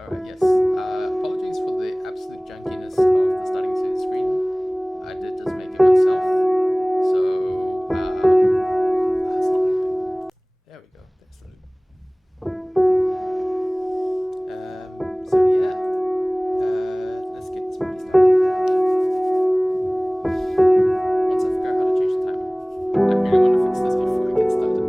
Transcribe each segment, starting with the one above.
Alright, yes. Apologies for the absolute jankiness of the starting to the screen. I did just make it myself. So, it's not looping. There we go. There's the loop. So yeah. Let's get this party started. Once I figure out how to change the timer. I really want to fix this before I get started.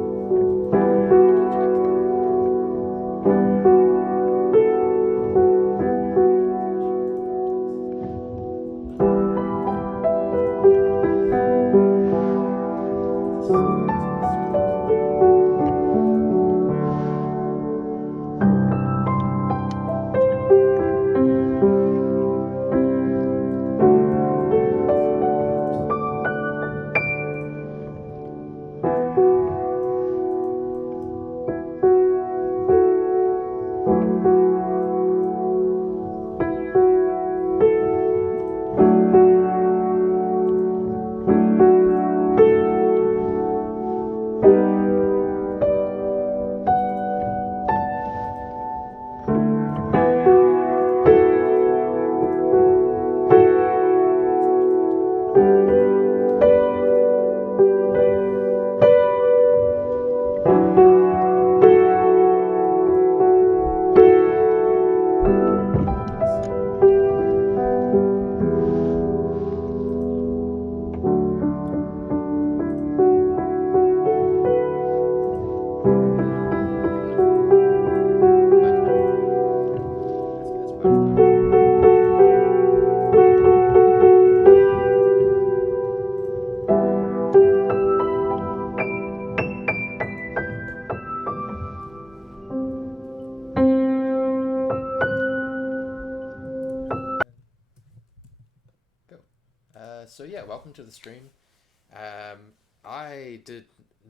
So yeah, welcome to the stream.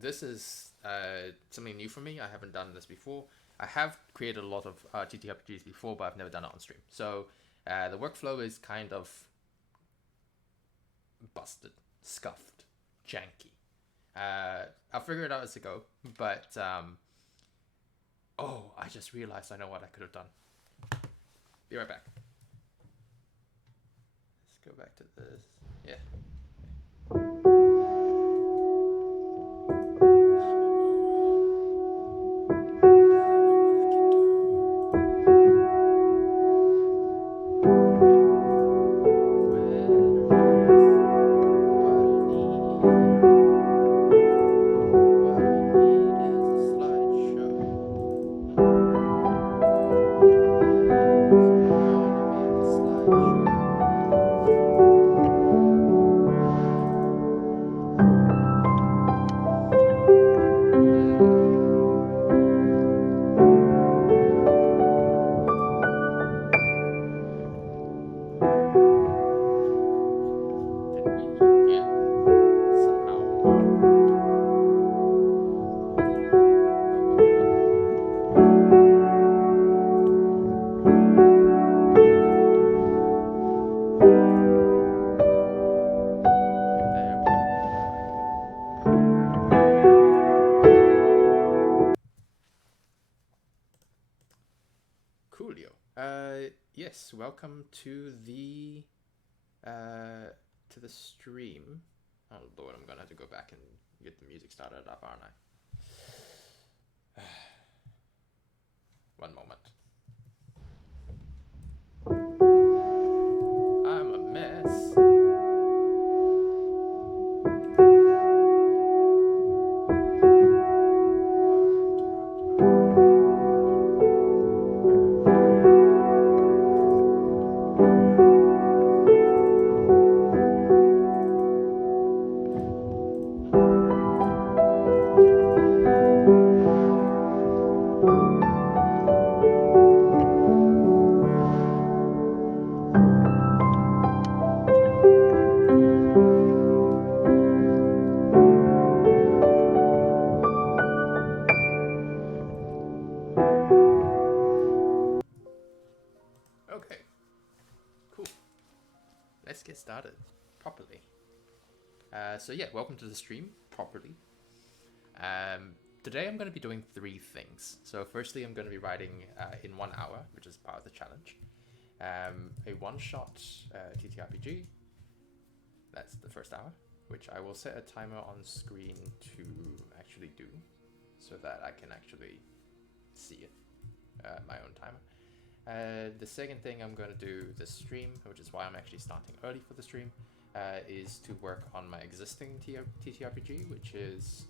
This is something new for me. I haven't done this before. I have created a lot of TTRPGs before, but I've never done it on stream. So the workflow is kind of busted, scuffed, janky. I'll figure it out as I go. But I just realized I know what I could have done. Be right back. Let's go back to this. Yeah. Yes, welcome to the stream. Oh Lord, I'm gonna have to go back and get the music started up, aren't I? One moment. I'm a mess. Let's get started properly. So yeah, welcome to the stream properly. Today I'm going to be doing 3 things. So firstly, I'm going to be writing in 1 hour, which is part of the challenge. A one-shot TTRPG. That's the first hour, which I will set a timer on screen to actually do, so that I can actually see it, my own timer. The second thing I'm going to do this stream, which is why I'm actually starting early for the stream, is to work on my existing TTRPG, which is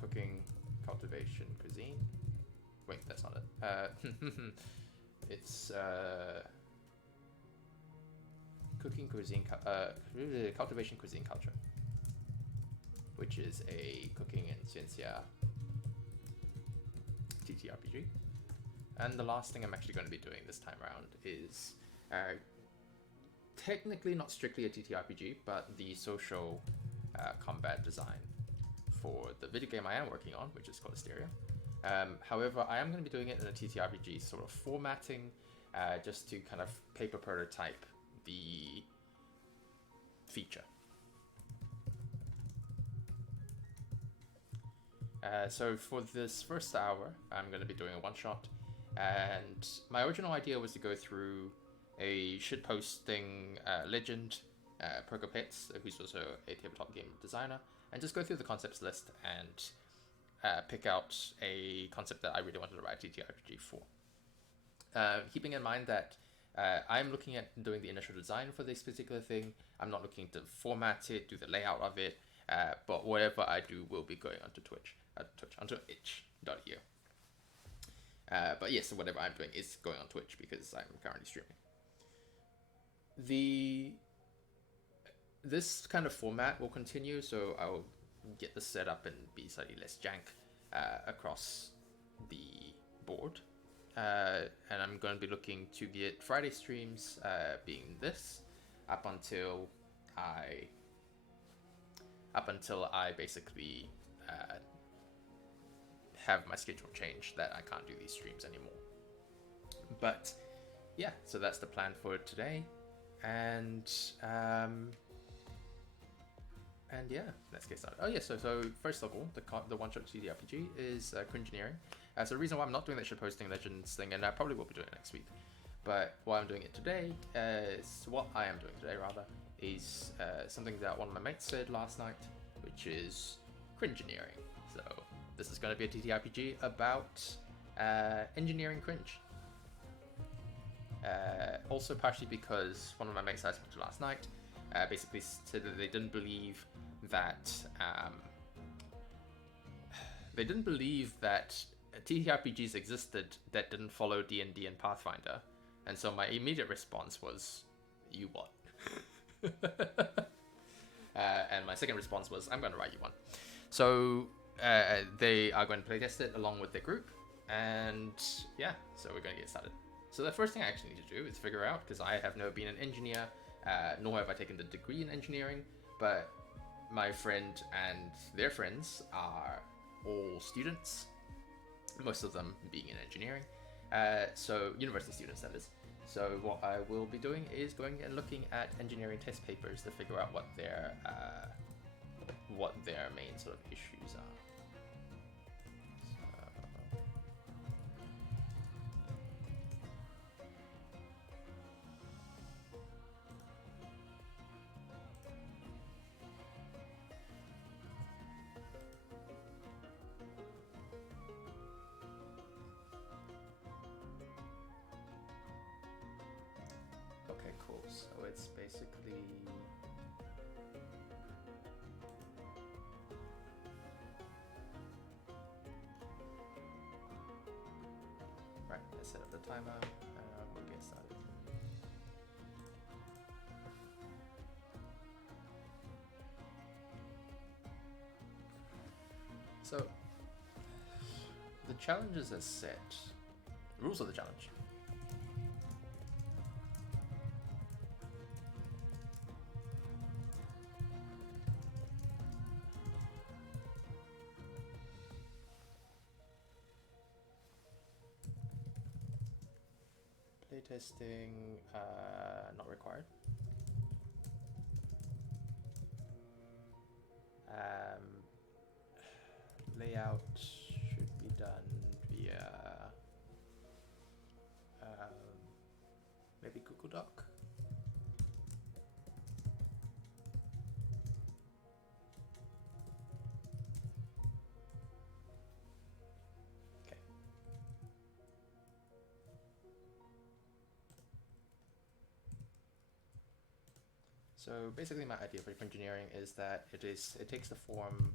cooking, cultivation, cuisine. Wait, that's not it. It's cooking, cuisine, cultivation, cuisine, culture, which is a cooking and ciencia TTRPG. And the last thing I'm actually going to be doing this time around is technically not strictly a TTRPG, but the social combat design for the video game I am working on, which is called Asteria. However, I am going to be doing it in a TTRPG sort of formatting, just to kind of paper prototype the feature. So for this first hour, I'm going to be doing a one-shot, and my original idea was to go through a shitposting legend, Prokopets, who's also a tabletop game designer, and just go through the concepts list and pick out a concept that I really wanted to write a TTRPG for. Keeping in mind that I'm looking at doing the initial design for this particular thing. I'm not looking to format it, do the layout of it, but whatever I do will be going onto onto itch.io. But yes, so whatever I'm doing is going on Twitch because I'm currently streaming. This kind of format will continue, so I'll get this set up and be slightly less jank across the board. And I'm going to be looking to get Friday streams being this up until I basically have my schedule change that I can't do these streams anymore. But yeah, so that's the plan for today, and yeah, let's get started. Oh yeah, so first of all, the one-shot TTRPG is Cringineering. So the reason why I'm not doing that shitposting legends thing, and I probably will be doing it next week, but why I'm doing it today is what I am doing today rather is something that one of my mates said last night, which is Cringineering. So this is going to be a TTRPG about engineering cringe. Also partially because one of my mates I spoke to last night basically said that they didn't believe that TTRPGs existed that didn't follow D&D and Pathfinder, and so my immediate response was, "You what?" And my second response was, "I'm going to write you one." So they are going to playtest it along with their group, and yeah, so we're going to get started. So the first thing I actually need to do is figure out, because I have never been an engineer, nor have I taken the degree in engineering, but my friend and their friends are all students, most of them being in engineering, so university students that is. So what I will be doing is going and looking at engineering test papers to figure out what their main sort of issues are. Okay, cool. So it's basically right. Let's set up the timer. We'll get started. So the challenges are set. The rules of the challenge. Playtesting, not required. Layout should be done via maybe Google Doc. Okay. So basically my idea for engineering is that it takes the form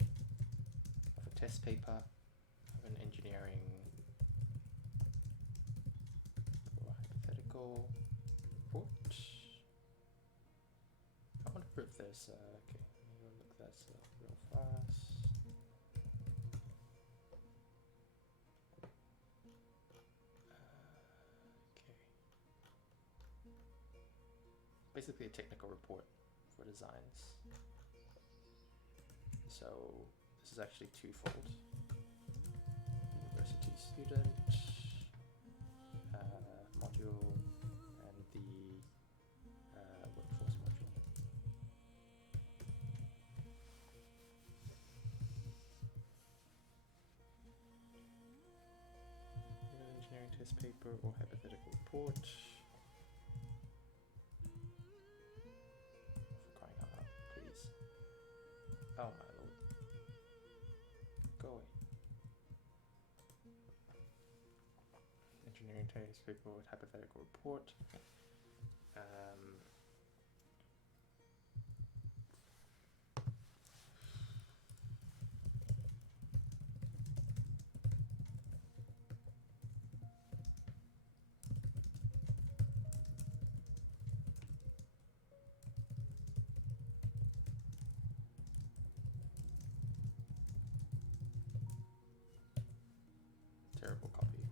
of a test paper of an engineering or hypothetical report. I want to prove this. Okay, let me look this up real fast. Okay. Basically a technical report for designs. So this is actually twofold. University student module and the workforce module. Engineering test paper or hypothetical report. For crying out loud, please. Oh my lord. Go away. Engineering test paper with hypothetical report. Terrible copy.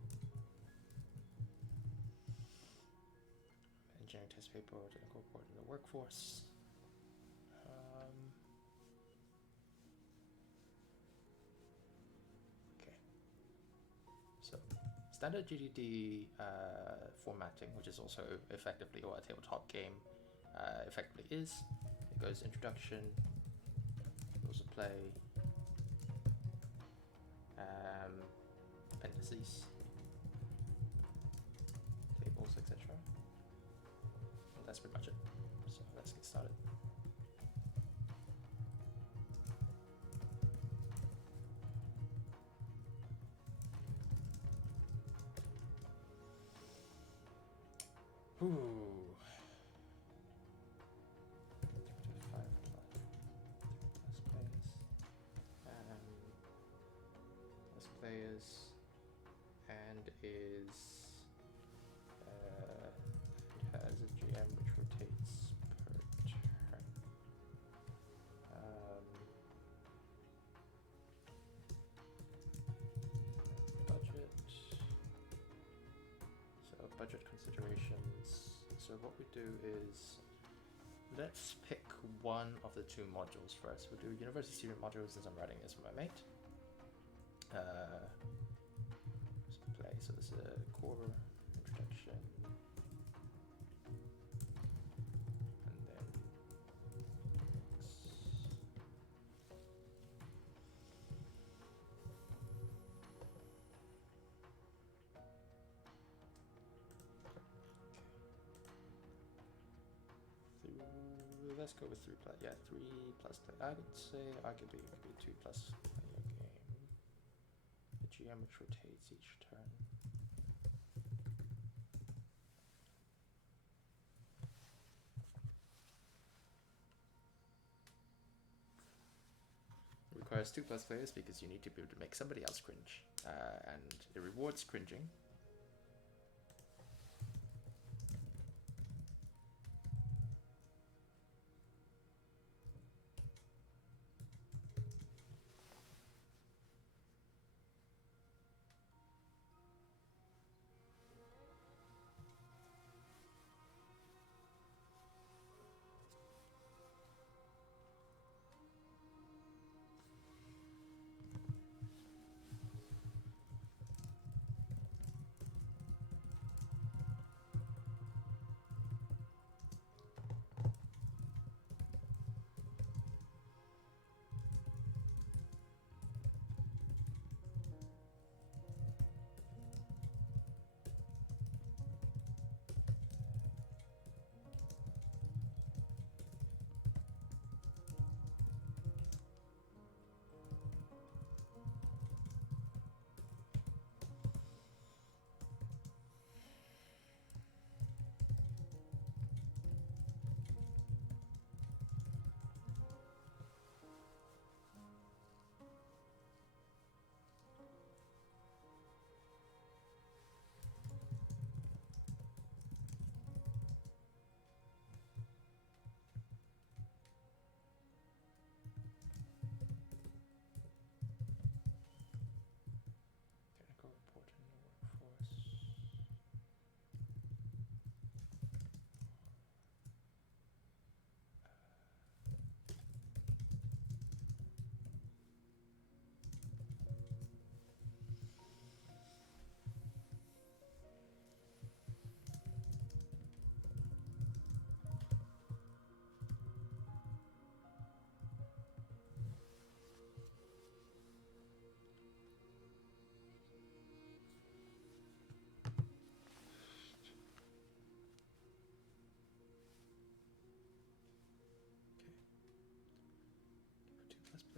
Engineering test paper or technical report in the workforce. Okay. So standard GDD formatting, which is also effectively what a tabletop game effectively is. It goes introduction, rules of play, appendices, tables, etc. That's pretty much it. So let's get started. Ooh. 5 plus players and is it has a GM which rotates per turn. Budget. So budget considerations. So what we do is let's pick one of the two modules first. We'll do university student modules since I'm writing this for my mate. Play. So this is a core introduction, and then let's go with 3 plus. Yeah, 3 plus. I would say arguably it could be 2 plus in your game. The GM which rotates each turn. It requires 2 plus players because you need to be able to make somebody else cringe, and it rewards cringing.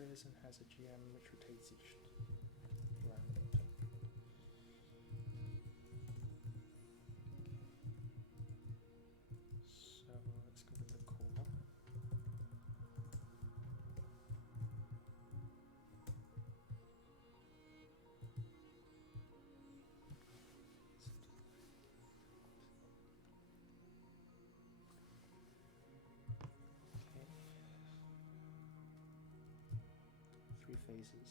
players and has a GM which rotates each round. So let's go with the core. Okay. 3 phases.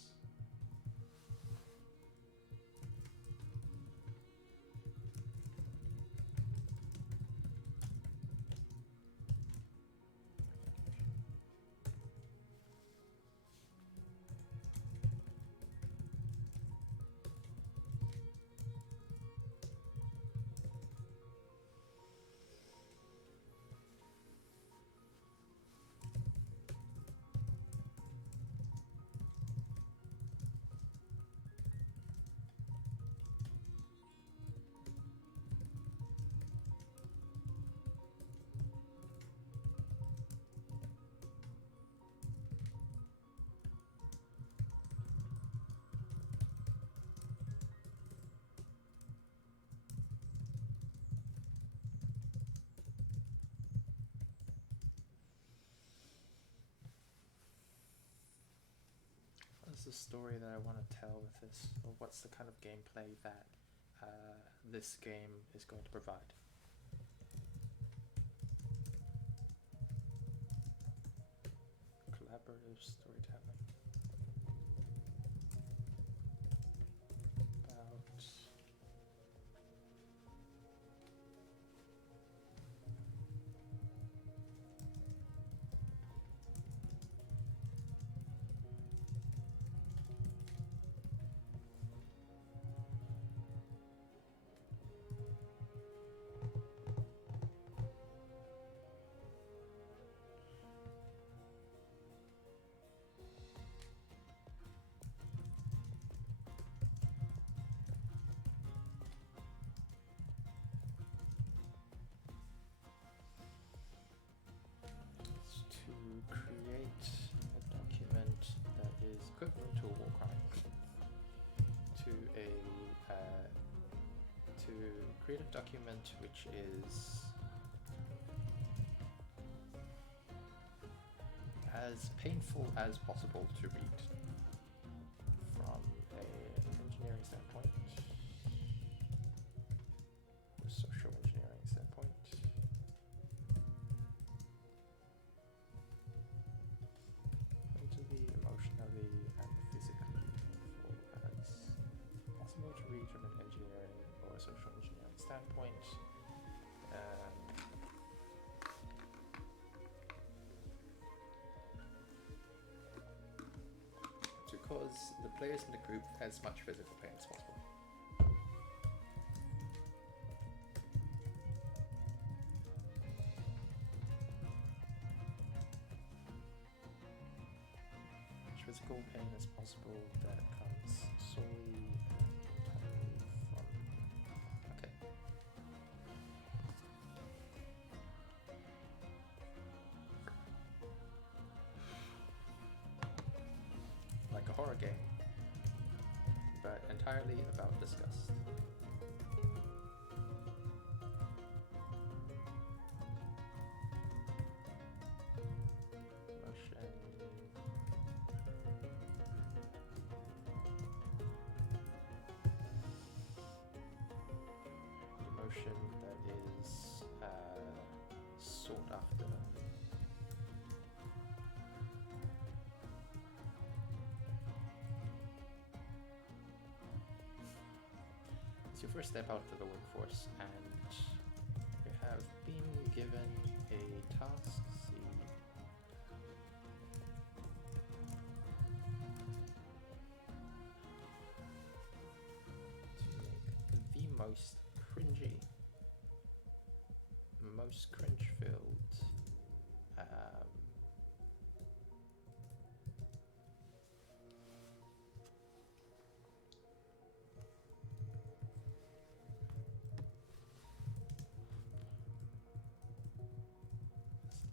What's the story that I want to tell with this, or what's the kind of gameplay that this game is going to provide? Collaborative storytelling. About to create a document that is equivalent to a war crime, to create a document which is as painful as possible to read from an engineering standpoint, a social engineering standpoint. Mentally, emotionally, and physically painful as possible to read from an engineering or a social engineering standpoint. To cause the players in the group as much physical pain as possible. Physical pain as possible that comes solely and entirely from. Okay. Like a horror game, but entirely about disgust. Emotion that is sought after. It's your first step out to the workforce, and you have been given a task. The most cringy, most cringe-filled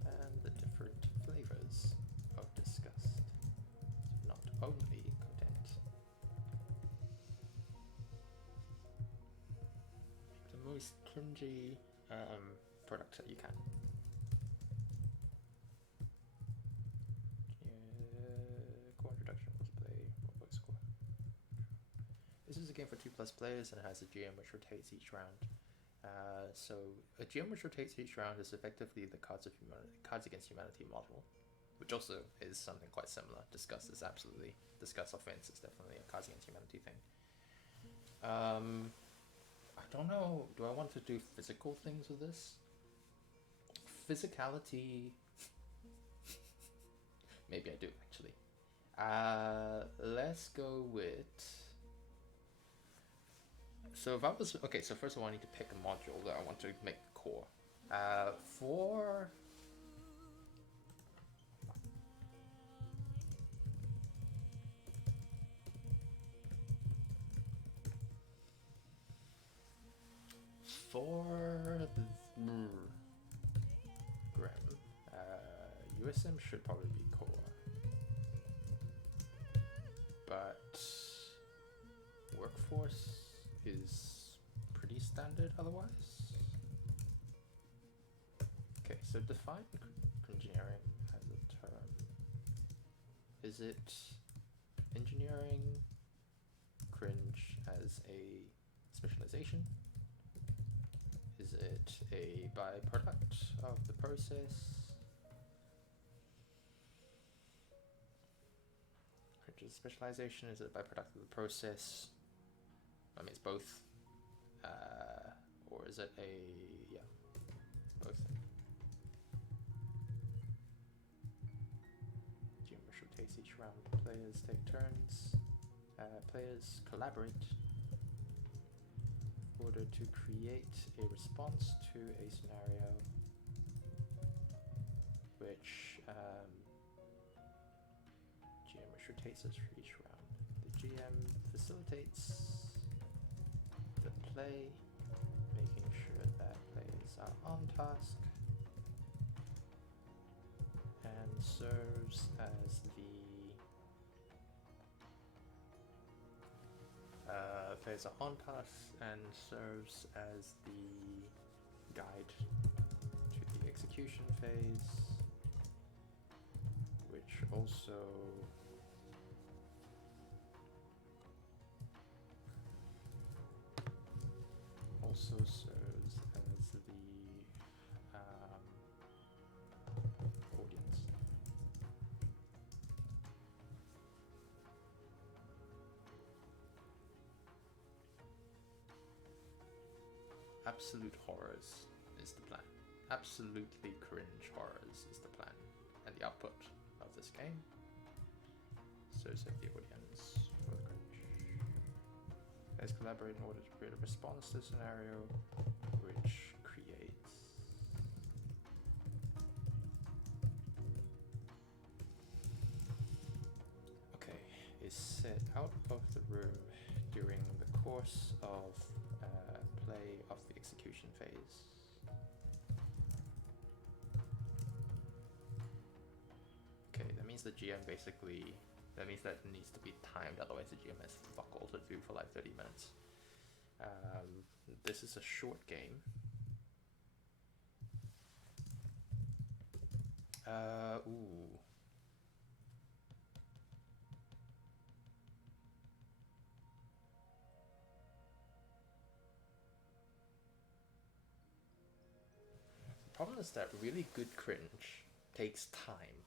and the different flavors of disgust. So cringy products that you can. Core introduction, let's play. What books score? This is a game for 2+ players and it has a GM which rotates each round. So a GM which rotates each round is effectively the Cards Against Humanity model, which also is something quite similar. Discuss Offense is definitely a Cards Against Humanity thing. I don't know, do I want to do physical things with this? Physicality... Maybe I do, actually. Let's go with... So if I was... Okay, so first of all I need to pick a module that I want to make core. For... Grim, USM should probably be core, but workforce is pretty standard otherwise. Okay, so define engineering as a term. Is it engineering cringe as a specialization? Is it a byproduct of the process? Cringe as specialization, is it a byproduct of the process? I mean, it's both. Or is it a... yeah, both. GM rotates each round. Players take turns. Players collaborate in order to create a response to a scenario which GM rotates us for each round. The GM facilitates the play, making sure that players are on task, and serves as the players are on task and serves as the guide to the execution phase, which also serves as the audience. Absolute horrors is the plan. Absolutely cringe horrors is the plan. And the output of this game. So said the audience for the cringe. Let's collaborate in order to create a response to the scenario which creates is set out of the room during the course of play of the execution phase. Okay, that means the GM basically, that means that it needs to be timed, otherwise the GM has fuck all to do for like 30 minutes. This is a short game. Ooh. The problem is that really good cringe takes time.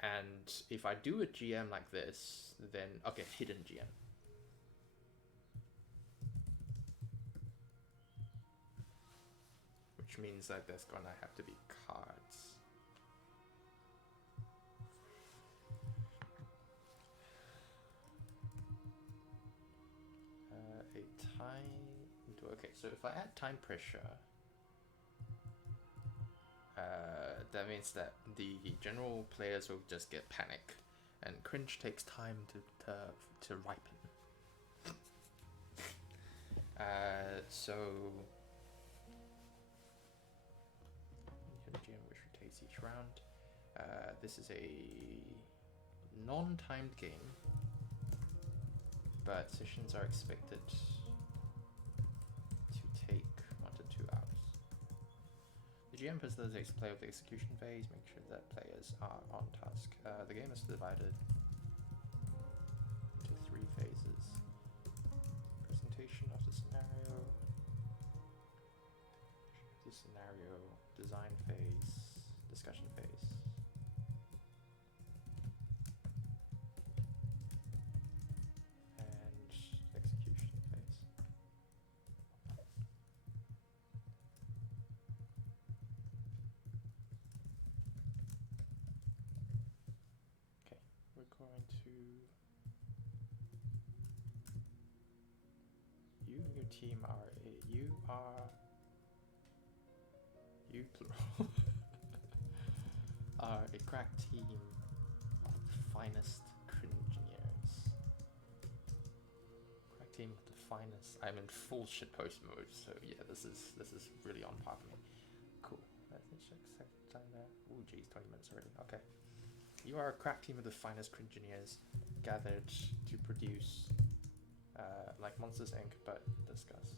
And if I do a GM like this, then, okay, hidden GM. Which means that there's gonna have to be cards. A time, okay, so if I add time pressure, that means that the general players will just get panic, and cringe takes time to ripen. So GM which rotates each round. This is a non-timed game, but sessions are expected to take 1, The GM facilitates play of the execution phase, make sure that players are on task. The game is divided into 3 phases. Presentation of the scenario, design phase, discussion phase. And execution phase. Okay, we're going to... You and your team are you plural are a crack team of the finest cringineers. Crack team of the finest. I'm in full shitpost mode, so yeah, this is really on par for me. Cool. Let's check second time there. Ooh, geez, 20 minutes already. Okay. You are a crack team of the finest cringineers gathered to produce like Monsters Inc., but discuss.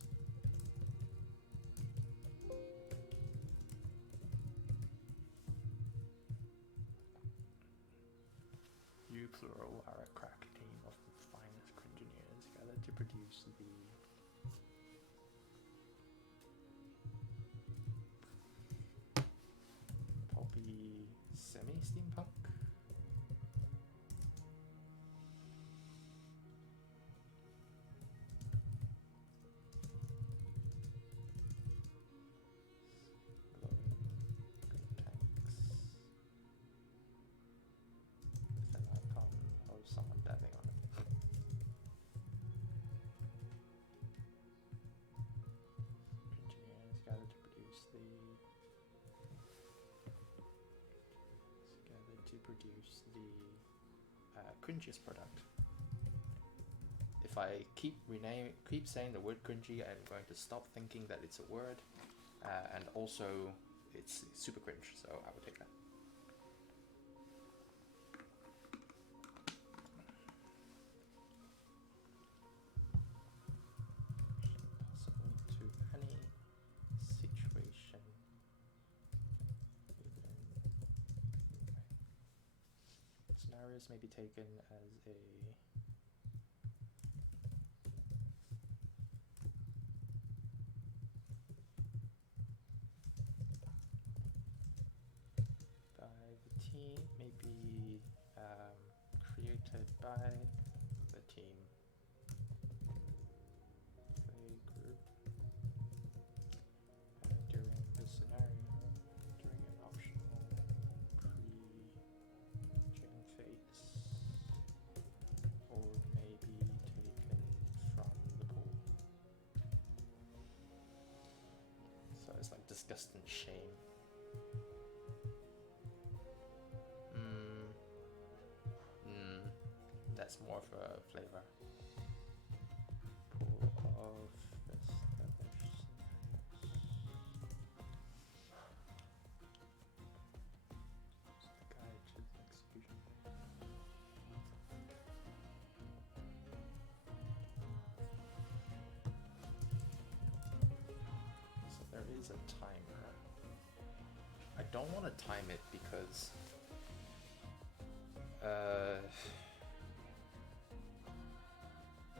You, plural, are a crack team of the finest cringineers gathered to produce the... pulpy semi-steampunk? Someone dabbing on it. Engineers gathered to produce the cringiest product. If I keep saying the word cringy, I'm going to stop thinking that it's a word, and also it's super cringe, so I would take that. Scenarios may be taken as a by the team, may be created by the team, play group, during the scenario, during an optional pre-gen phase, or may be taken from the pool. So it's like disgust and shame. That's more of a flavor. Pool of established guide to the execution. So there is a timer. I don't want to time it because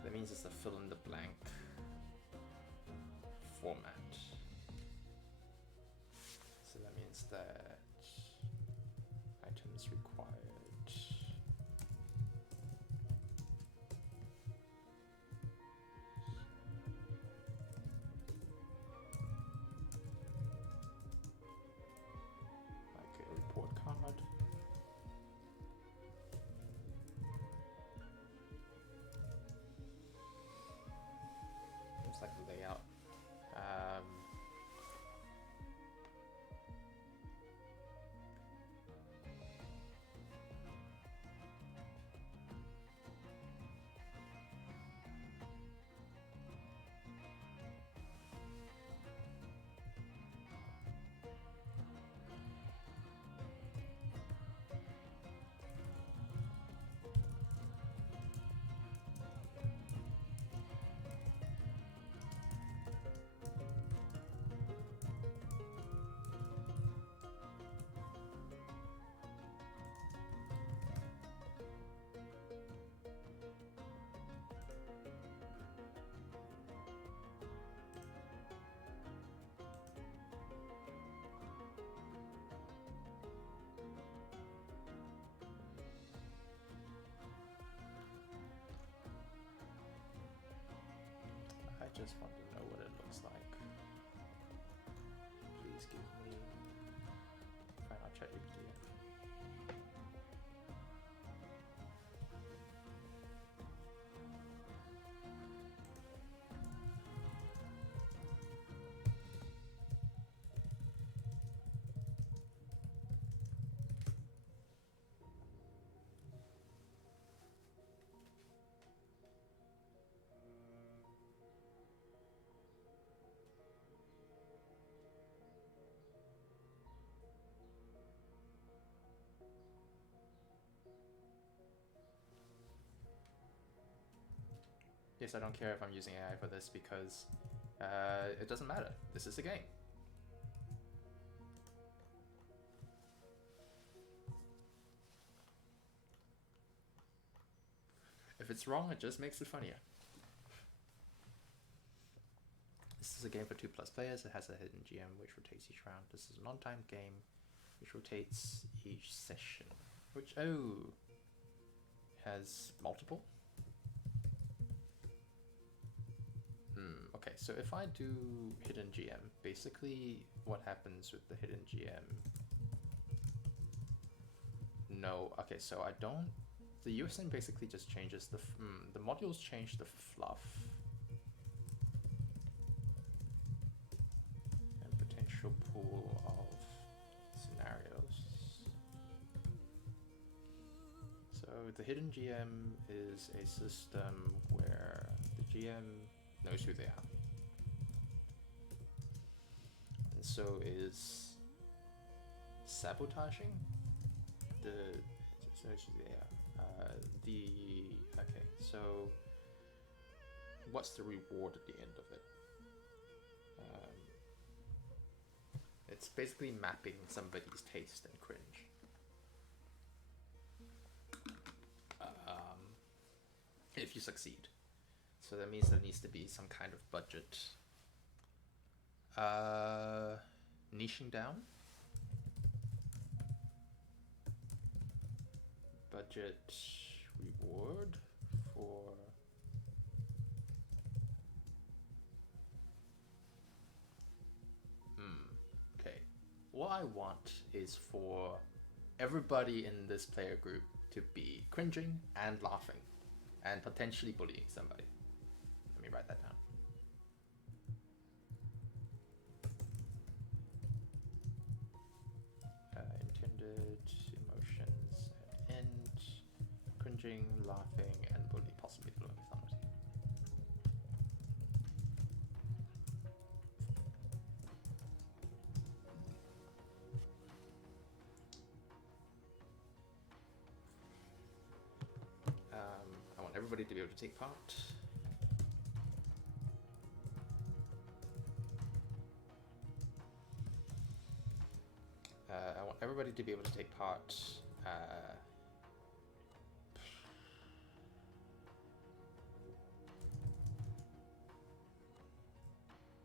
that means it's a fill in the blank format. So that means that items required. Like a report card. Like the layout. just want to know what it looks like. Please give me. Fine, I'll check GPT. Yes, I don't care if I'm using AI for this because it doesn't matter. This is a game. If it's wrong, it just makes it funnier. This is a game for 2+ players. It has a hidden GM which rotates each round. This is a non-timed game which rotates each session. Which, oh, has multiple? Okay, so if I do hidden GM, basically what happens with the hidden GM? No, okay, so I don't. The USN basically just changes the modules change the fluff and potential pool of scenarios. So the hidden GM is a system where the GM knows who they are. And so is sabotaging the knows who they are. Okay, so what's the reward at the end of it? It's basically mapping somebody's taste and cringe. If you succeed. So that means there needs to be some kind of budget. Niching down. Budget reward for okay. What I want is for everybody in this player group to be cringing and laughing and potentially bullying somebody. Let me write that down. Intended emotions at end. Cringing, laughing, and bully, possibly blowing somebody. I want everybody to be able to take part. I want everybody to be able to take part.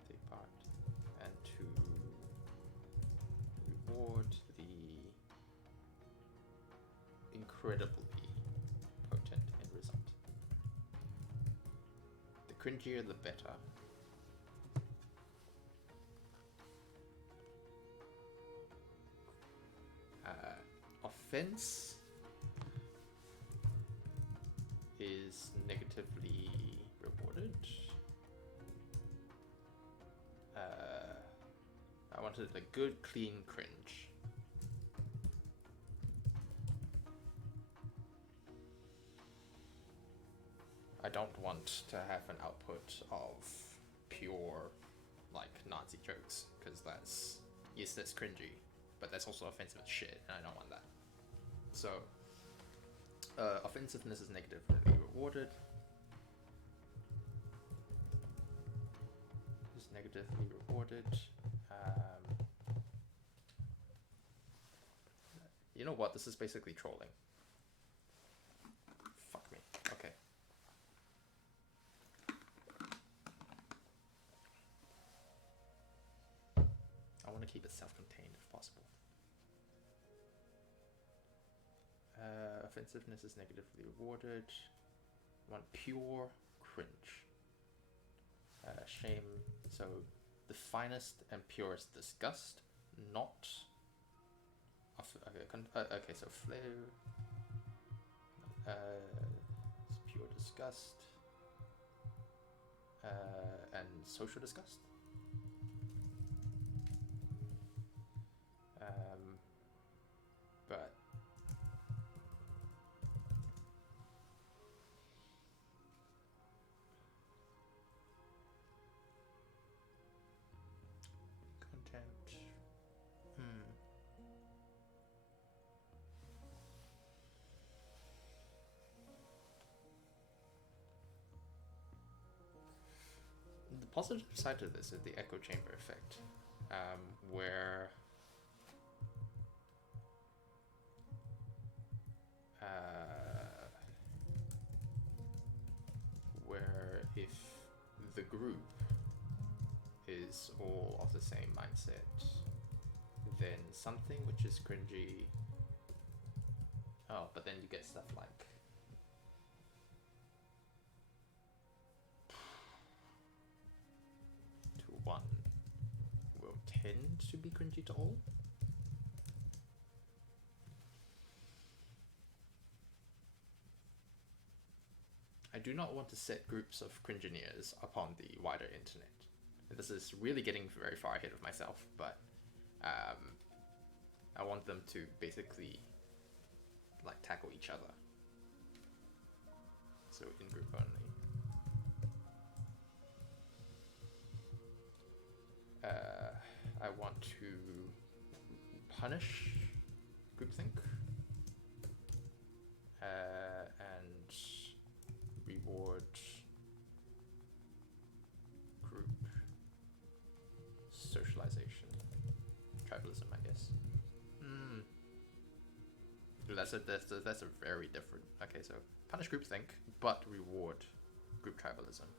Take part and to reward the incredibly potent end result. The cringier, the better. Offense is negatively rewarded. I wanted a good, clean cringe. I don't want to have an output of pure, like, Nazi jokes, because that's, yes, that's cringy, but that's also offensive as shit, and I don't want that. So, offensiveness is negatively rewarded. Is negatively rewarded. You know what? This is basically trolling. Fuck me. Okay. I want to keep it self-contained if possible. Offensiveness is negatively rewarded. I want pure cringe. Shame. So the finest and purest disgust, not. Okay, so flair. It's pure disgust. And social disgust. But content. The positive side to this is the echo chamber effect, where if the group is all of the same mindset, then something which is cringy. Oh, but then you get stuff like one will tend to be cringy to all. I do not want to set groups of cringineers upon the wider internet. And this is really getting very far ahead of myself, but I want them to basically like tackle each other. So in group only. I want to punish groupthink and reward group socialization, tribalism, I guess. That's a very different. Okay, so punish groupthink, but reward group tribalism.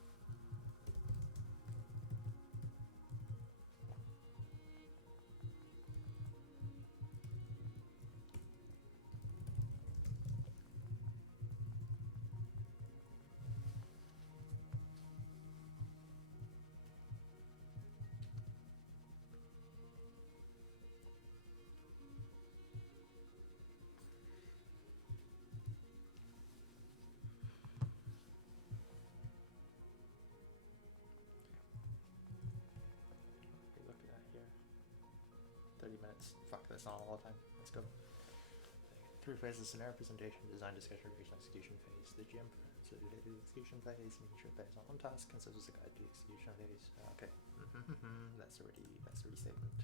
Fuck, that's not all the time. Let's go. 3 phases: scenario presentation, design, discussion, creation, execution phase. The GM so the execution phase, making sure phase on task, considers a guide to execution phase. Okay. That's already statement.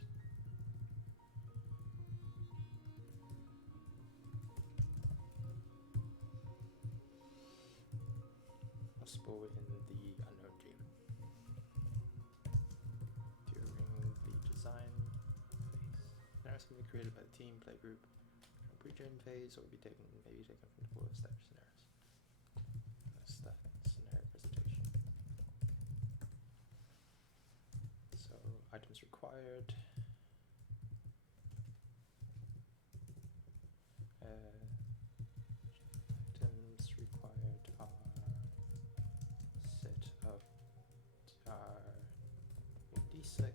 Possible in the unknown GM. During the design scenarios can be created by the team, play group, from pre-gen phase, or maybe taken from the full established scenarios. That's that scenario presentation. So items required. Items required are set of D6.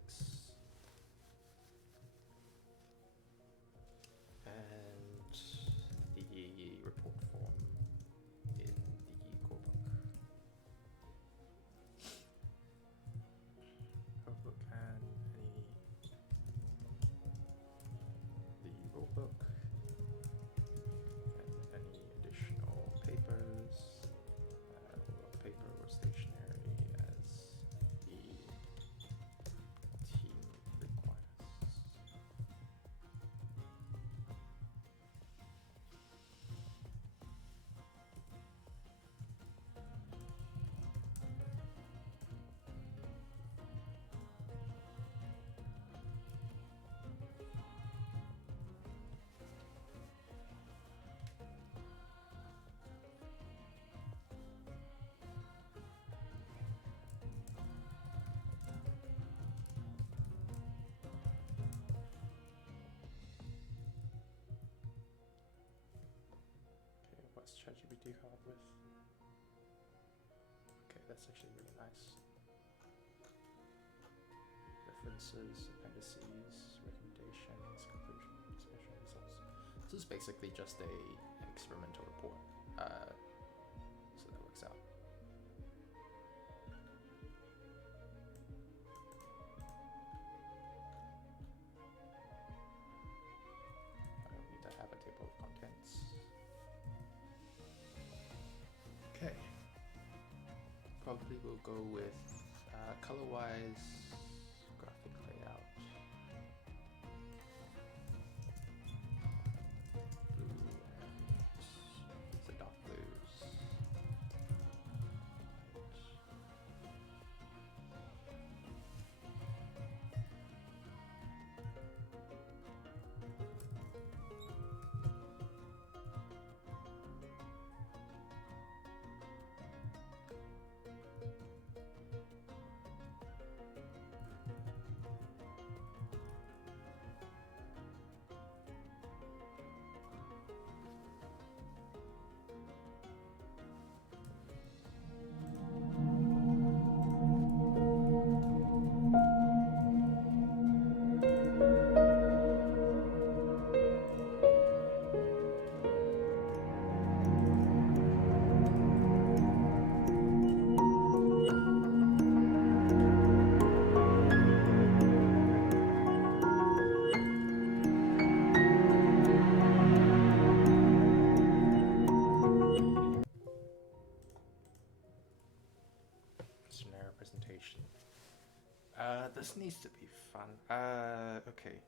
Report form in the core book. Core book and the rule book and any additional papers or paper or stationery as the team requires. What's ChatGPT come up with? Okay, that's actually really nice. preferences, appendices, recommendations, conclusion, discussion, results. So it's basically just an experimental report. So that works out. I don't need to have a table of contents. Okay. Probably we'll go with color-wise, graphic layout. Blue and the dark blues. Scenario presentation. This needs to be fun. Okay.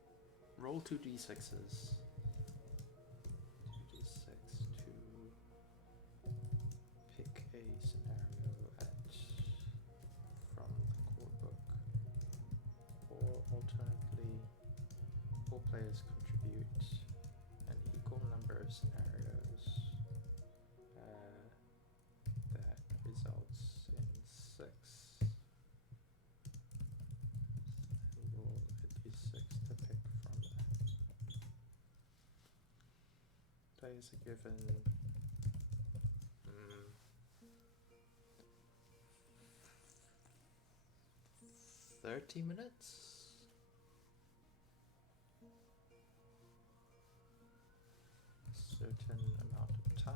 Roll 2d6s. 2d6 to pick a scenario from the core book. Or alternately, all players contribute an equal number of scenarios that results in 6. Roll a d6 to pick from that. Players are given 30 minutes? A certain amount of time.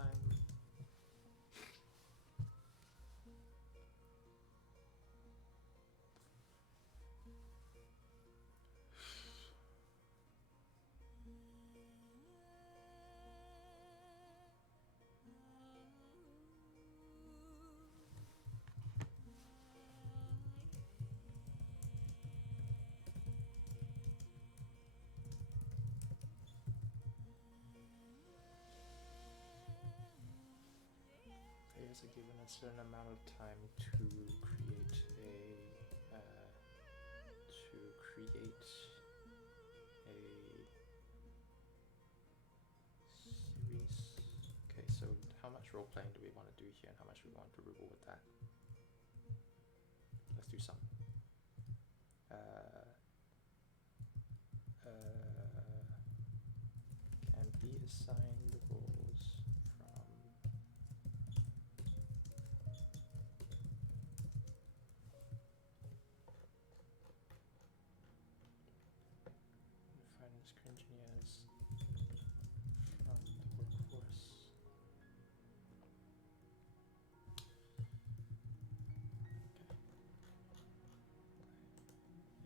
Players are given a certain amount of time to create a series. Okay, so how much role playing do we want to do here, and how much we want to reward that? Let's do some. Can be assigned roles from finance engineers from the workforce. Okay.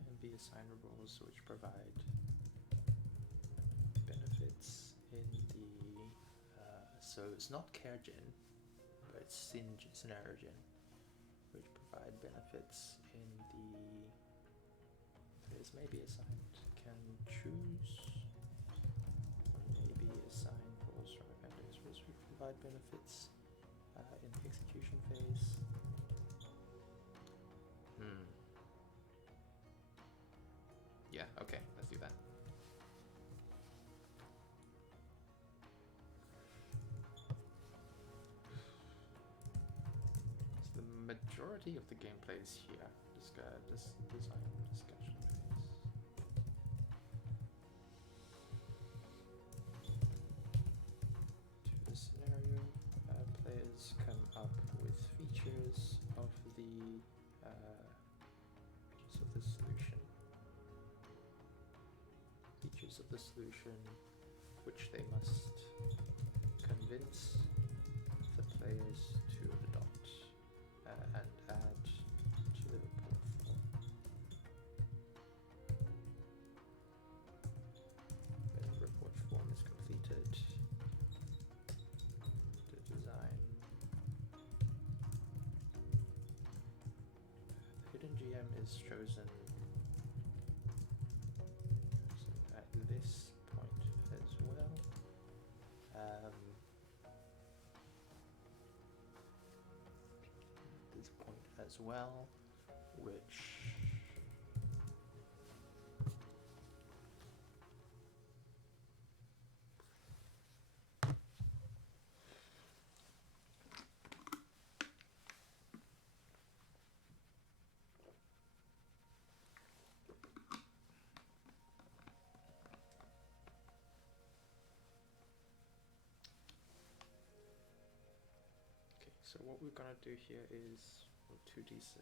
And be assigned roles which provide benefits in the so it's not care gen, but it's scenario gen, which provide benefits in the players may be assigned, can choose, may be assigned roles from appendix which provide benefits in the execution phase. Yeah, okay, let's do that. So the majority of the gameplay is here. This design discussion phase. To the scenario, players come up with features of the solution. features of the solution which they must convince the players to adopt and add to the report form. When the report form is completed, the design. The hidden GM is chosen at this point as well. This point as well, which so what we're gonna do here is 2d6.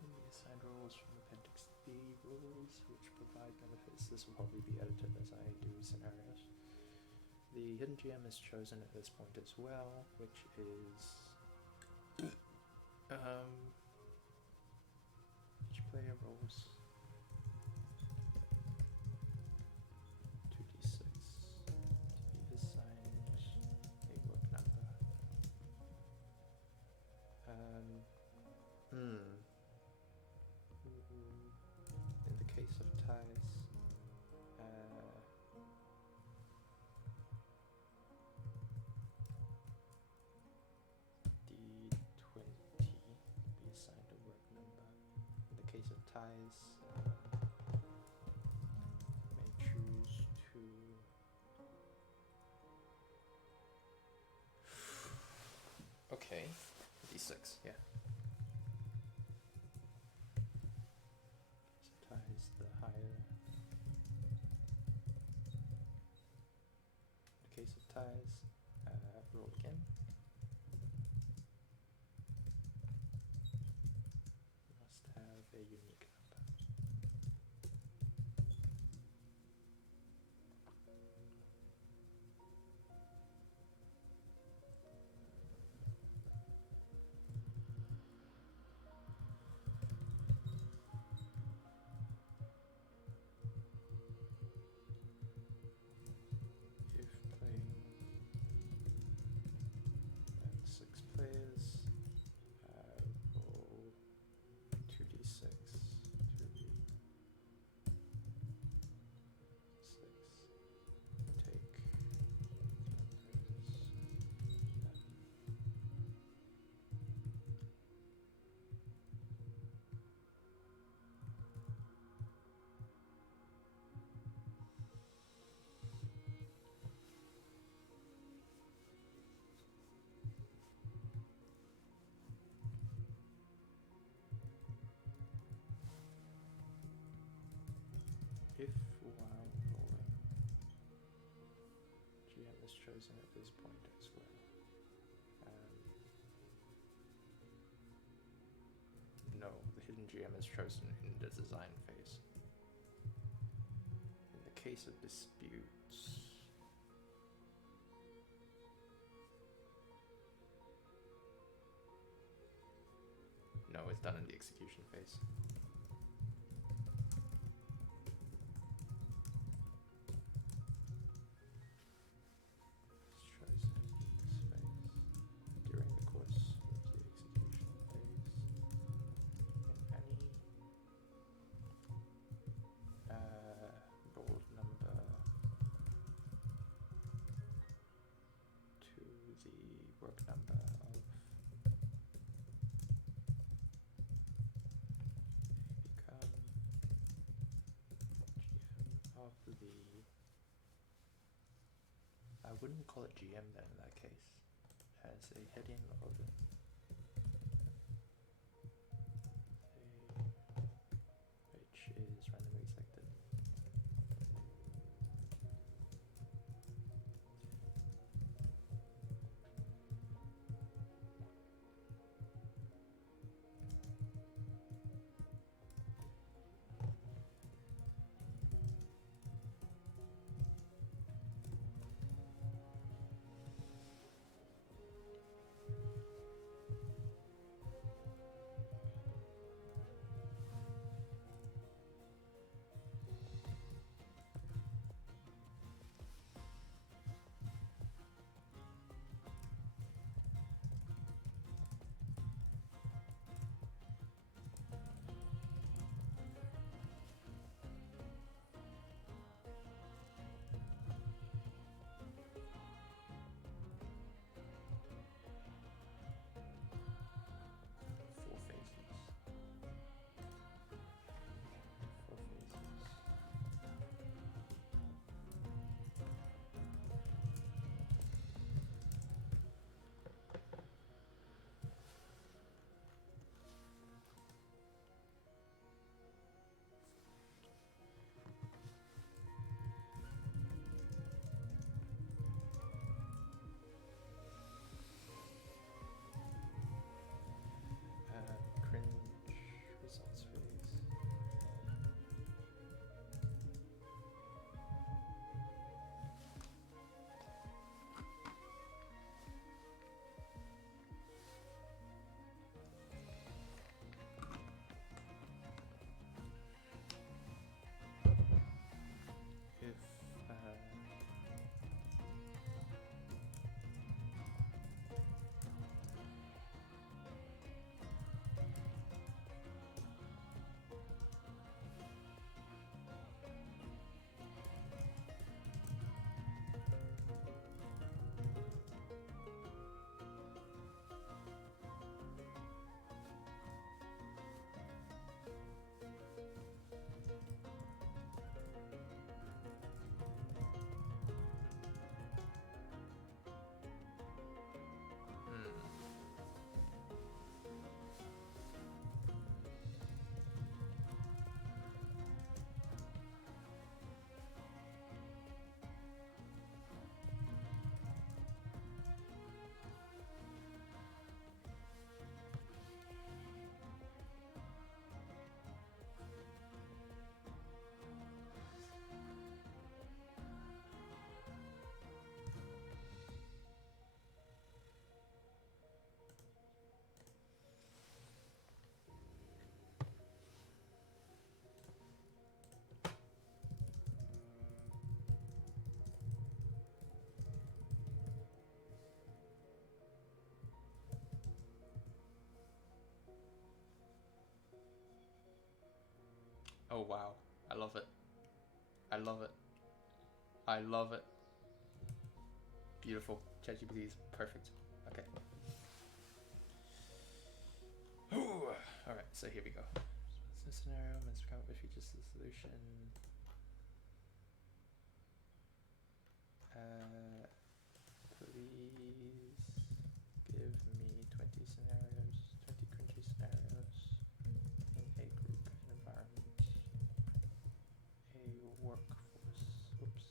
The assigned rules from Appendix B rules, which provide benefits. This will probably be edited as I do scenarios. The hidden GM is chosen at this point as well, which is each player rolls 2d6 to be assigned a work number. In the case of ties, D20 be assigned a work number. In the case of ties, may choose to okay, D6, yeah. So ties the higher. In the case of ties, roll again. Must have a unique number. If playing and 6 players, roll 2d6 to the 6. Take numbers. If while rolling, GM is chosen at this point as well. No, the hidden GM is chosen in the design phase. In the case of disputes, no, it's done in the execution phase. It's chosen in this phase during the course of the execution phase. In any rolled number to the work number of become GM of the. I wouldn't call it GM then in that case. As a heading of it. Which is randomly selected. Oh wow, I love it. I love it. I love it. Beautiful. ChatGPT is perfect. Okay. Alright, so here we go. This scenario must come up with features to the solution. Please give me 20 scenarios, 20 cringy scenarios in a group environment, a workforce. Oops.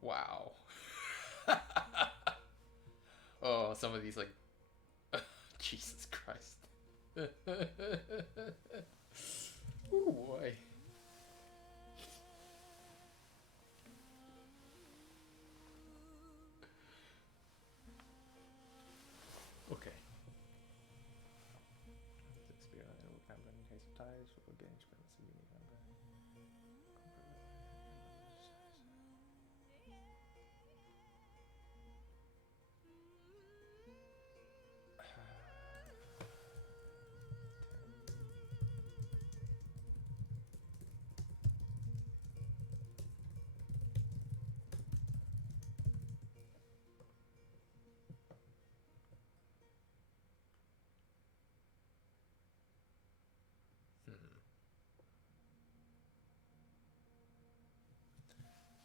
Wow. Oh, some of these like Jesus Christ. Ooh boy. Okay. Experiment will camera in case of ties, we'll get experiments in unique number.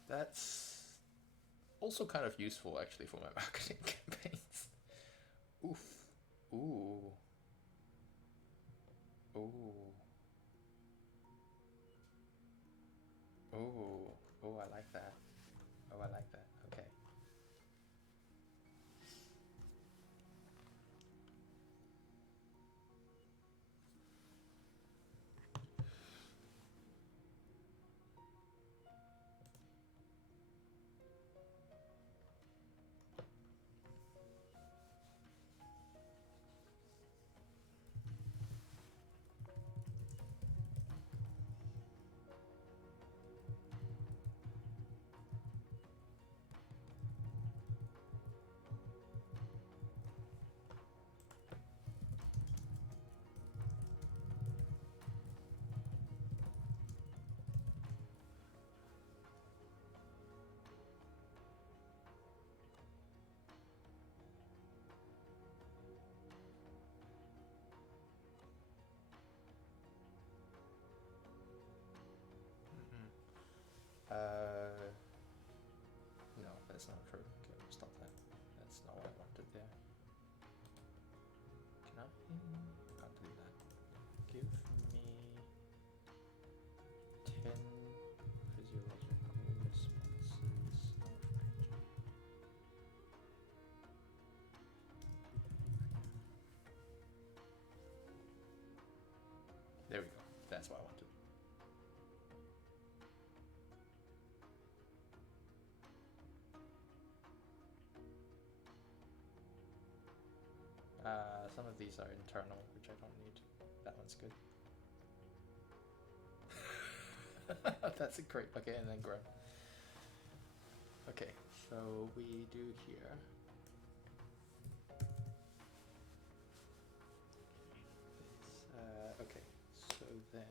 That's also kind of useful actually for my marketing campaigns. Oof. Ooh. Ooh. Ooh. Oh, I like that. Oh, I like that. Okay. No, that's not true. Okay, stop that. That's not what I wanted there. Can I? Can't do that. Give me 10 physiological responses of cringe. There we go. That's what I wanted. Some of these are internal, which I don't need. That one's good. That's a great. Okay, and then grow. Okay, so we do here. Okay, so then.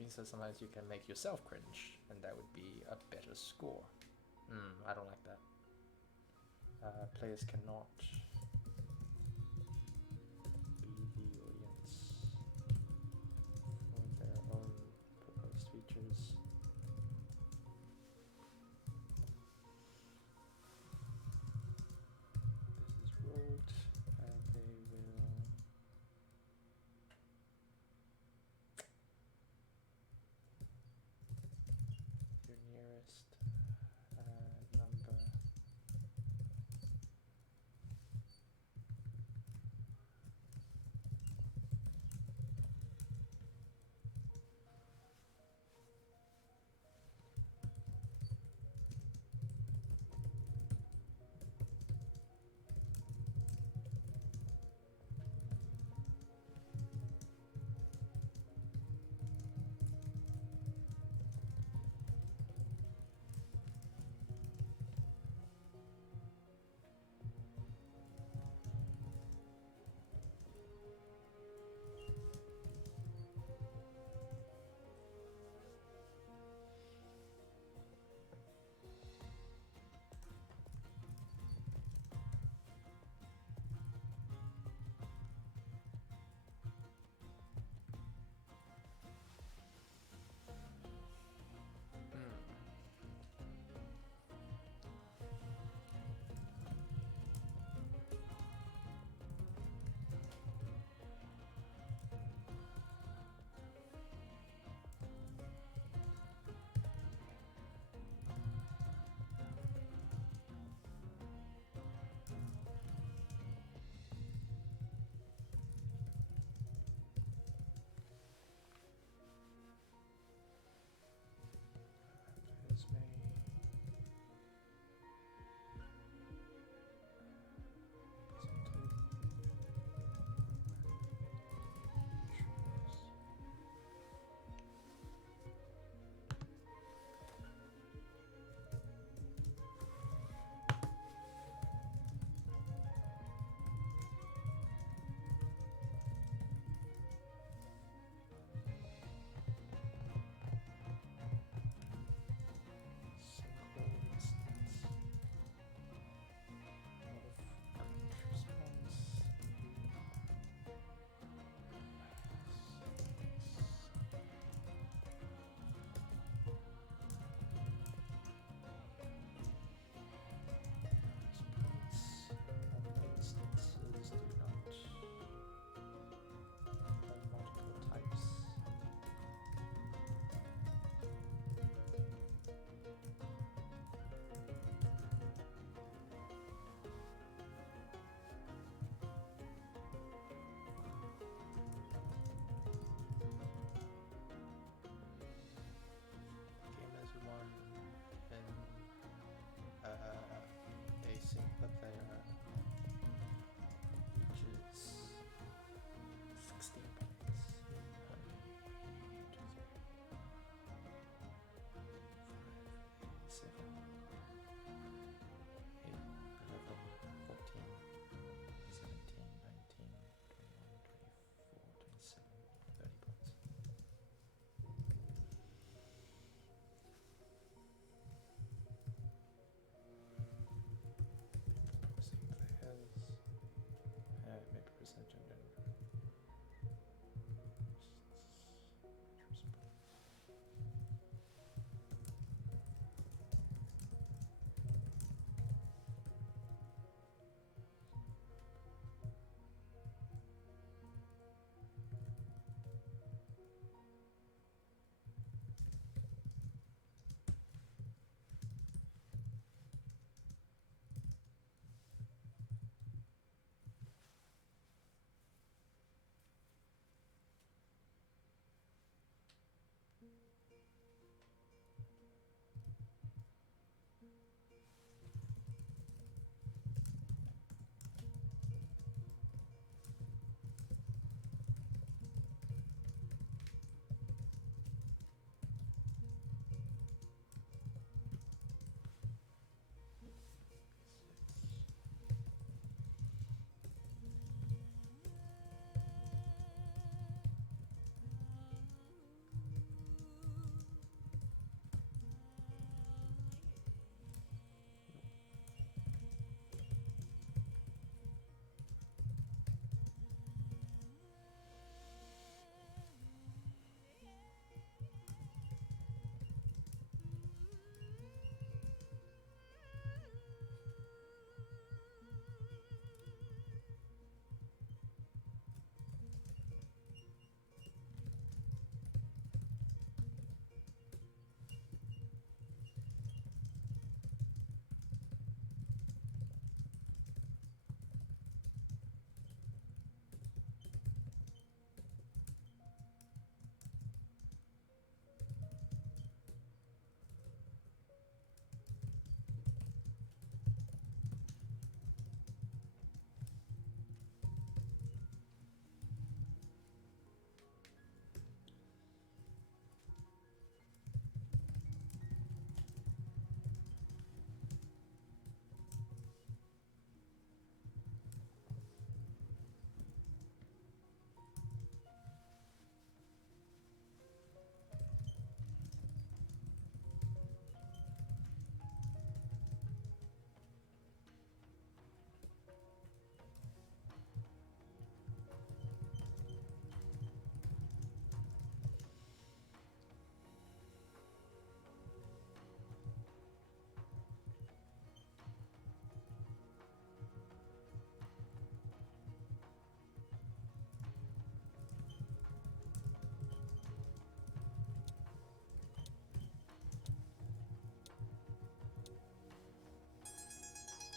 means that sometimes you can make yourself cringe, and that would be a better score. I don't like that. Players cannot be the audience for their own proposed features. This is rolled, and they will your nearest number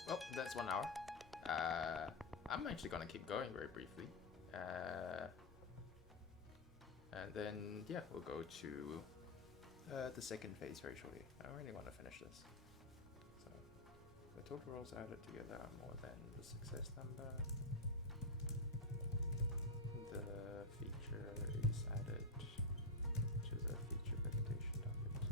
Well, that's 1 hour. I'm actually gonna keep going very briefly. And then, yeah, we'll go to the second phase very shortly. I really want to finish this. So, the total rolls added together are more than the success number. The feature is added to the feature presentation document.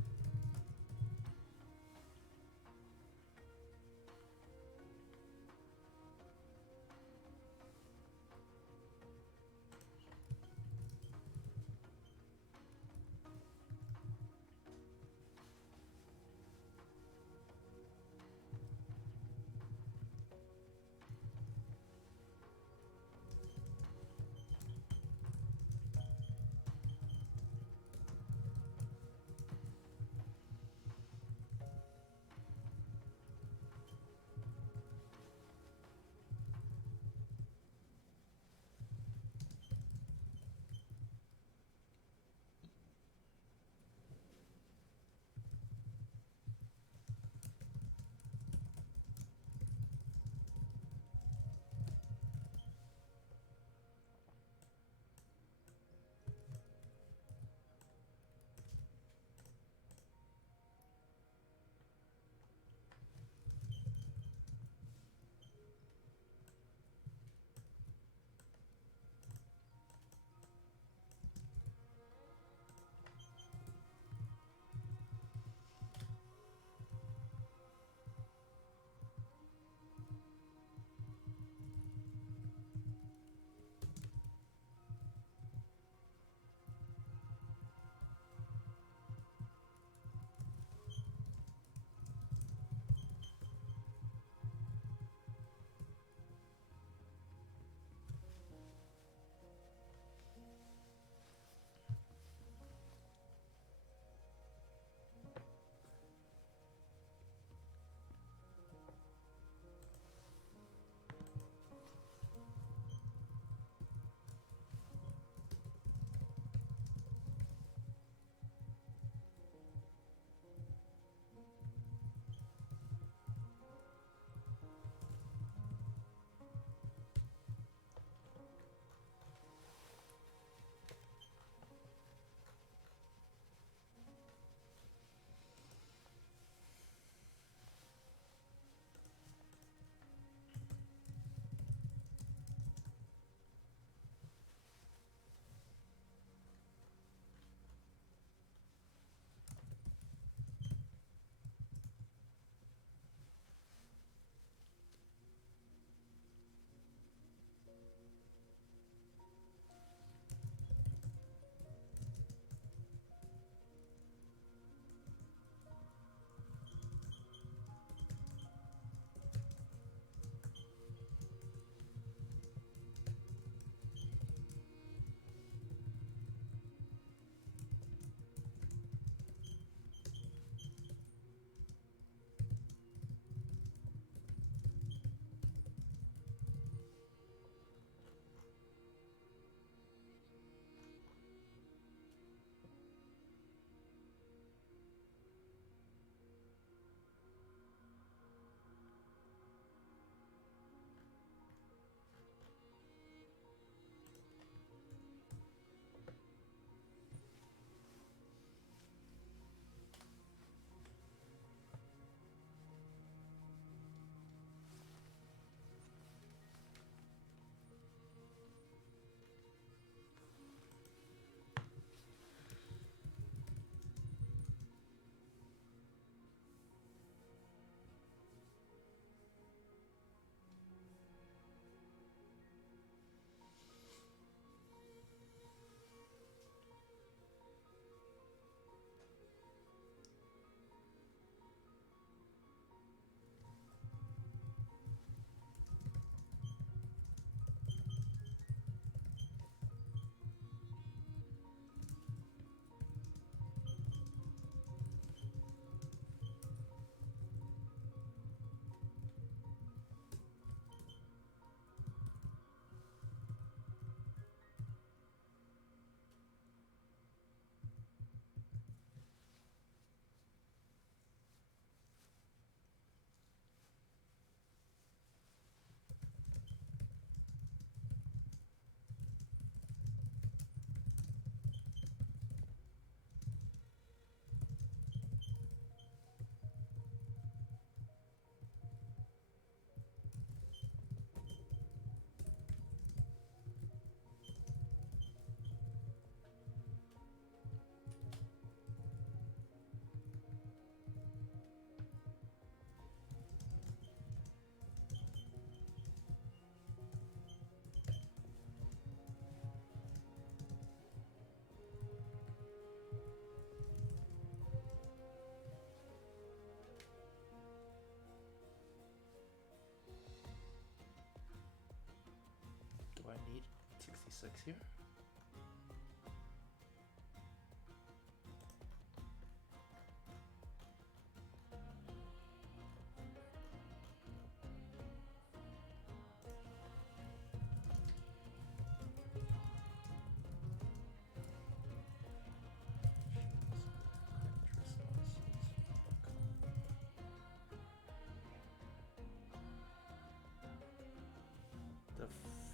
6 here.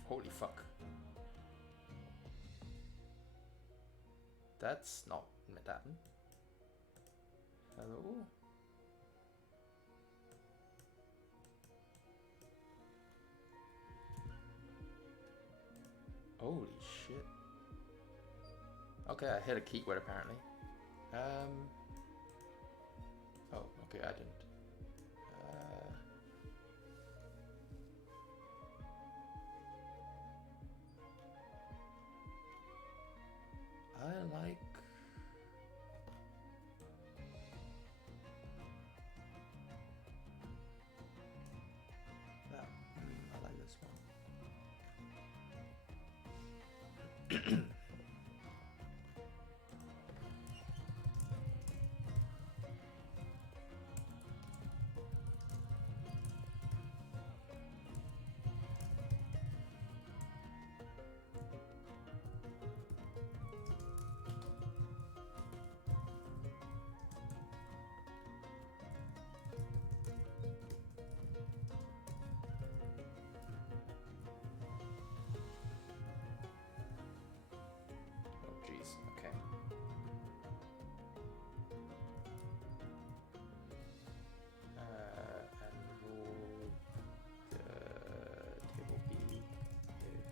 Holy fuck. That's not meant to happen. Hello? Holy shit. Okay, I hit a keyword apparently. Oh, okay, I didn't. I like... that. I like this one. Oh jeez, okay. And roll the table B if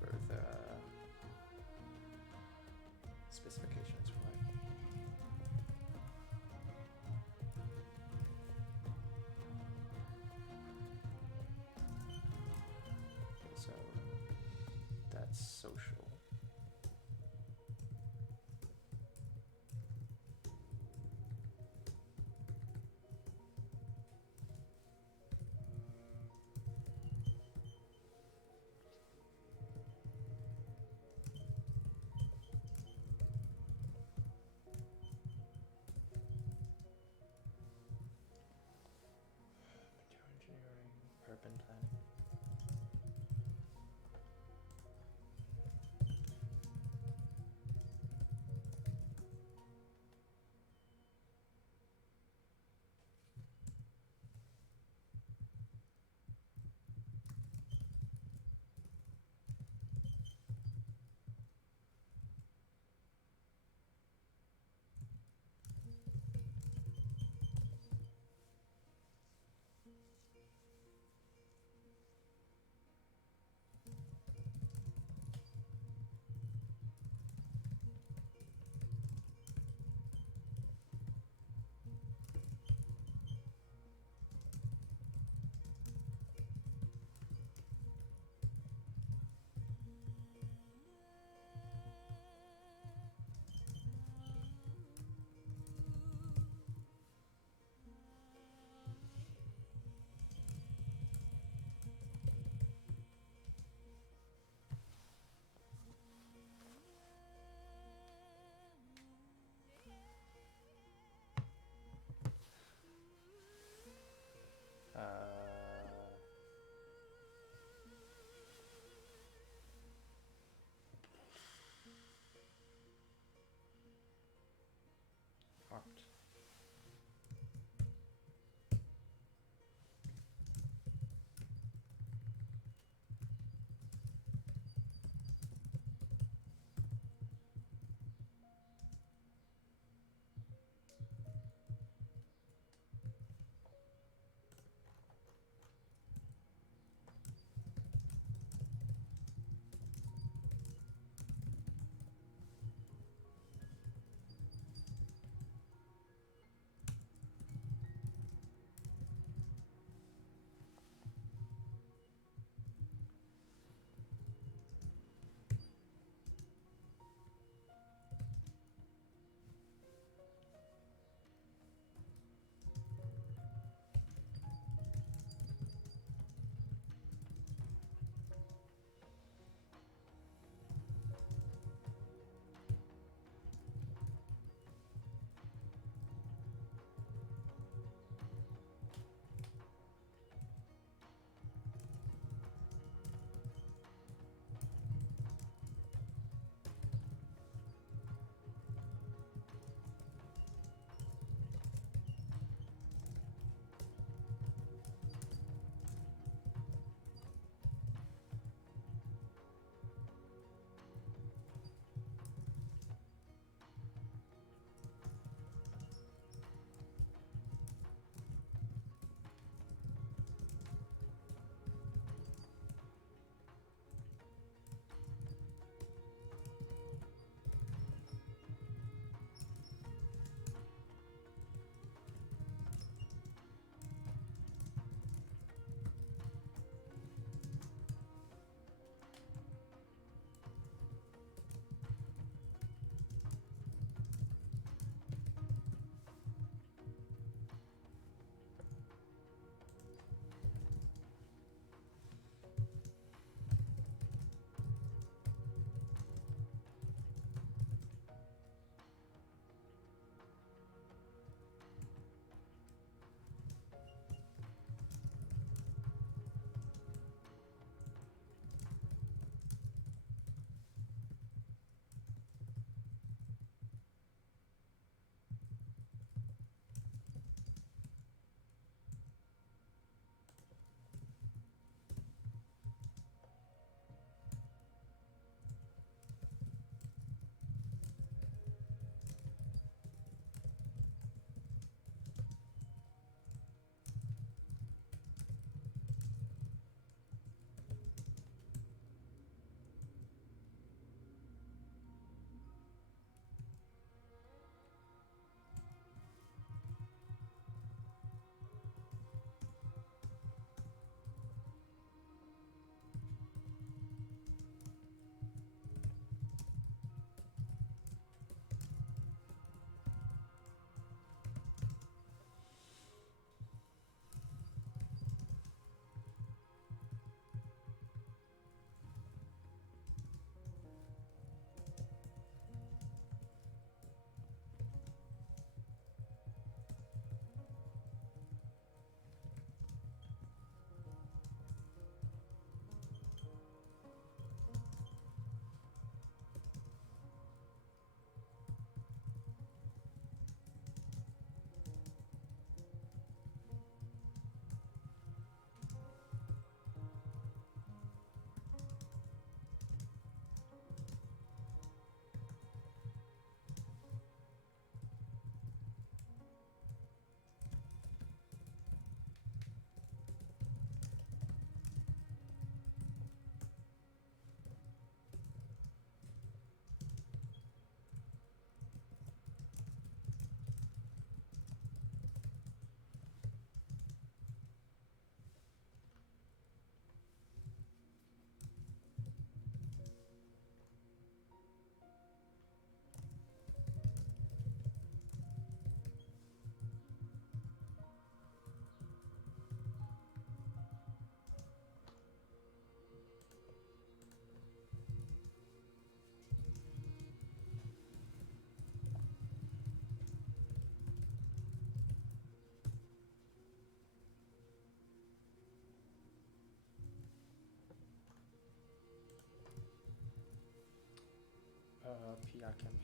further specifications right. Okay, so that's social. Material engineering, urban planning. campaign.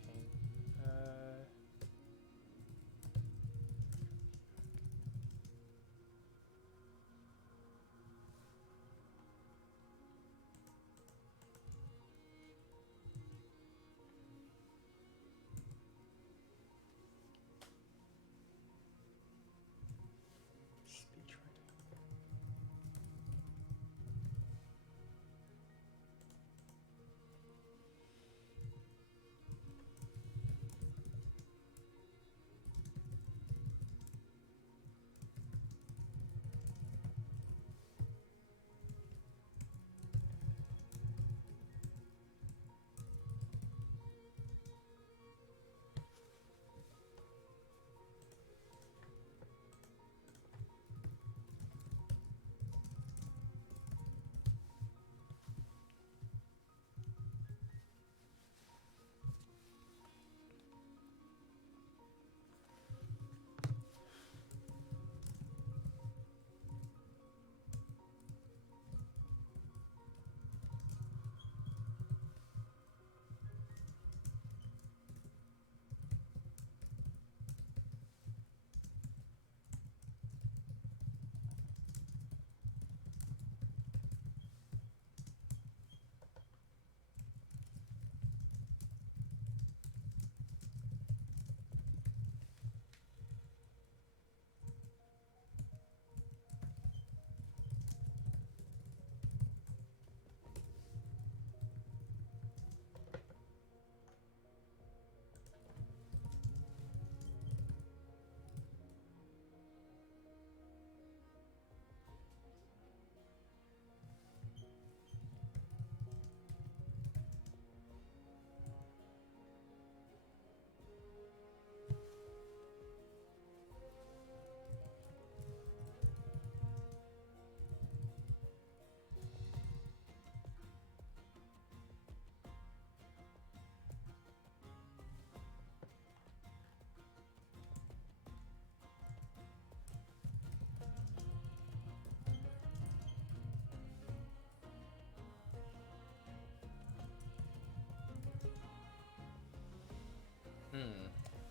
Speech writing.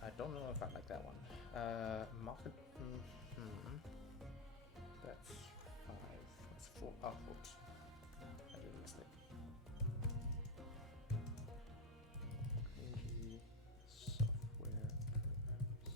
I don't know if I like that one. Market. That's 5. That's 4. Oh, oops. I did a mistake. Cringy software programs.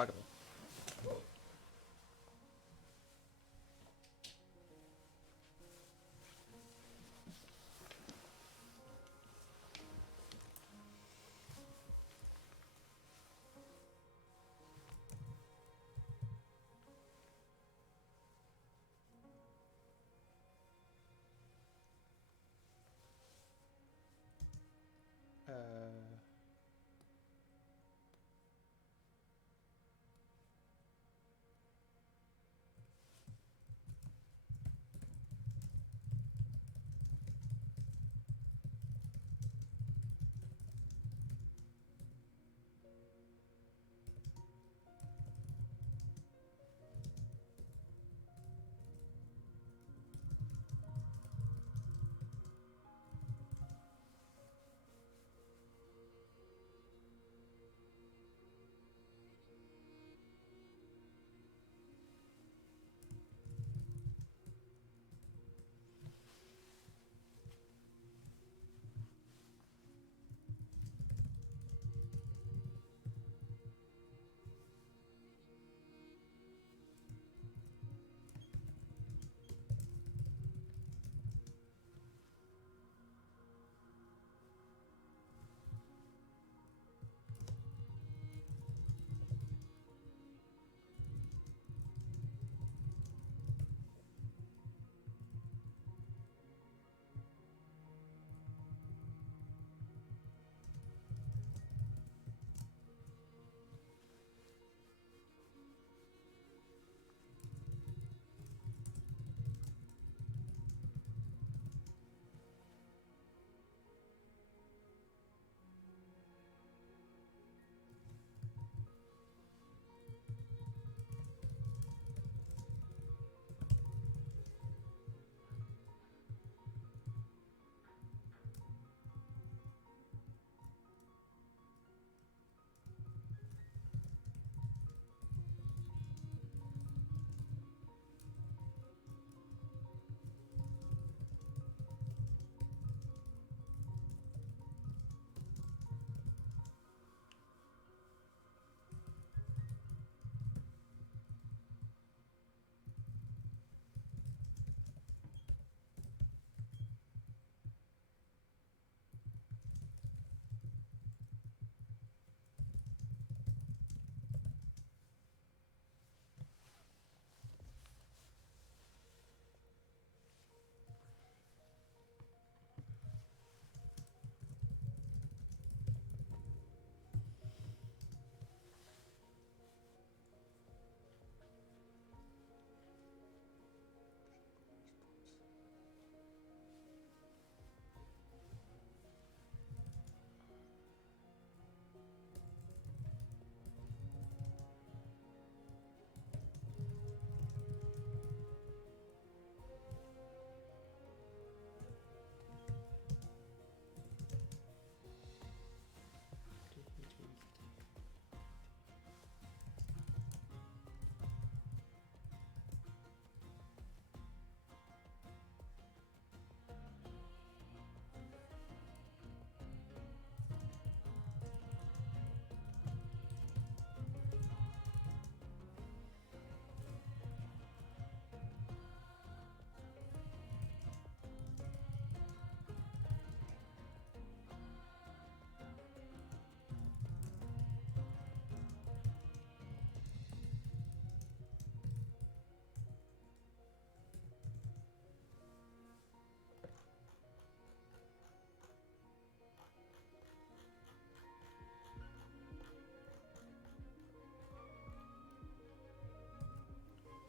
bugging me.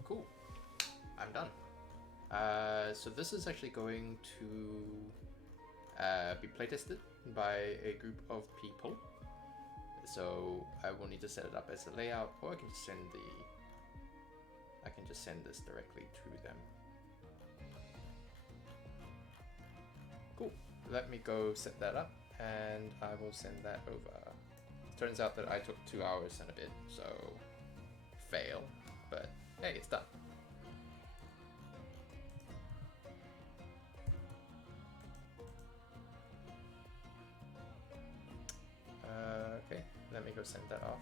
Cool. I'm done. So this is actually going to be playtested by a group of people. So I will need to set it up as a layout, or I can just send this directly to them. Cool. Let me go set that up, and I will send that over. Turns out that I took 2 hours and a bit, so fail. But hey, it's done. Okay, let me go send that off.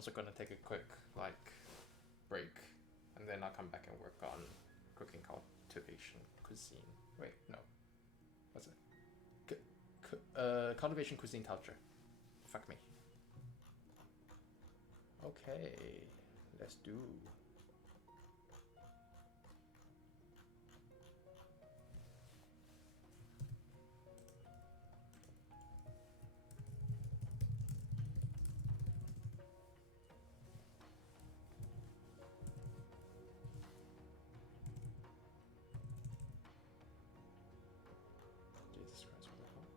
also gonna take a quick break, and then I'll come back and work on cooking cultivation cuisine. Wait, no, what's it? Cultivation cuisine culture. Fuck me. Okay, let's do. Jesus Christ, what the hell?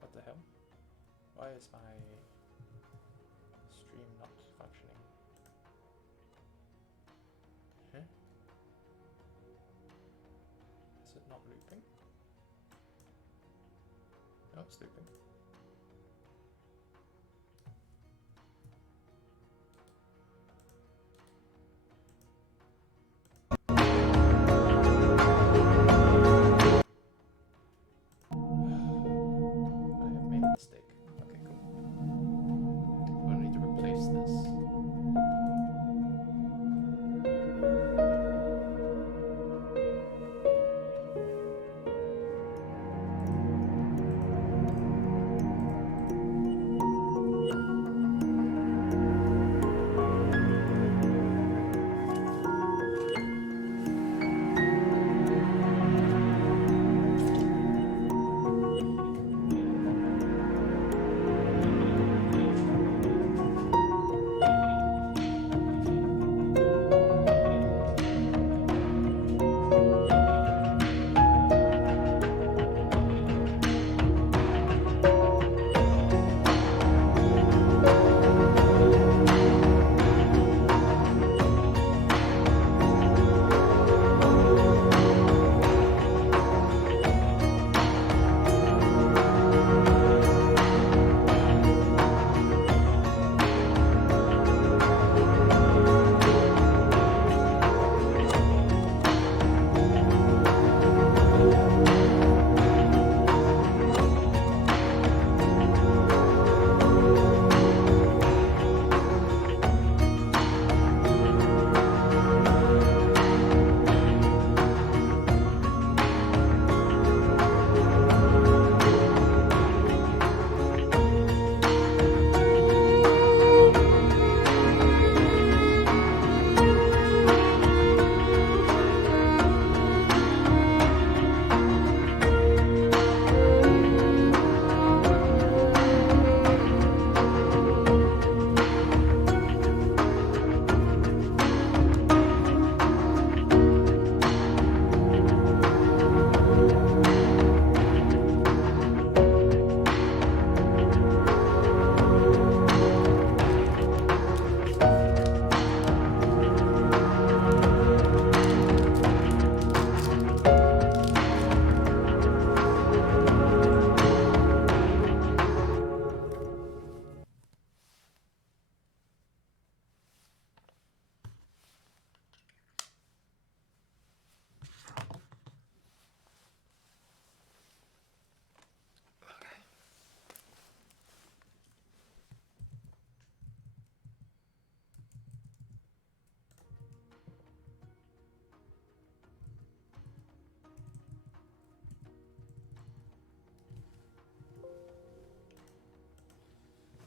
What the hell? Why is my stream not functioning? Huh? Is it not looping? No, it's looping. I have made a mistake. Okay, cool. We're gonna need to replace this.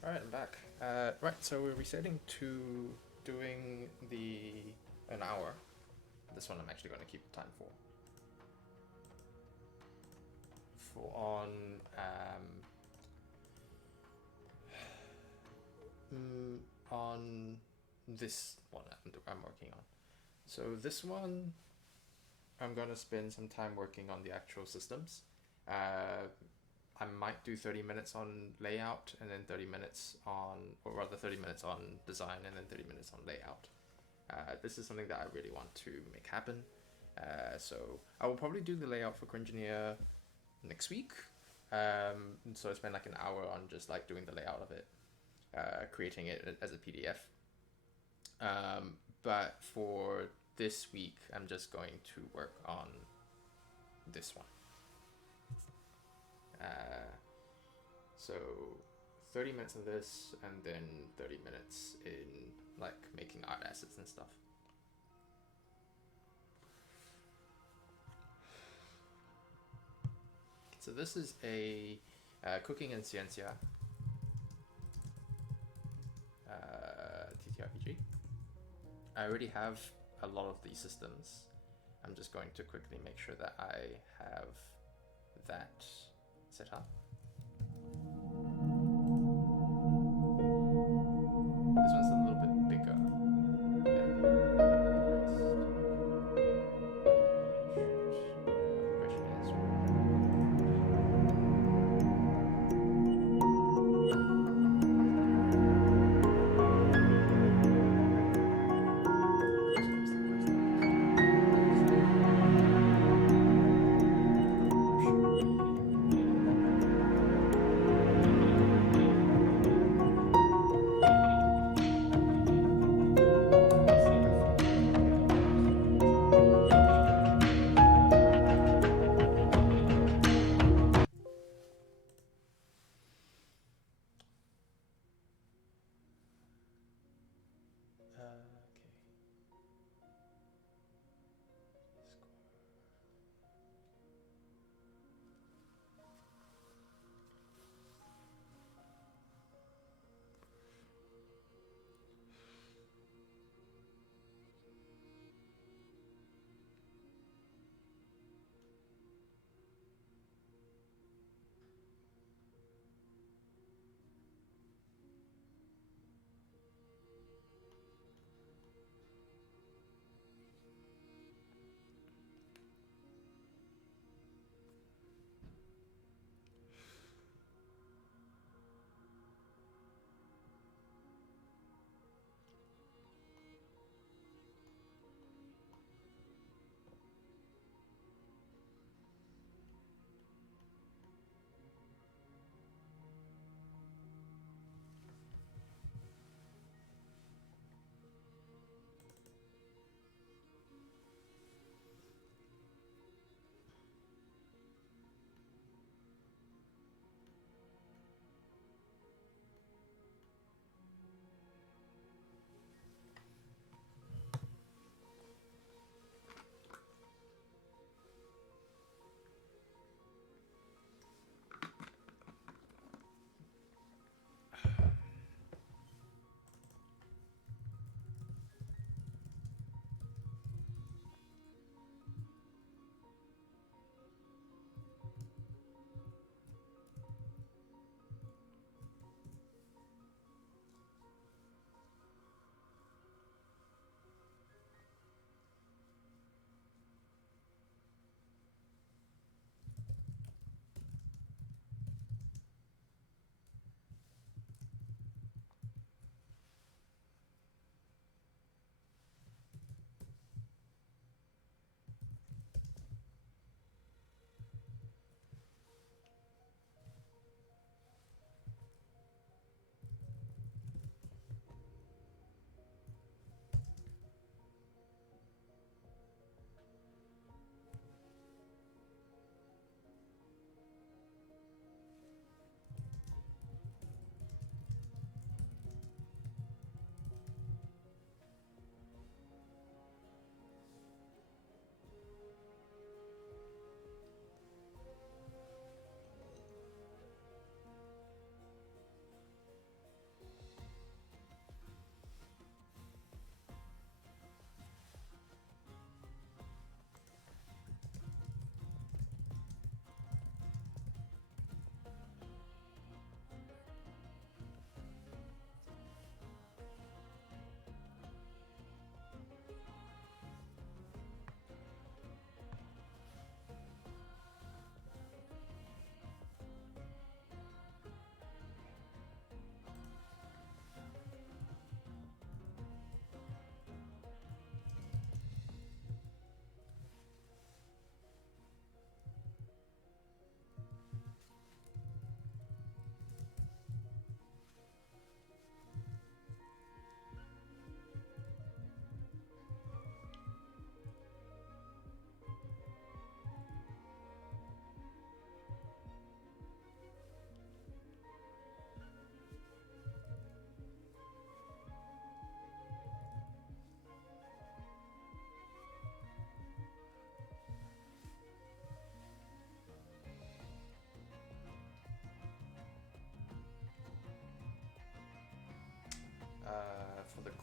Alright, I'm back. Right, so we're resetting to doing an hour. This one I'm actually going to keep the time for. On this one I'm working on. So this one, I'm going to spend some time working on the actual systems. I might do 30 minutes on layout and then 30 minutes on design and then 30 minutes on layout. This is something that I really want to make happen. So I will probably do the layout for Cringineer next week. So I spend like an hour on just like doing the layout of it, creating it as a PDF. But for this week, I'm just going to work on this one. So 30 minutes of this, and then 30 minutes in like making art assets and stuff. So this is a cooking and ciencia TTRPG. I already have a lot of these systems. I'm just going to quickly make sure that I have that set up. This one's a little bit bigger than the rest. Progression is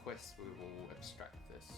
quest, we will abstract this.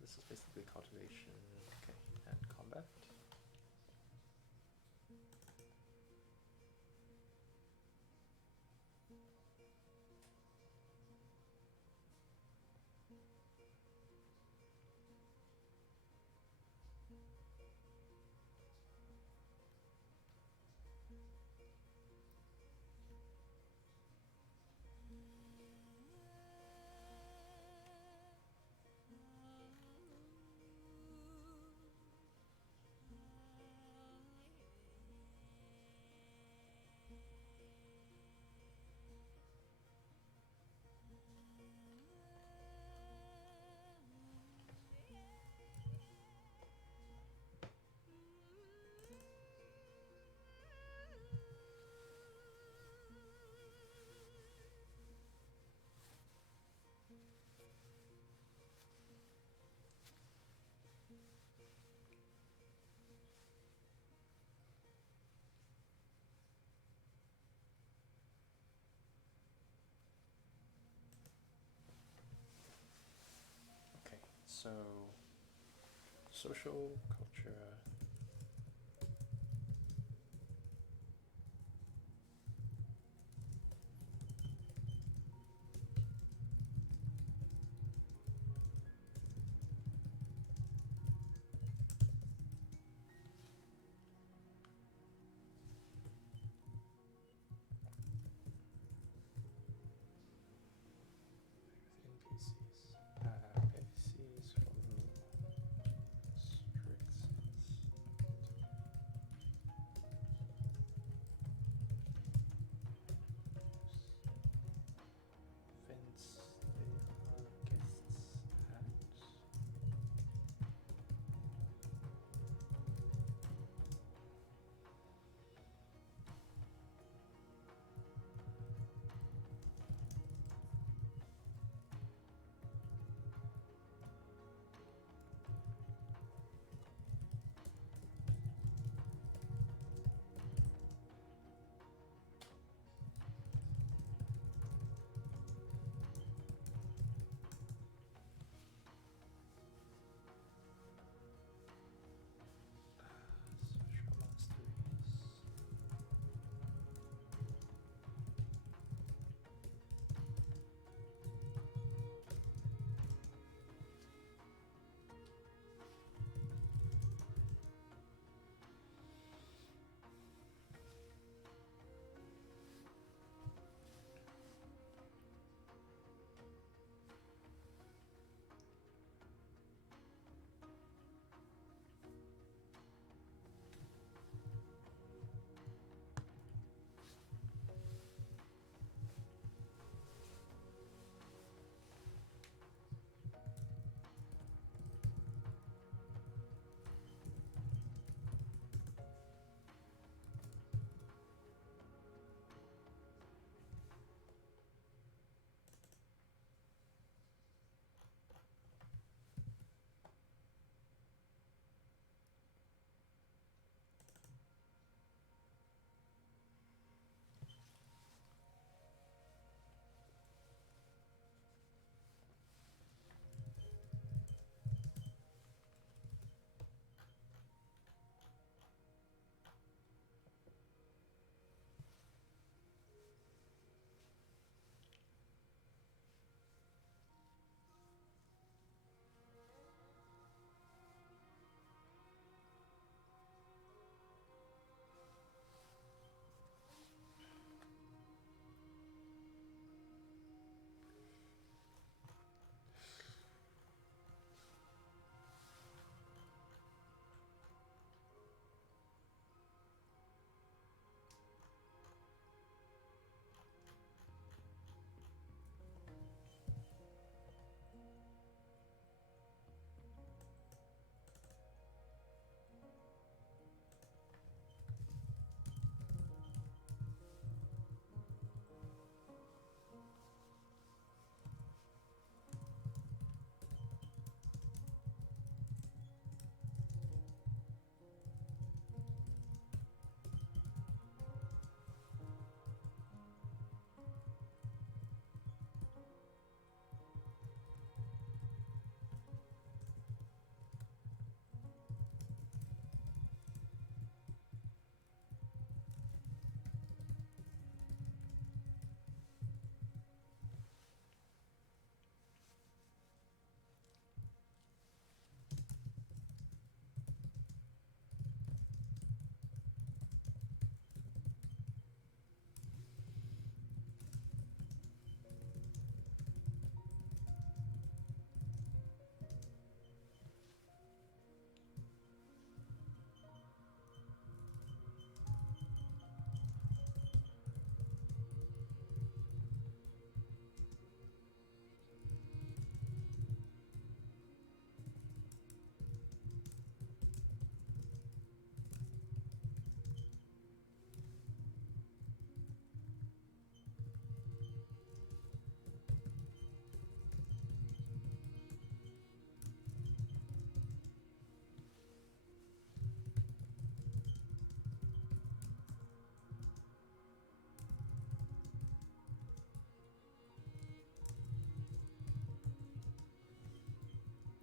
This is basically cultivation, okay, and combat. Okay, so social culture. NPCs. NPCs follow strict sense.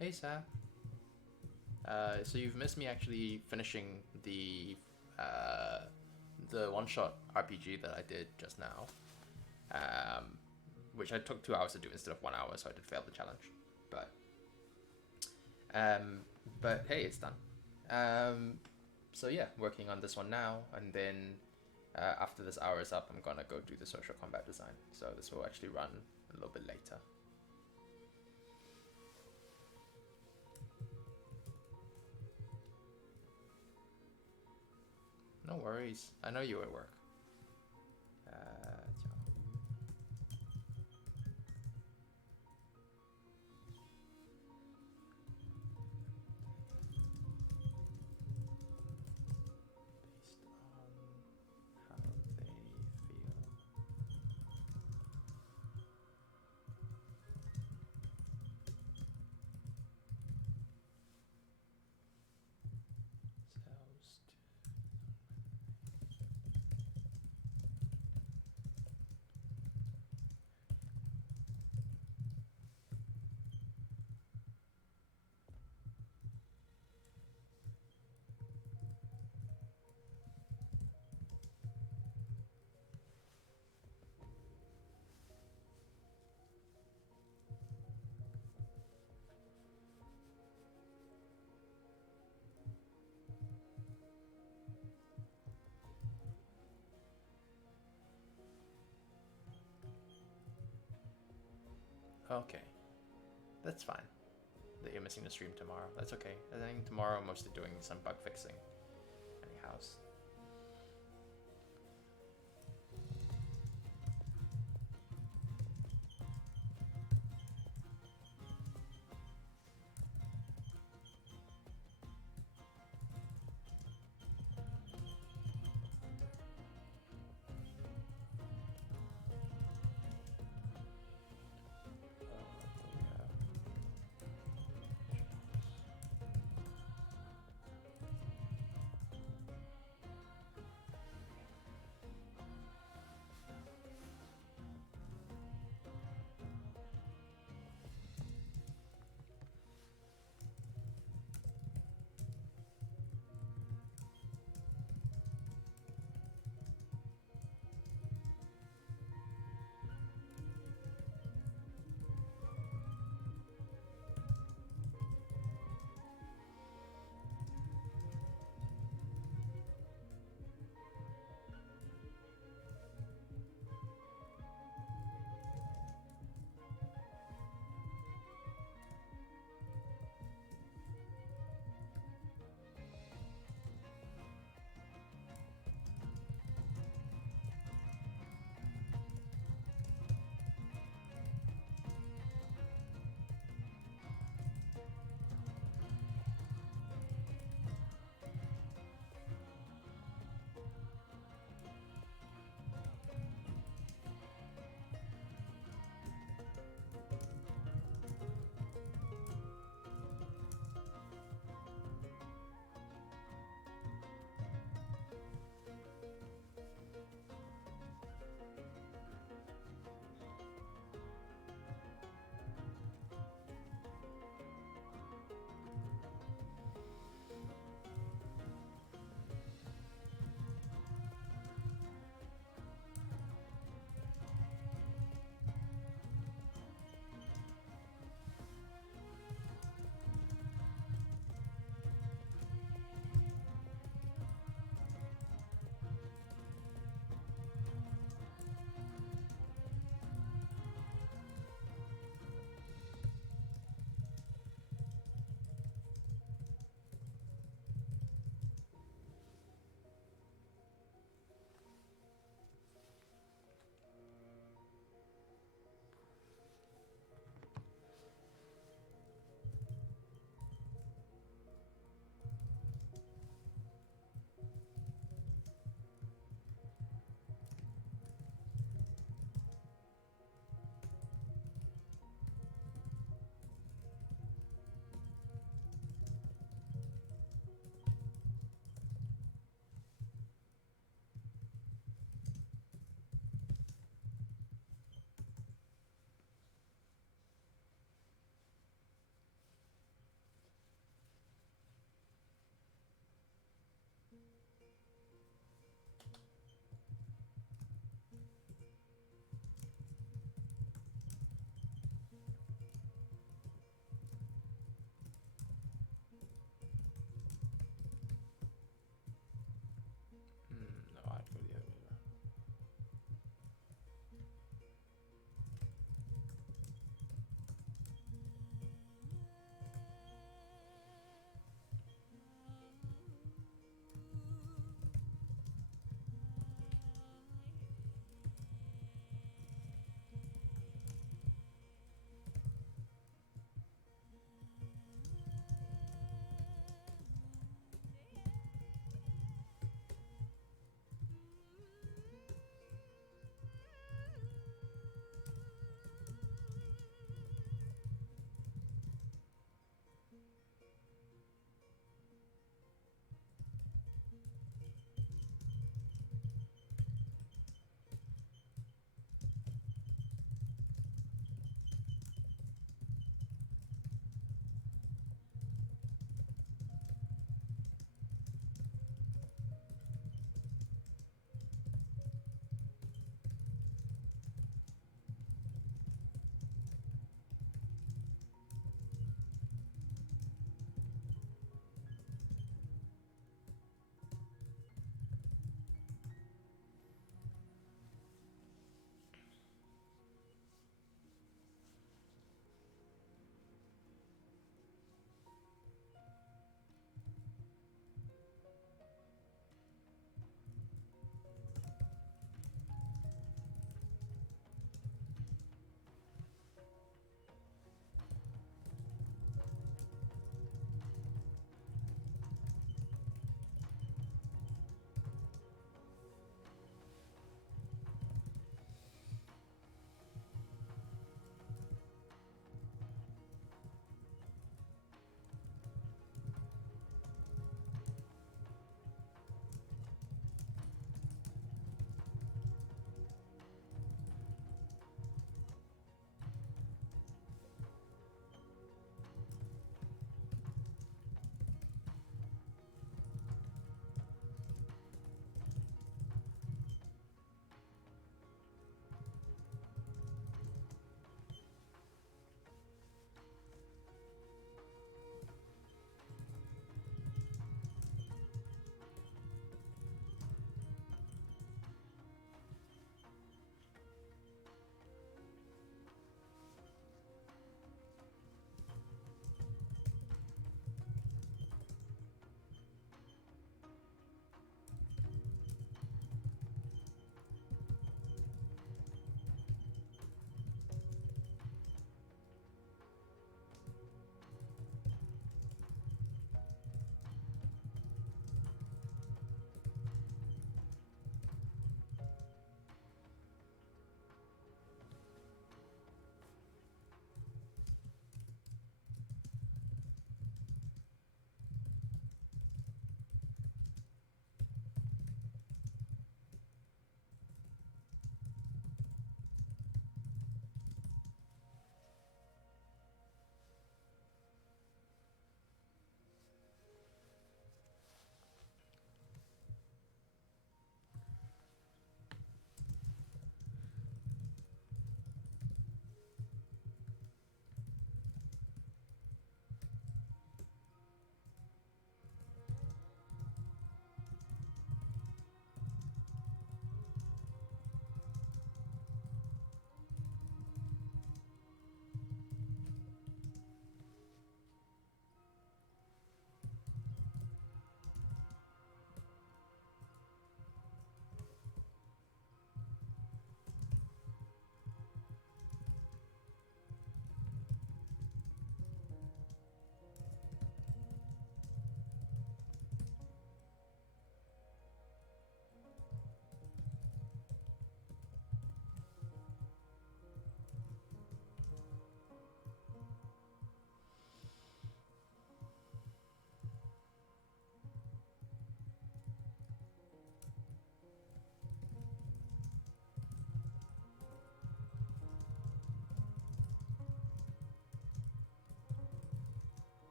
Hey, Sam. So you've missed me actually finishing the one-shot RPG that I did just now, um, which I took 2 hours to do instead of 1 hour, so I did fail the challenge. But um, but hey, it's done. So yeah, working on this one now, and then after this hour is up, I'm gonna go do the social combat design. So this will actually run a little bit later. No worries. I know you at work. Based on how they feel. Cells Okay, that's fine. That you're missing the stream tomorrow. That's okay. I think tomorrow I'm mostly doing some bug fixing. Anyhow.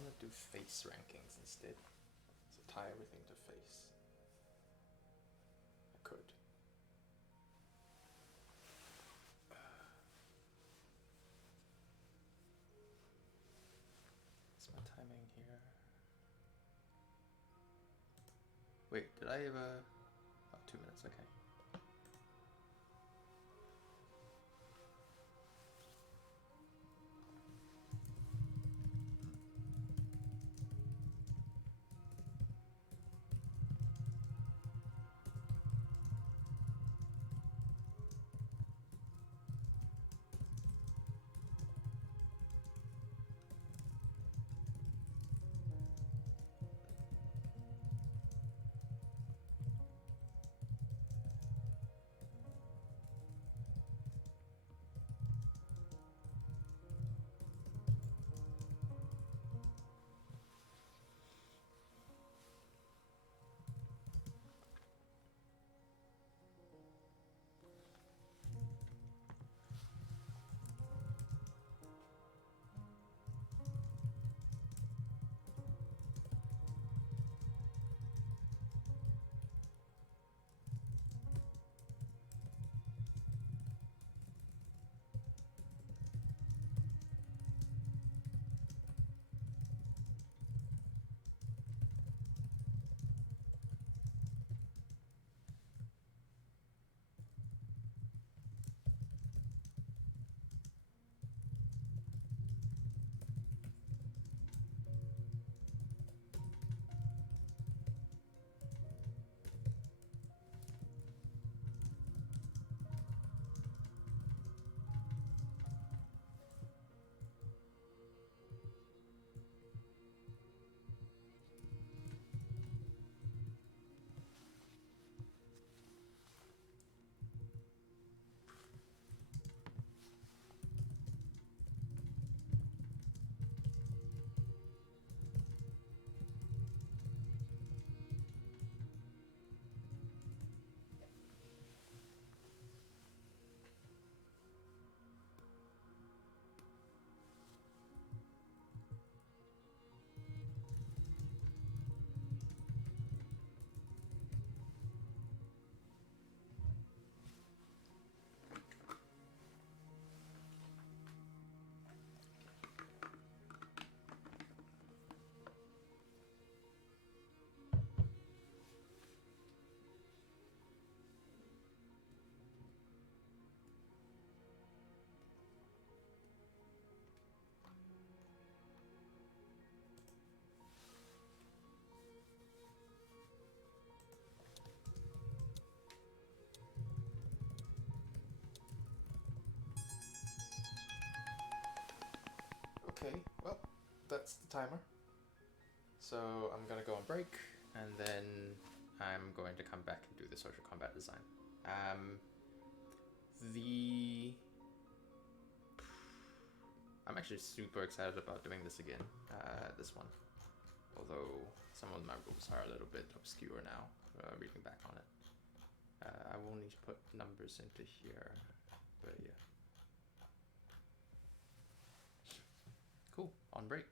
want to do face rankings instead. So tie everything to face. I could. What's my timing here? Wait, did I ever... Oh, 2 minutes, okay. Okay, well, that's the timer. So I'm gonna go on break, and then I'm going to come back and do the social combat design. I'm actually super excited about doing this again, this one. Although some of my rules are a little bit obscure now, reading back on it. I will need to put numbers into here, but yeah. Cool, on break.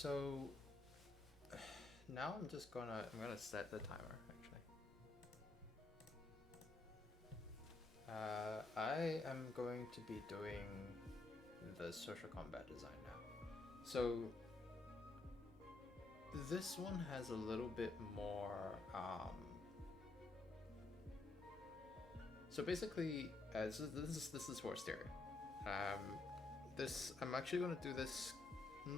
So now I'm gonna set the timer actually. I am going to be doing the social combat design now. So this one has a little bit more. So basically, this is Horse Theory. I'm actually going to do this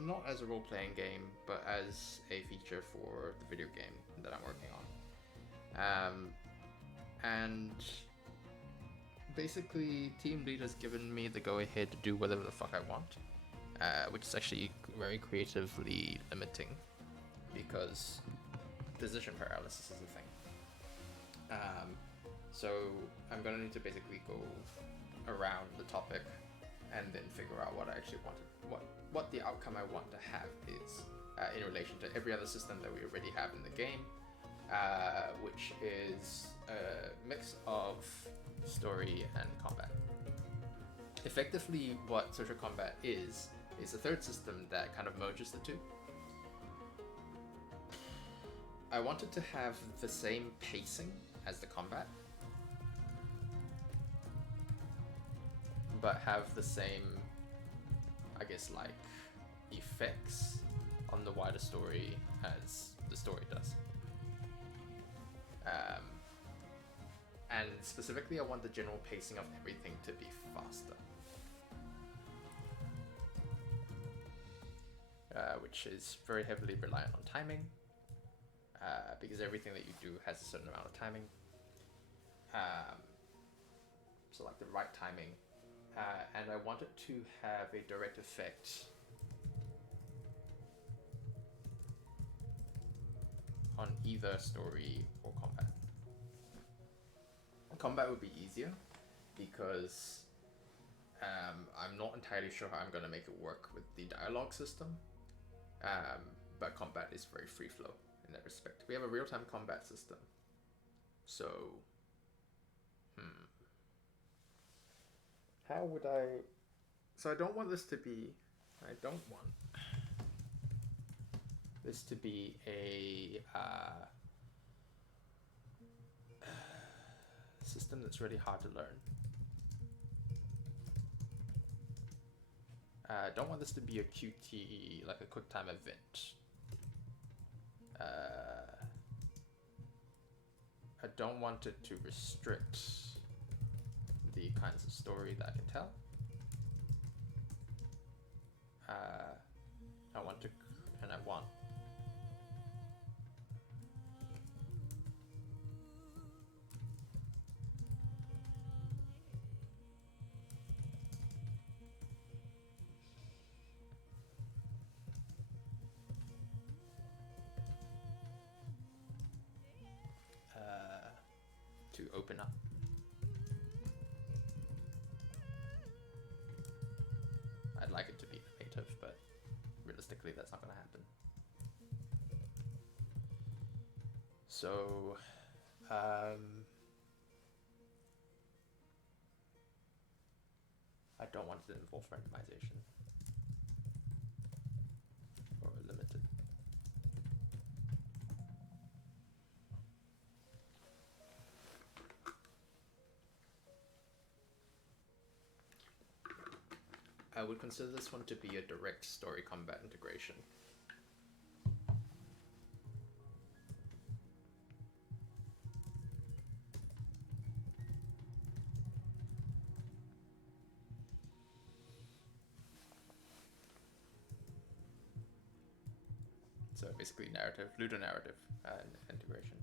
not as a role-playing game, but as a feature for the video game that I'm working on. And basically, Team Lead has given me the go-ahead to do whatever the fuck I want, which is actually very creatively limiting because decision paralysis is a thing. So I'm gonna need to basically go around the topic and then figure out what I actually wanted, what the outcome I want to have is in relation to every other system that we already have in the game, which is a mix of story and combat. Effectively, what social combat is a third system that kind of merges the two. I wanted to have the same pacing as the combat, but have the same, I guess, like, effects on the wider story as the story does. And specifically, I want the general pacing of everything to be faster. Which is very heavily reliant on timing, because everything that you do has a certain amount of timing. So like the right timing. And I want it to have a direct effect on either story or combat. Combat would be easier because I'm not entirely sure how I'm going to make it work with the dialogue system, but combat is very free flow in that respect. We have a real-time combat system, so how would I... So I don't want this to be a system that's really hard to learn. I don't want this to be a QT, like a quick time event. I don't want it to restrict the kinds of story that I can tell. I want to open up. I'd like it to be native, but realistically that's not going to happen. So I don't want it to involve randomization or limited. I would consider this one to be a direct story combat integration. So basically narrative, ludonarrative integration.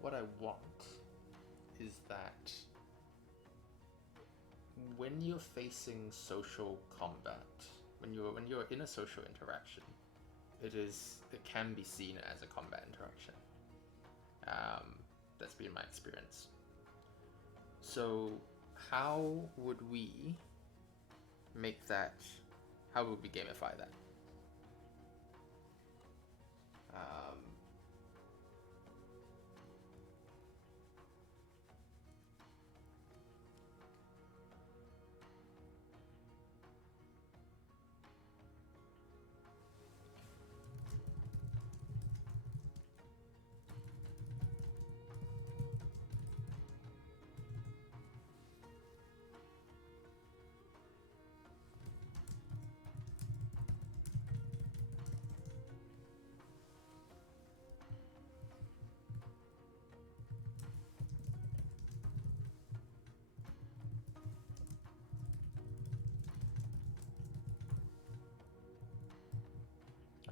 What I want is that when you're facing social combat, when you're in a social interaction, it can be seen as a combat interaction. That's been my experience. So how would we make that? How would we gamify that?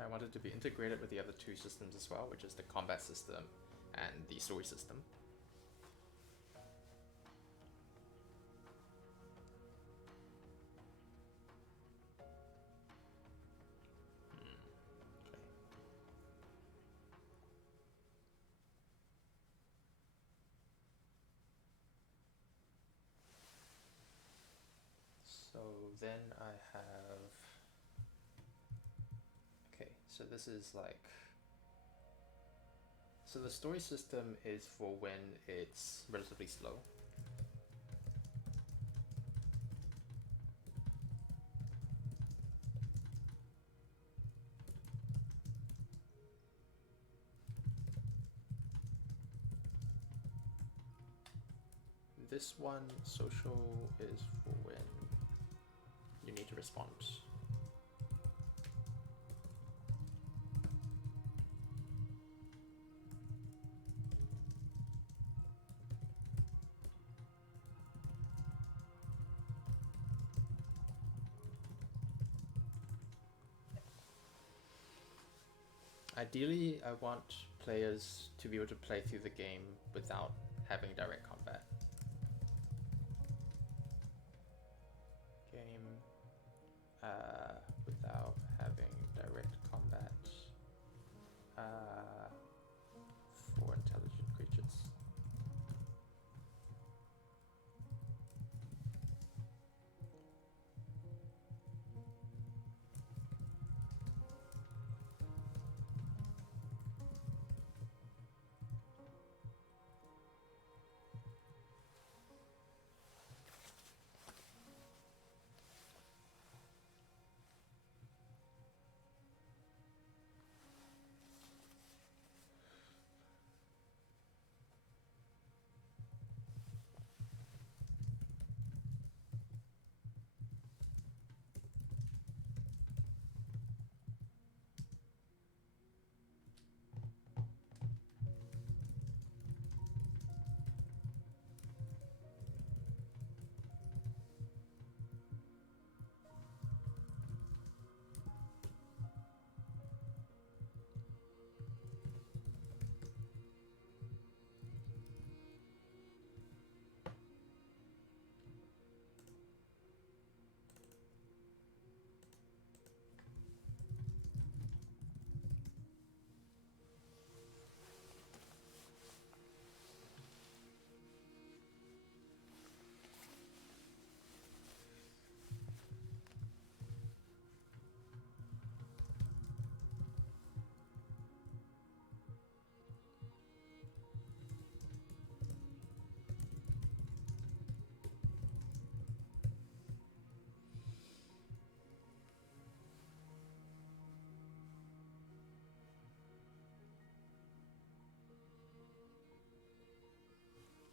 I want it to be integrated with the other two systems as well, which is the combat system and the story system. Okay. So then I have... Okay, so this is like... So the story system is for when it's relatively slow. This one, social, is for when you need to respond. Ideally, I want players to be able to play through the game without having direct combat. Game without having direct combat for intelligent creatures.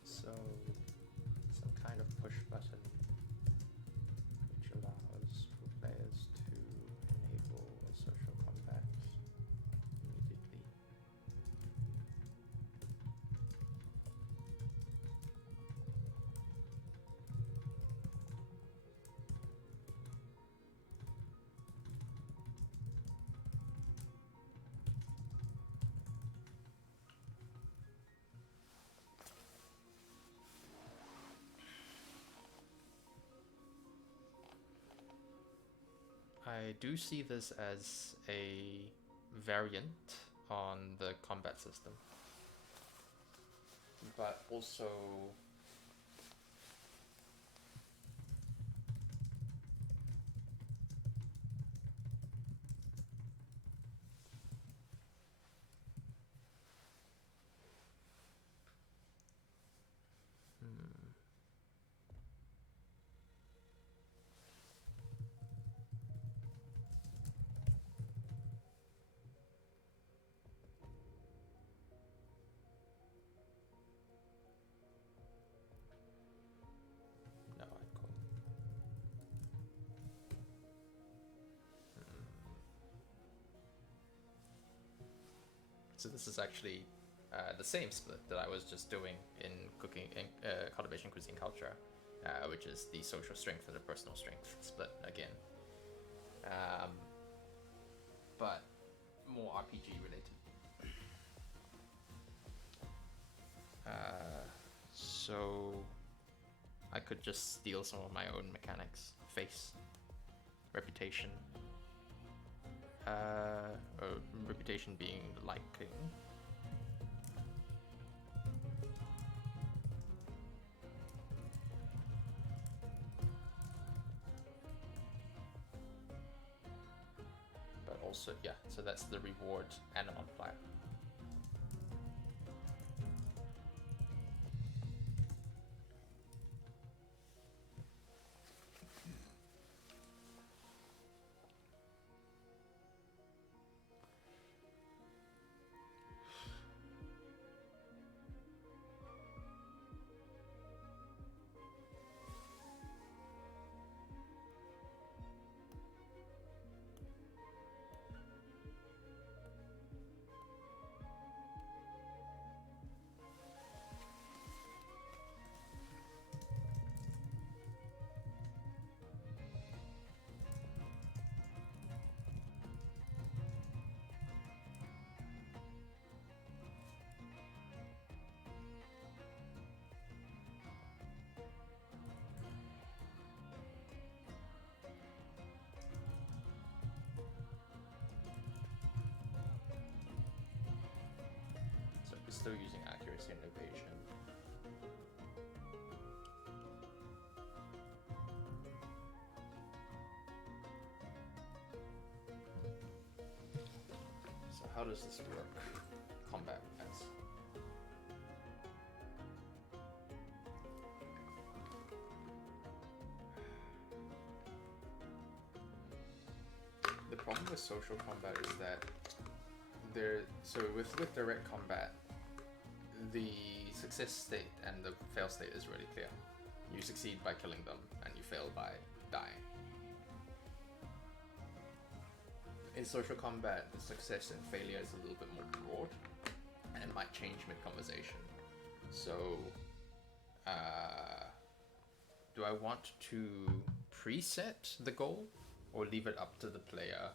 So, some kind of push button which allows for players to enable a social combat immediately. I do see this as a variant on the combat system, but also no, I call. So this is actually the same split that I was just doing in cooking, in cultivation, cuisine, culture, which is the social strength and the personal strength split again. But more RPG related. So I could just steal some of my own mechanics. Face, reputation. Reputation being liking. But also, yeah, so that's the reward and a multiplier. So we're still using accuracy and evasion. So how does this work? Combat as the problem with social combat is that with direct combat, the success state and the fail state is really clear. You succeed by killing them, and you fail by dying. In social combat, the success and failure is a little bit more broad, and it might change mid-conversation. So, do I want to preset the goal, or leave it up to the player?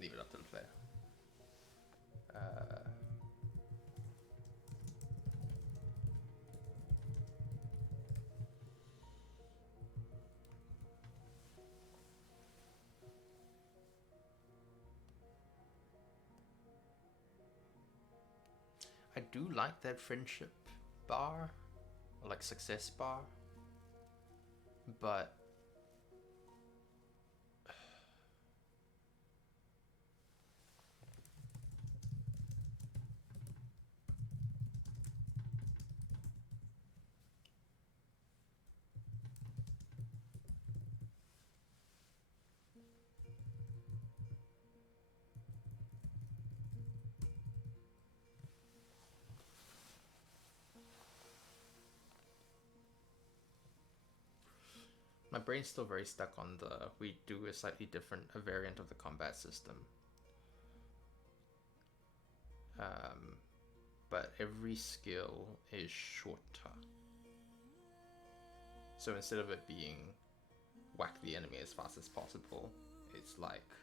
Leave it up to the player. I do like that friendship bar, or like success bar, but my brain's still very stuck on we do a slightly different, a variant of the combat system. But every skill is shorter. So instead of it being whack the enemy as fast as possible, it's like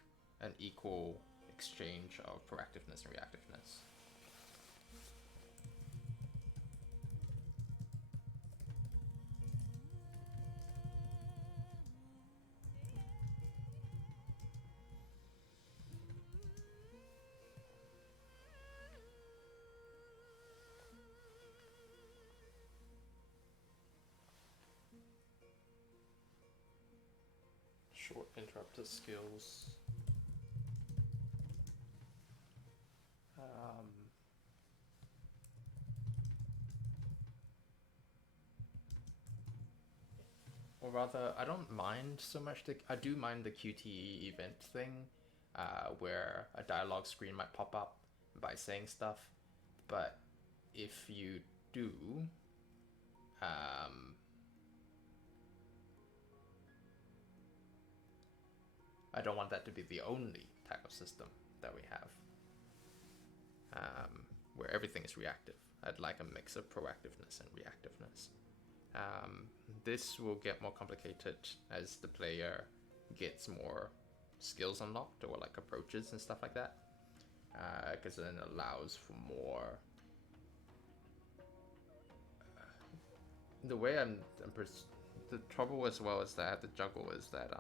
an equal exchange of proactiveness and reactiveness. Short interrupter skills. Or rather, I don't mind so much I do mind the QTE event thing, where a dialogue screen might pop up by saying stuff, but if you do, I don't want that to be the only type of system that we have, where everything is reactive. I'd like a mix of proactiveness and reactiveness. This will get more complicated as the player gets more skills unlocked, or like approaches and stuff like that. because then it allows for more. The way the trouble as well as that I have to juggle is that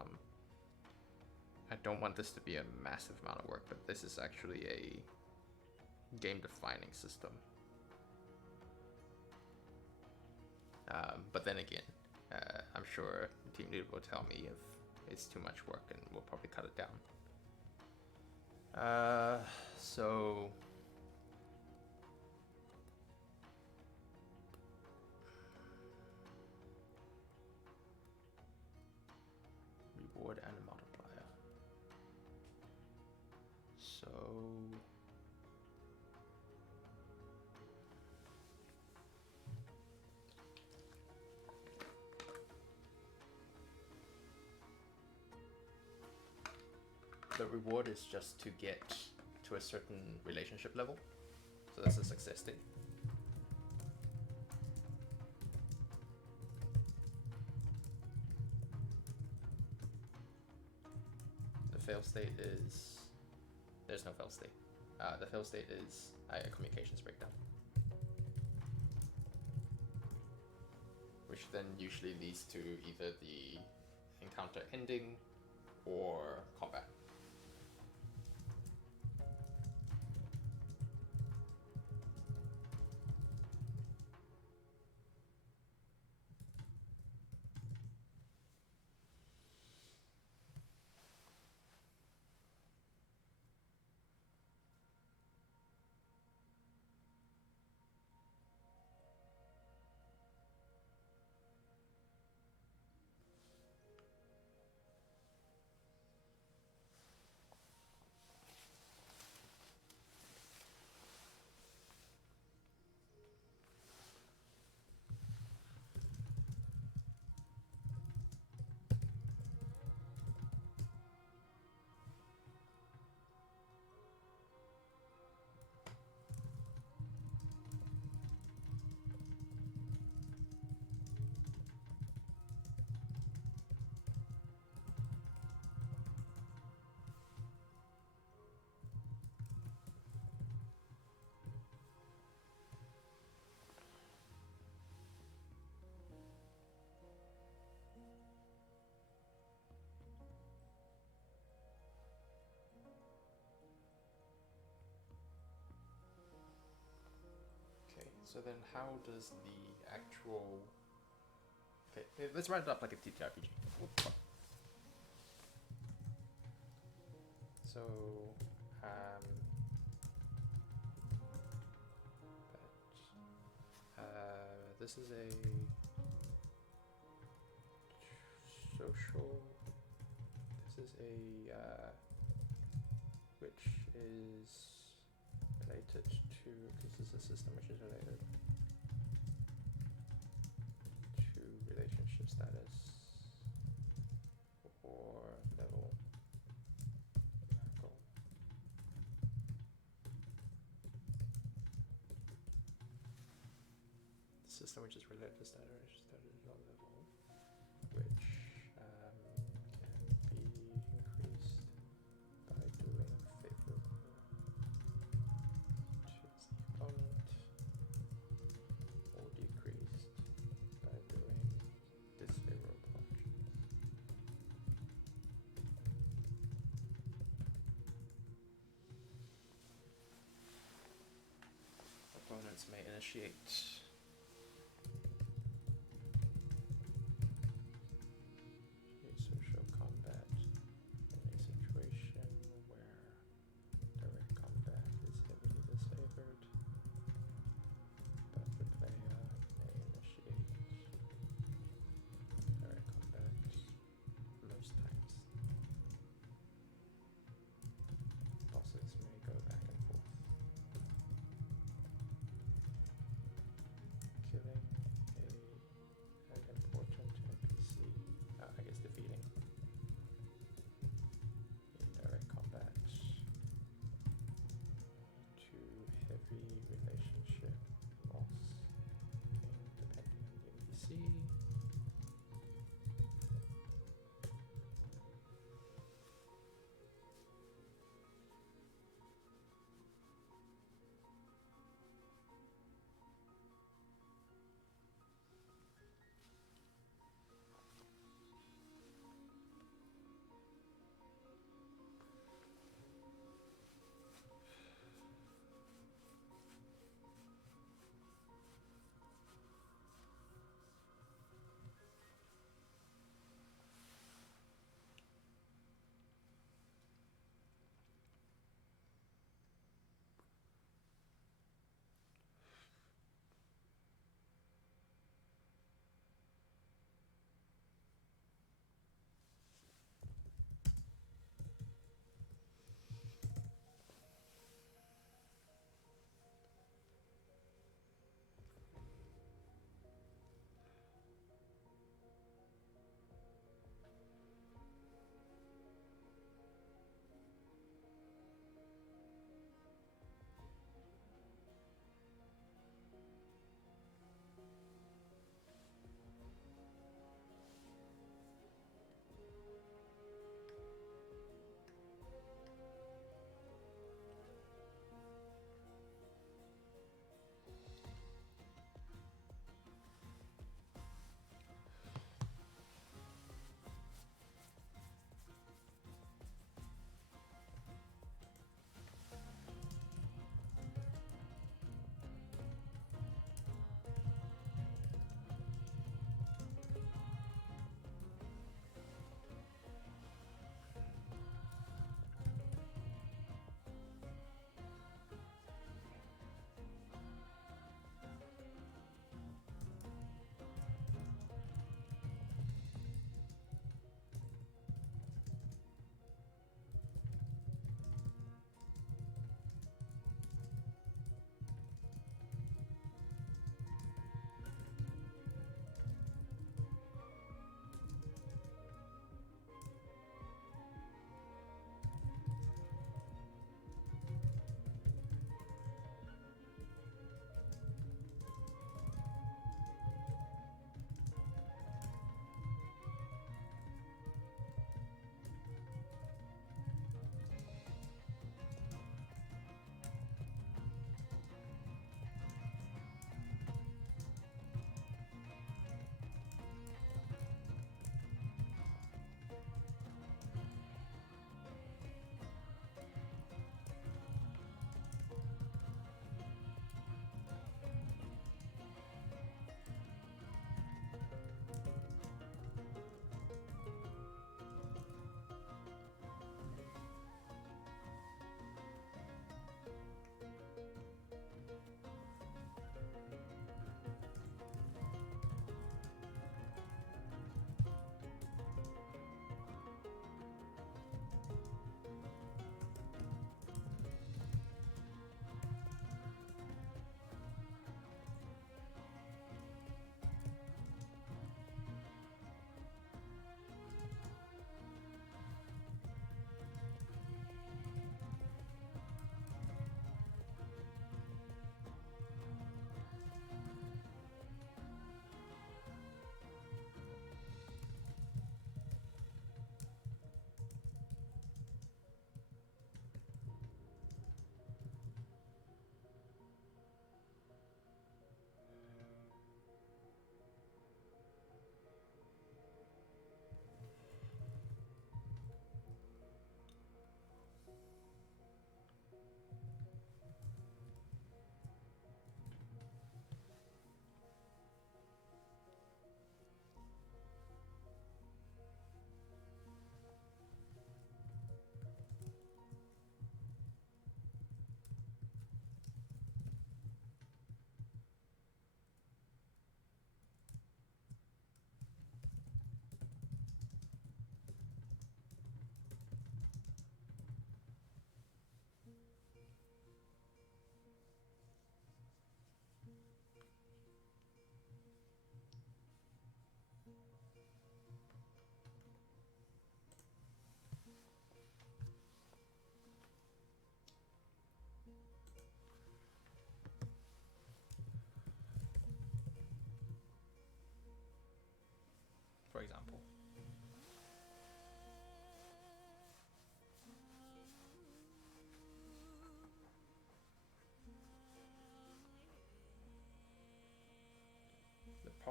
I don't want this to be a massive amount of work, but this is actually a game-defining system. But then again, I'm sure Team Leader will tell me if it's too much work, and we'll probably cut it down. So reward and a multiplier. So the reward is just to get to a certain relationship level. So that's a success state. The fail state is... There's no fail state. The fail state is a communications breakdown, which then usually leads to either the encounter ending or combat. So then how does the actual... Okay, let's write it up like a TTRPG. So, this is a social... This is a... which is related to... This is a system which is related to relationship status or level goal. The system which is related to status or level, which can be increased by doing favorable to its opponent, or decreased by doing disfavorable actions. Opponents may initiate social combat in a situation where direct combat is heavily disfavored, but the player may initiate direct combat most times. Bosses may go back and forth.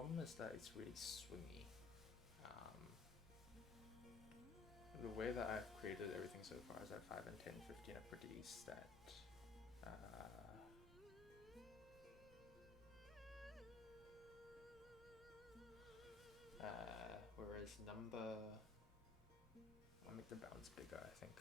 problem is that it's really swingy. The way that I've created everything so far is that 5 and 10, 15 are pretty stat. Whereas number, I'll make the bounds bigger, I think.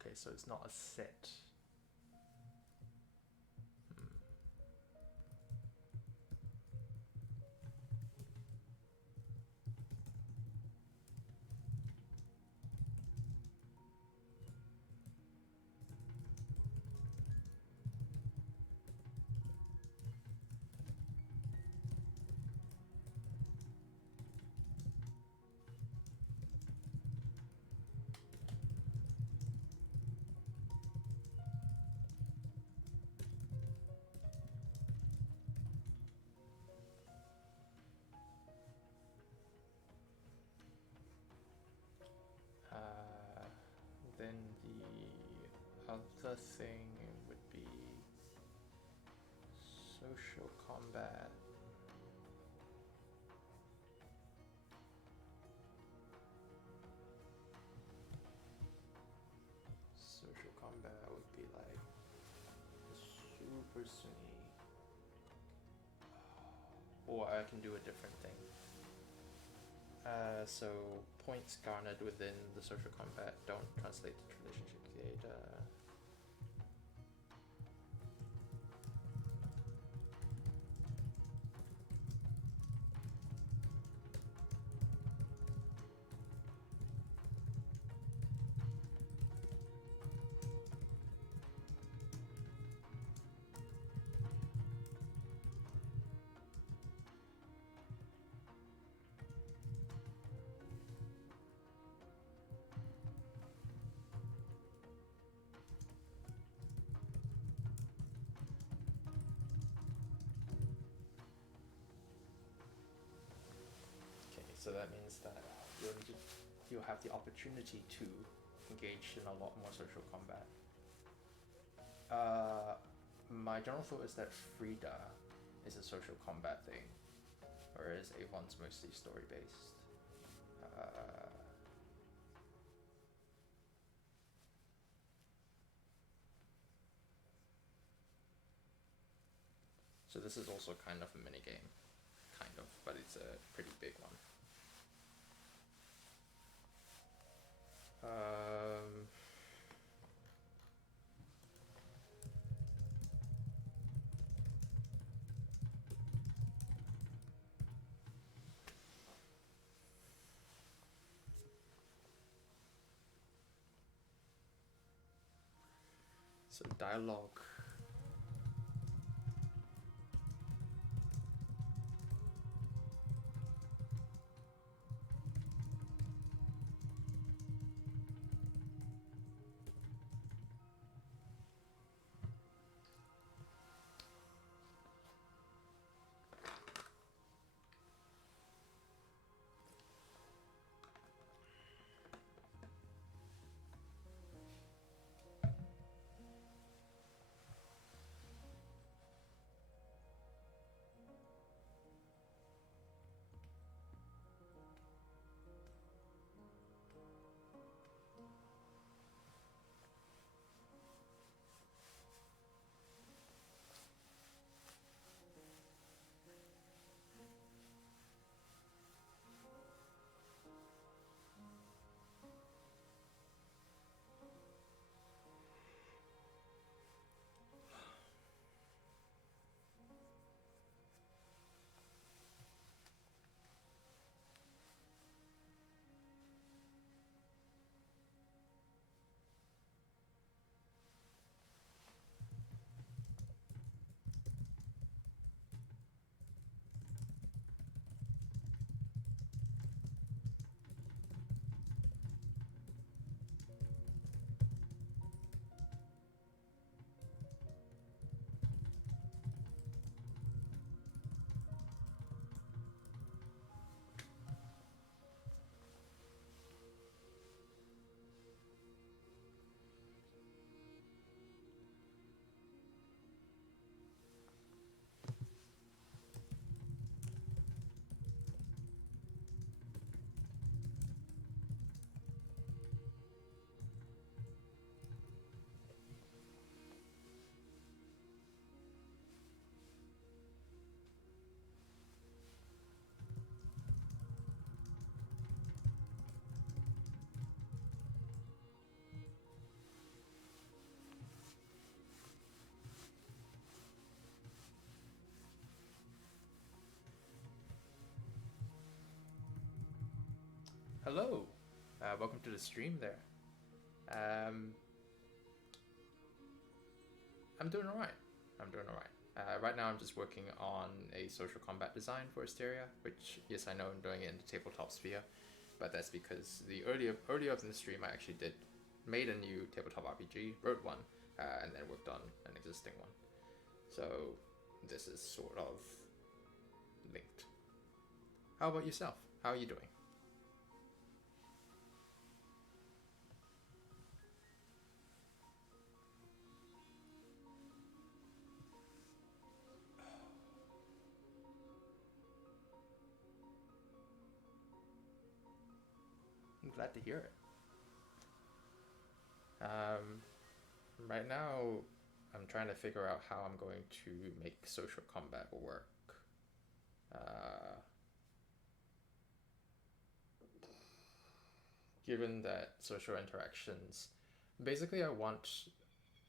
Okay, so it's not a set. Then the other thing would be social combat. Social combat would be like super swingy. Or I can do a different thing. So points garnered within the social combat don't translate to relationship creator. So that means that you'll have the opportunity to engage in a lot more social combat. My general thought is that Frida is a social combat thing, whereas Avon's mostly story based. So this is also kind of a minigame, but it's a pretty big one. So dialogue. Hello, welcome to the stream there. I'm doing alright. Right now I'm just working on a social combat design for Asteria, which, yes, I know I'm doing it in the tabletop sphere, but that's because the earlier in the stream I actually made a new tabletop RPG, wrote one, and then worked on an existing one. So this is sort of linked. How about yourself? How are you doing? I'm glad to hear it. Right now, I'm trying to figure out how I'm going to make social combat work. Given that social interactions, basically I want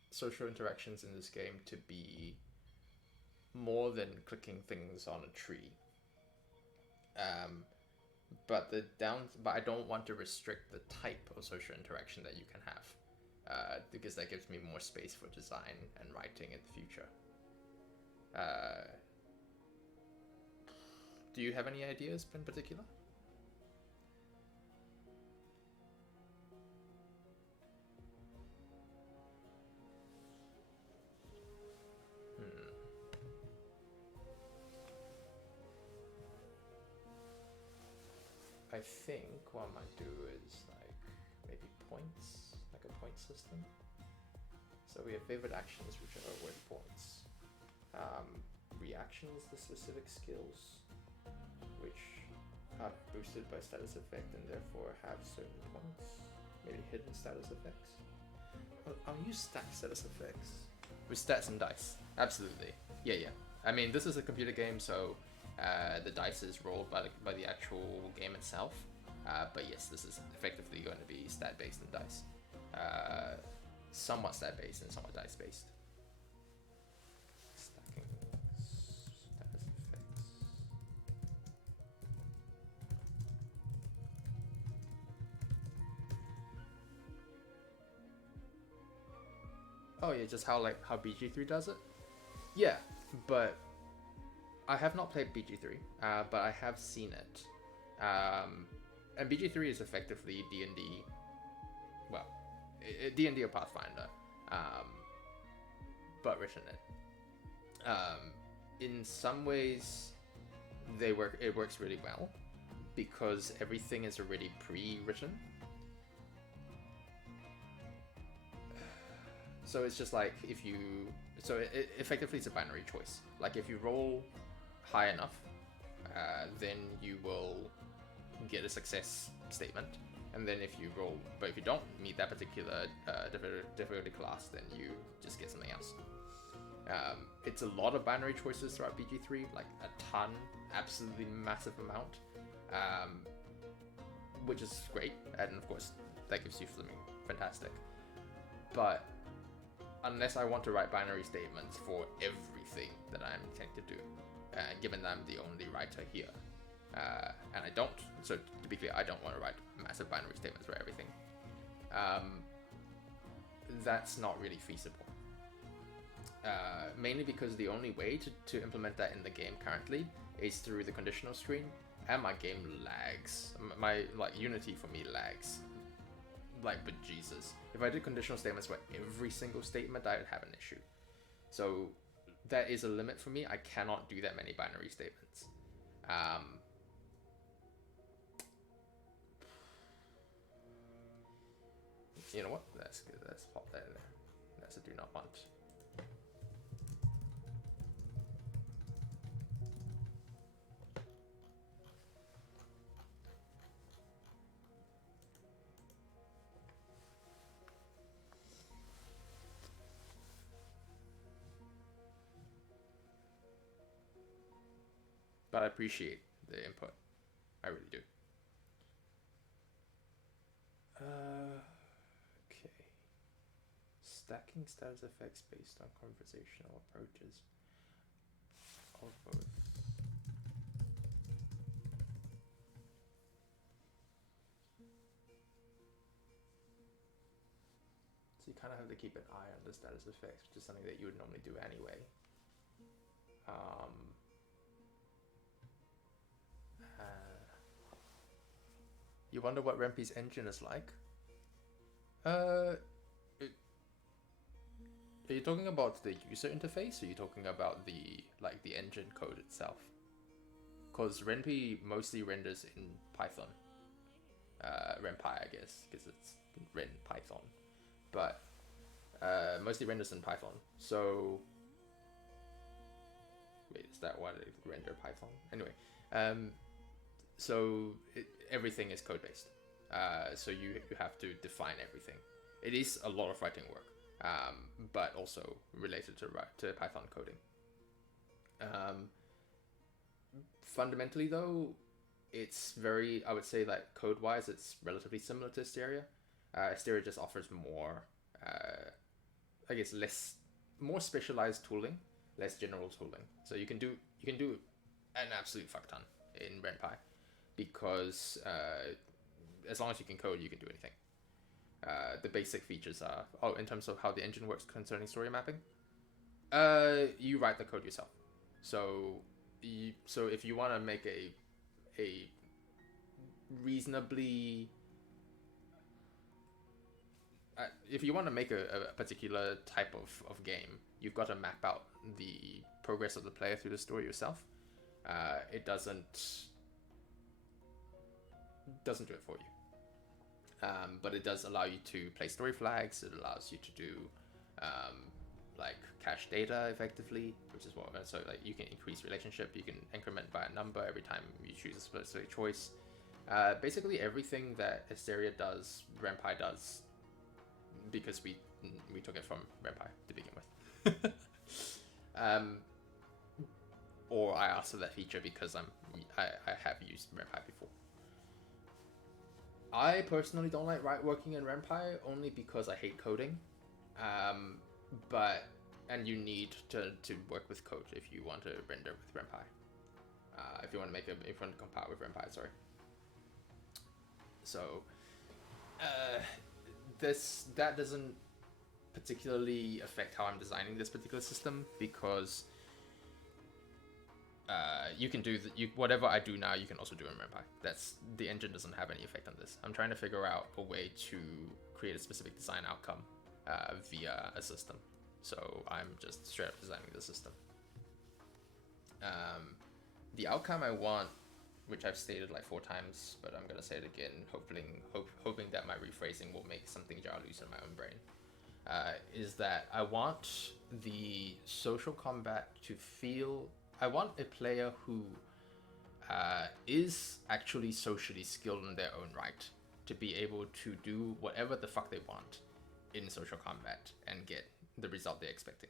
social interactions in this game to be more than clicking things on a tree. But I don't want to restrict the type of social interaction that you can have, because that gives me more space for design and writing in the future. Do you have any ideas in particular? I think what I might do is like maybe points, like a point system. So we have favorite actions, which are worth points. Reactions to specific skills, which are boosted by status effect and therefore have certain points. Maybe hidden status effects. I'll use stack status effects with stats and dice. Absolutely. Yeah. I mean, this is a computer game, so the dice is rolled by the actual game itself. But yes, this is effectively going to be stat-based and dice. Somewhat stat-based and somewhat dice-based. Stacking status effects. Oh yeah, just how BG3 does it? Yeah, but I have not played BG3, but I have seen it. And BG3 is effectively D&D, well, D&D or Pathfinder, but written in. In some ways, it works really well, because everything is already pre-written. So it's just like effectively it's a binary choice. Like if you roll high enough, then you will get a success statement, and then if you don't meet that particular difficulty class, then you just get something else. It's a lot of binary choices throughout BG3, like a ton, absolutely massive amount, which is great, and of course that gives you something fantastic. But unless I want to write binary statements for everything that I'm intending to do, given that I'm the only writer here, and I don't, so to be clear, I don't want to write massive binary statements for everything. That's not really feasible. Mainly because the only way to implement that in the game currently is through the conditional screen, and my game lags. My Unity for me lags. But Jesus. If I did conditional statements for every single statement, I would have an issue. So that is a limit for me. I cannot do that many binary statements. You know what? That's good. Let's pop that in there. That's a do not want. But I appreciate the input. I really do. Okay. Stacking status effects based on conversational approaches. Or both. you kind of have to keep an eye on the status effects, which is something that you would normally do anyway. You wonder what Rempi's engine is like? Are you talking about the user interface, or are you talking about the engine code itself? Because Renpi mostly renders in Python. RenPy, I guess, because it's Ren Python, but mostly renders in Python. So wait, is that why they render Python? Anyway, so everything is code based. So you have to define everything. It is a lot of writing work, but also related to Python coding. Fundamentally, though, it's very, I would say, like code-wise, it's relatively similar to Asteria. Asteria just offers more, I guess, more specialized tooling, less general tooling. So you can do an absolute fuck ton in RenPy, because as long as you can code, you can do anything. The basic features are, in terms of how the engine works concerning story mapping, you write the code yourself. So if you want to make a reasonably, if you want to make a particular type of game, you've got to map out the progress of the player through the story yourself. It doesn't do it for you, but it does allow you to place story flags. It allows you to do like cache data effectively, which is what, so like you can increase relationship, you can increment by a number every time you choose a specific choice. Basically everything that Asteria does, RenPy does, because we took it from RenPy to begin with. Or I asked for that feature because I have used RenPy before. I personally don't like working in RenPy only because I hate coding. And you need to work with code if you want to render with RenPy. If you want to compile with RenPy, sorry. So that doesn't particularly affect how I'm designing this particular system, because you can do whatever I do now, you can also do in RenPy. The engine doesn't have any effect on this. I'm trying to figure out a way to create a specific design outcome via a system. So I'm just straight up designing the system. The outcome I want, which I've stated like 4 times, but I'm gonna say it again, hoping that my rephrasing will make something jar loose in my own brain, is that I want the social combat to feel. I want a player who is actually socially skilled in their own right to be able to do whatever the fuck they want in social combat and get the result they're expecting.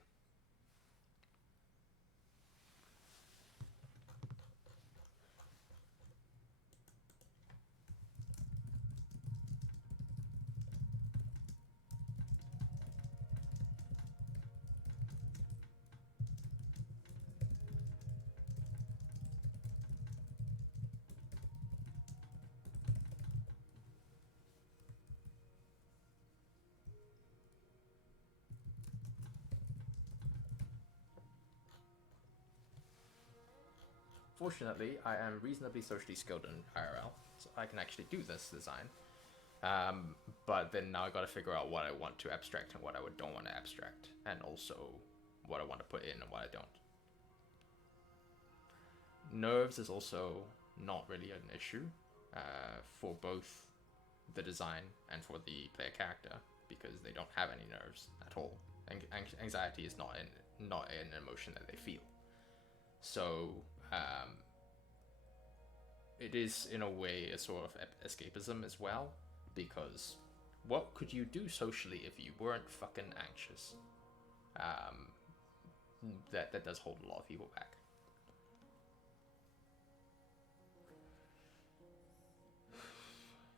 Fortunately, I am reasonably socially skilled in IRL, so I can actually do this design. But then now I got to figure out what I want to abstract and what I don't want to abstract, and also what I want to put in and what I don't. Nerves is also not really an issue for both the design and for the player character, because they don't have any nerves at all. Anxiety is not an emotion that they feel. So it is in a way a sort of escapism as well, because what could you do socially if you weren't fucking anxious? That does hold a lot of people back.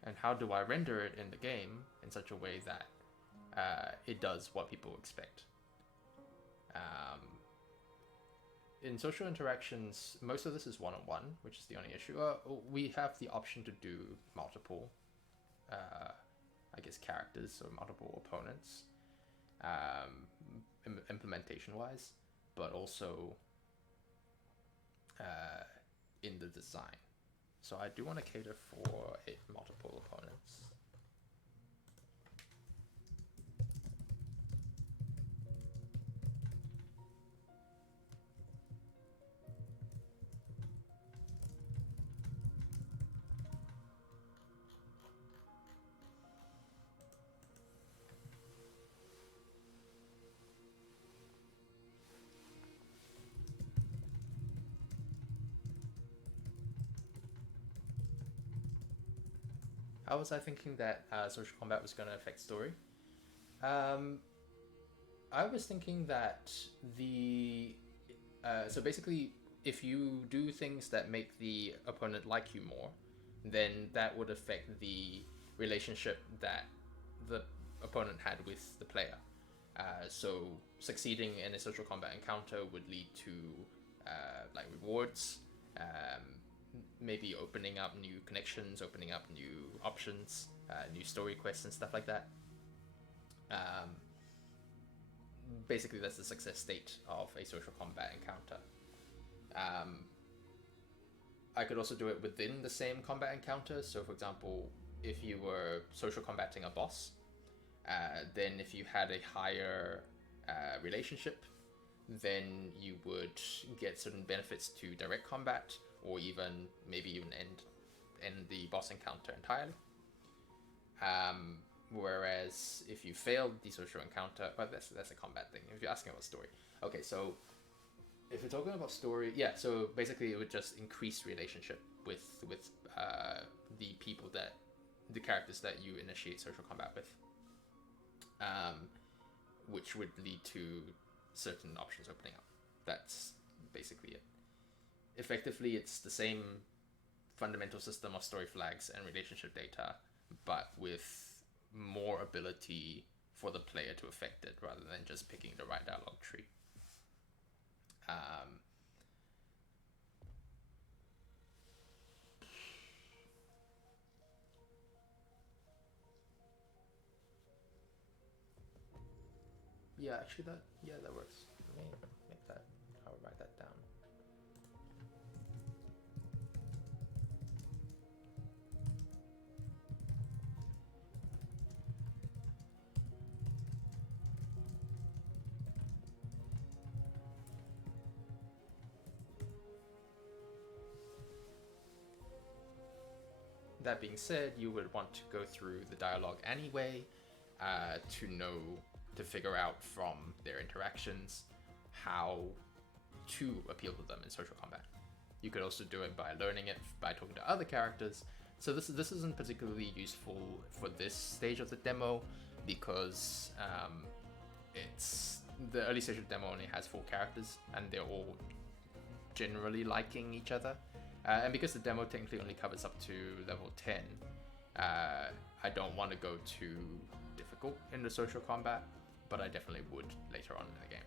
And how do I render it in the game in such a way that it does what people expect? In social interactions, most of this is one-on-one, which is the only issue. We have the option to do multiple, I guess, characters, or multiple opponents. implementation wise, but also in the design. So I do want to cater for multiple opponents. How was I thinking that social combat was going to affect story? I was thinking that so basically, if you do things that make the opponent like you more, then that would affect the relationship that the opponent had with the player. So succeeding in a social combat encounter would lead to like rewards, maybe opening up new connections, opening up new options, new story quests and stuff like that. Basically, that's the success state of a social combat encounter. I could also do it within the same combat encounter. So, for example, if you were social combating a boss, then if you had a higher relationship, then you would get certain benefits to direct combat, or even maybe even end the boss encounter entirely. Whereas if you failed the social encounter, but that's a combat thing. If you're asking about story, okay, so if you're talking about story, yeah, so basically it would just increase relationship with the characters that you initiate social combat with, which would lead to certain options opening up. That's basically it. Effectively, it's the same fundamental system of story flags and relationship data, but with more ability for the player to affect it rather than just picking the right dialogue tree. Yeah, actually that works. Let me make that, I'll write that down. That being said, you would want to go through the dialogue anyway to figure out from their interactions how to appeal to them in social combat. You could also do it by learning it by talking to other characters. So this isn't particularly useful for this stage of the demo because it's the early stage of the demo only has 4 characters and they're all generally liking each other. And because the demo technically only covers up to level 10, I don't want to go too difficult in the social combat, but I definitely would later on in the game.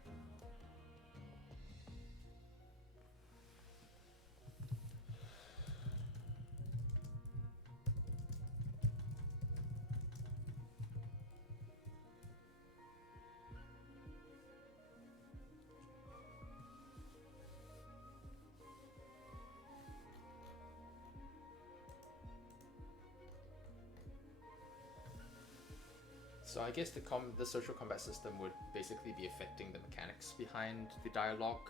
So I guess the social combat system would basically be affecting the mechanics behind the dialogue,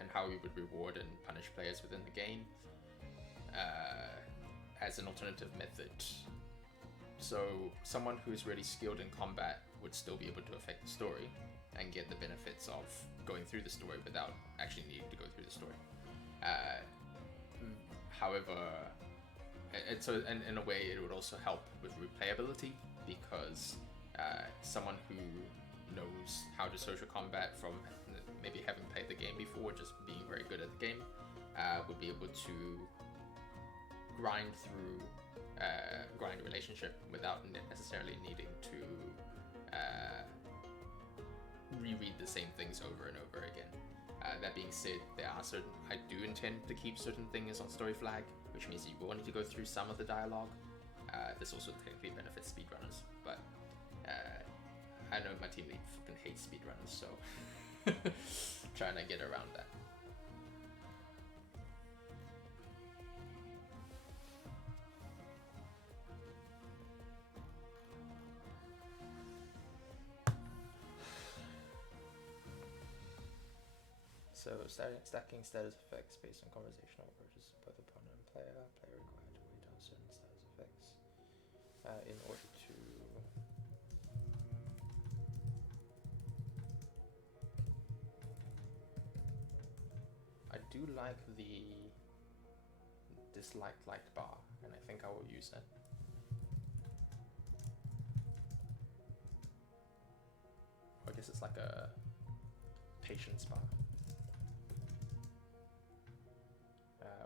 and how we would reward and punish players within the game as an alternative method. So someone who's really skilled in combat would still be able to affect the story and get the benefits of going through the story without actually needing to go through the story. However, so in a way it would also help with replayability, because someone who knows how to social combat from maybe having played the game before, just being very good at the game, would be able to grind relationship without necessarily needing to reread the same things over and over again. That being said, I do intend to keep certain things on story flag, which means you will need to go through some of the dialogue. This also technically benefits speedrunners, but team lead fucking hates speedrunners, so trying to get around that. So stacking status effects based on conversational approaches of both opponent and player. Player required to wait down certain status effects in order to I do like the disliked light bar, and I think I will use it. I guess it's like a patience bar.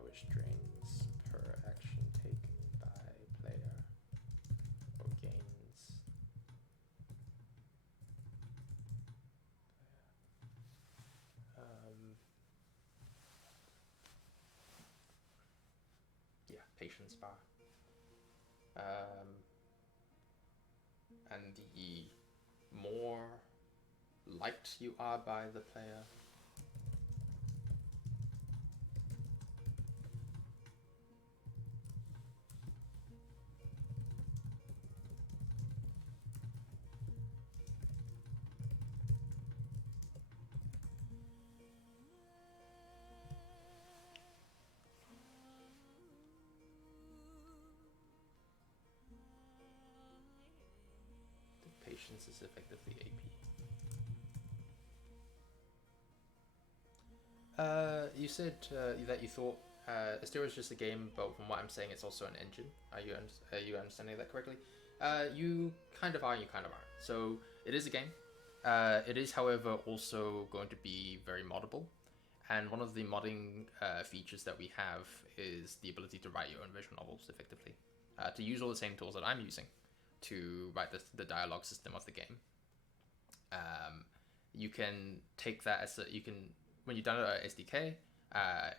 Which drains per action taken by player or gains. Yeah, patience bar. And the more liked you are by the player, patience is effectively AP. You said that you thought Asteria is just a game, but from what I'm saying, it's also an engine. Are you understanding that correctly? You kind of are, you kind of aren't. So it is a game. It is, however, also going to be very moddable. And one of the modding features that we have is the ability to write your own visual novels effectively. To use all the same tools that I'm using to write the dialogue system of the game. You can take that as you can, when you download an SDK,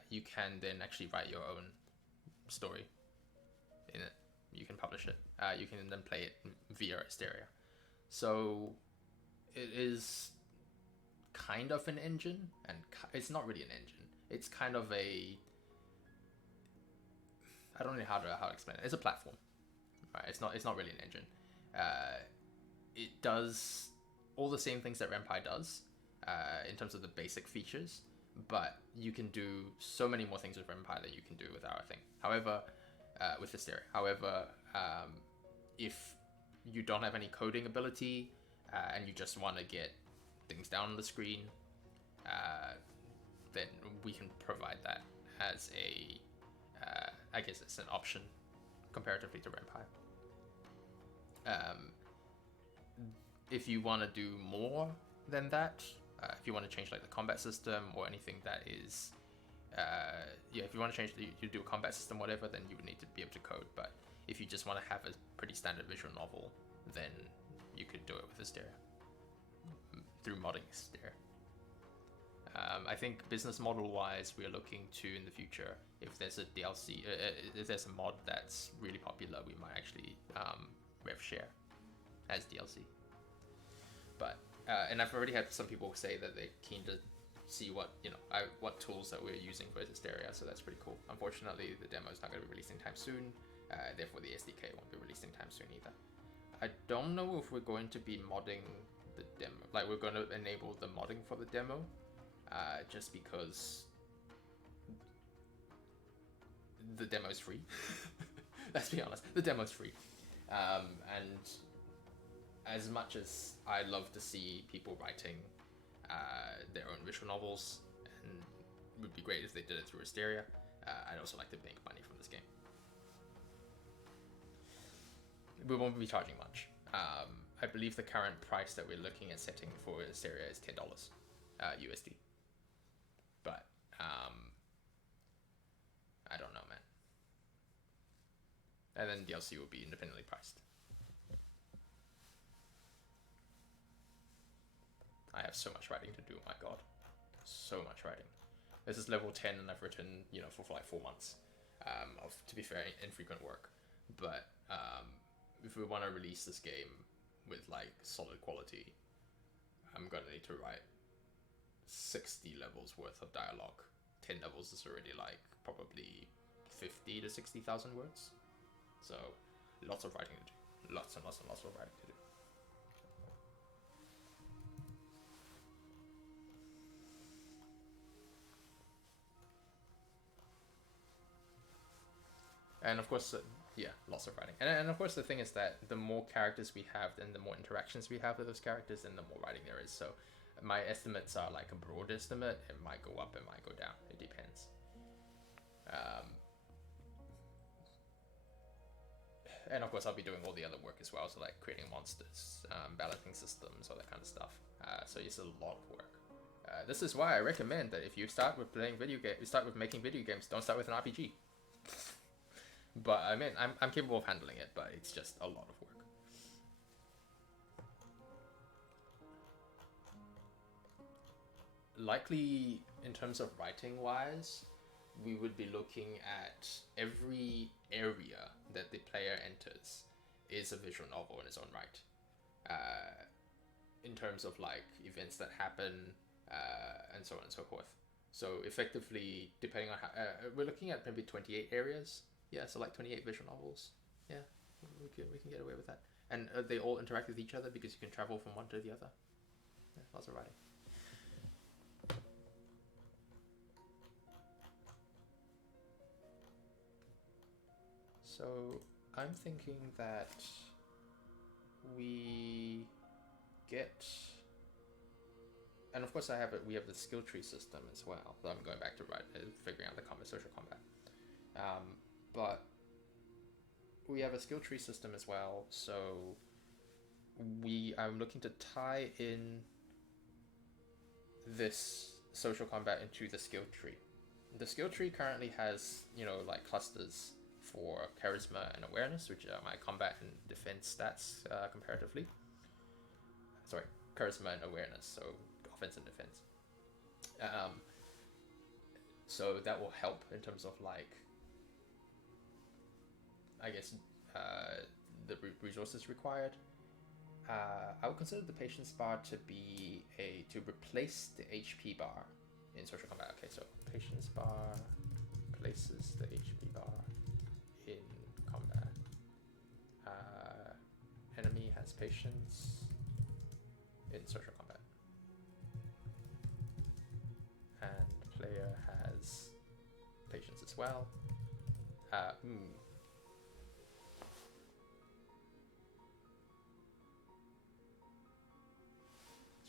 you can then actually write your own story in it. You can publish it. You can then play it via Asteria. So it is kind of an engine, and it's not really an engine. It's kind of a, I don't know how to explain it. It's a platform, right? It's not really an engine. It does all the same things that Ren'Py does in terms of the basic features, but you can do so many more things with Ren'Py than you can do with our thing. However, with Hysteria. However, if you don't have any coding ability and you just want to get things down on the screen, then we can provide that as a, I guess it's an option comparatively to Ren'Py. If you want to do more than that, if you want to change like the combat system or anything that is, if you want to change you do a combat system, whatever, then you would need to be able to code. But if you just want to have a pretty standard visual novel, then you could do it with Hysteria through modding Hysteria. I think business model wise, we are looking to in the future, if there's a DLC, if there's a mod that's really popular, we might actually rev share as DLC. But and I've already had some people say that they're keen to see what what tools that we're using for Hysteria, so that's pretty cool. Unfortunately, the demo is not going to be released anytime soon, therefore the SDK won't be released anytime soon either. I don't know if we're going to be modding the demo, like we're going to enable the modding for the demo, just because the demo is free. Let's be honest, the demo is free, and as much as I love to see people writing their own visual novels, and it would be great if they did it through Hysteria, I'd also like to make money from this game. We won't be charging much. I believe the current price that we're looking at setting for Hysteria is $10 USD. But I don't know, man. And then DLC will be independently priced. I have so much writing to do, my god. So much writing. This is level 10 and I've written, for like 4 months of, to be fair, infrequent work. But if we want to release this game with like solid quality, I'm gonna need to write 60 levels worth of dialogue. 10 levels is already like probably 50 to 60,000 words. So lots of writing to do. Lots and lots and lots of writing to do. And of course, yeah, lots of writing. And of course, the thing is that the more characters we have, then the more interactions we have with those characters, then the more writing there is. So my estimates are like a broad estimate. It might go up, it might go down. It depends. And of course, I'll be doing all the other work as well. So like creating monsters, balancing systems, all that kind of stuff. So it's a lot of work. This is why I recommend that if you start with playing video games, you start with making video games. Don't start with an RPG. But I mean, I'm capable of handling it, but it's just a lot of work. Likely, in terms of writing wise, we would be looking at every area that the player enters is a visual novel in its own right. In terms of like events that happen and so on and so forth. So effectively, depending on how we're looking at maybe 28 areas. Yeah, so like 28 visual novels. Yeah, we can get away with that. And they all interact with each other because you can travel from one to the other. Yeah, lots of writing. So I'm thinking that we get, and of course we have the skill tree system as well. So I'm going back to figuring out the social combat. But we have a skill tree system as well. So I'm looking to tie in this social combat into the skill tree. The skill tree currently has, like clusters for charisma and awareness, which are my combat and defense stats comparatively. Sorry, charisma and awareness, so offense and defense. So that will help in terms of like, I guess, the resources required. I would consider the patience bar to be to replace the HP bar in social combat. Okay, so patience bar replaces the HP bar in combat. Enemy has patience in social combat, and player has patience as well.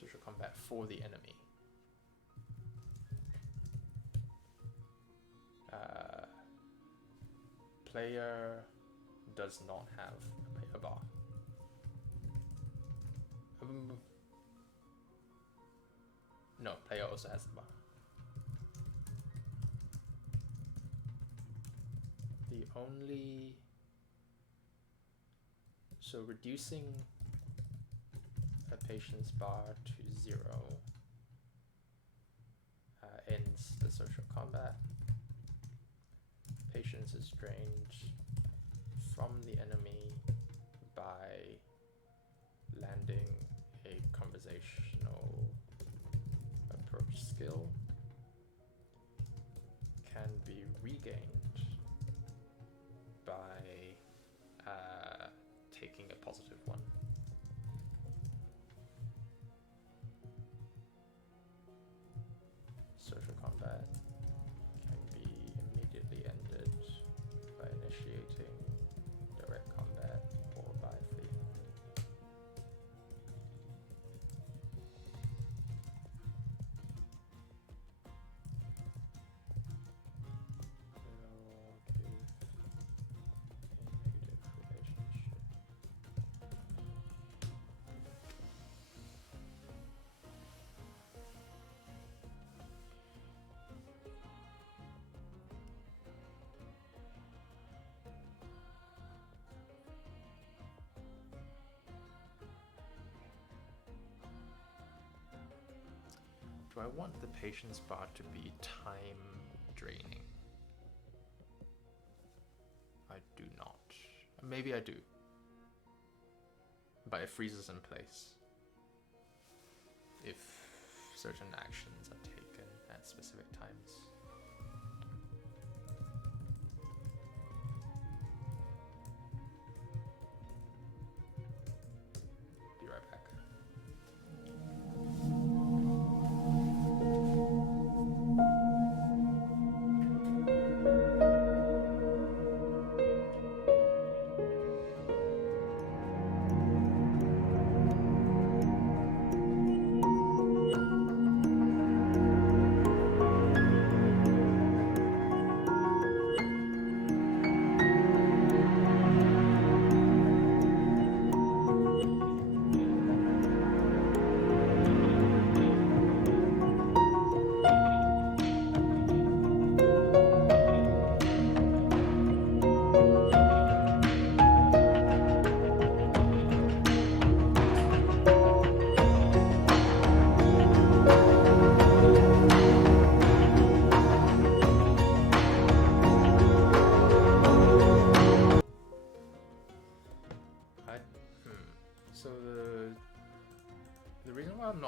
Social combat for the enemy. Player does not have a bar. No, player also has the bar. The only... So reducing a patience bar to 0 ends the social combat. Patience is drained from the enemy by landing a conversational approach skill. Can be regained by taking a positive one. Social combat can be immediately ended by initiating direct combat or by fleeing. Do I want the patience bar to be time draining? I do not. Maybe I do. But it freezes in place. certain actions are taken at specific times. Be right back. So the reason why I'm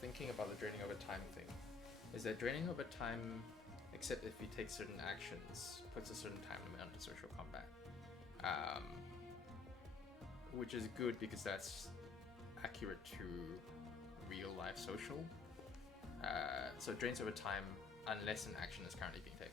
thinking about the draining over time thing is that draining over time, except if you take certain actions, puts a certain time limit on the social combat, which is good because that's accurate to real life social. So it drains over time unless an action is currently being taken.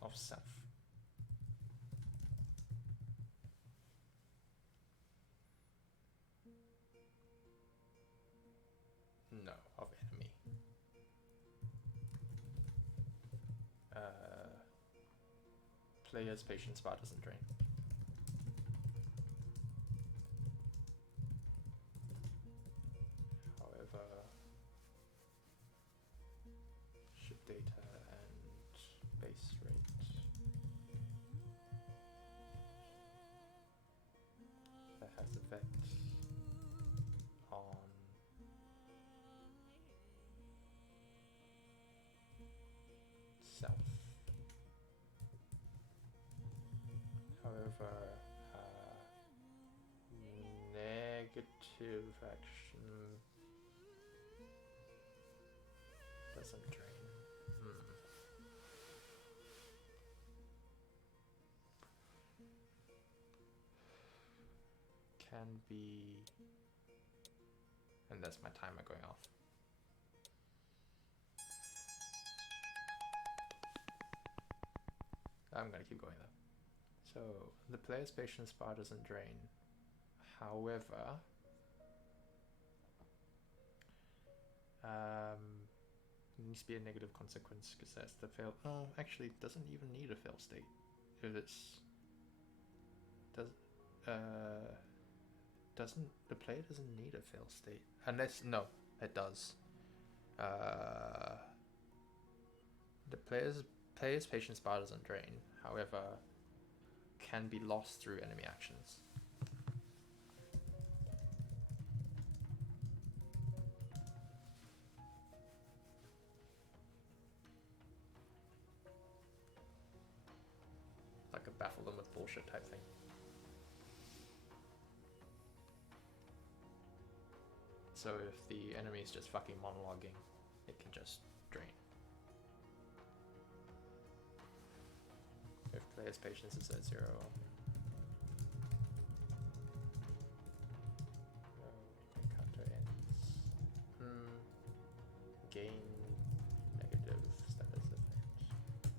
Of self. No, of enemy. Player's patience bar doesn't drain. However, ship data and base rate. That has effect on self. However, negative action doesn't drain. Can be, and that's my timer going off. I'm gonna keep going though. So the player's patience bar doesn't drain. However, it needs to be a negative consequence because that's the fail. Oh, actually, it doesn't even need a fail state. If it's the player doesn't need a fail state unless no, it does. The player's patience bar doesn't drain. However, can be lost through enemy actions. Like a baffle them with bullshit type thing. So if the enemy is just fucking monologuing, it can just drain. If player's patience is at 0, encounter ends. Gain negative status effect.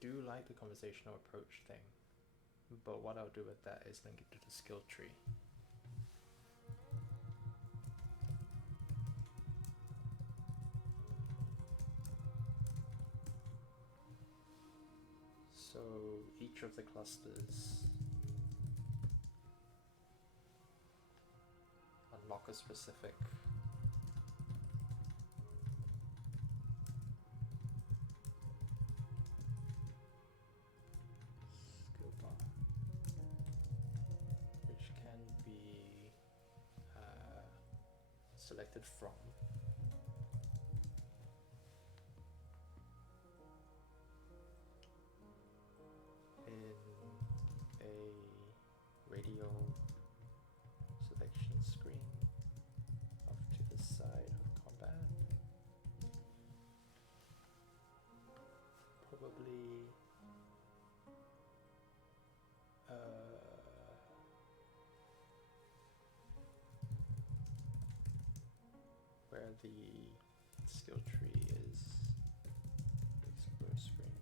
do like the conversational approach thing, but what I'll do with that is link it to the skill tree. So each of the clusters unlock a specific skill bar, which can be selected from in a radio selection screen off to the side of combat. Probably where the skill tree is, explore screen.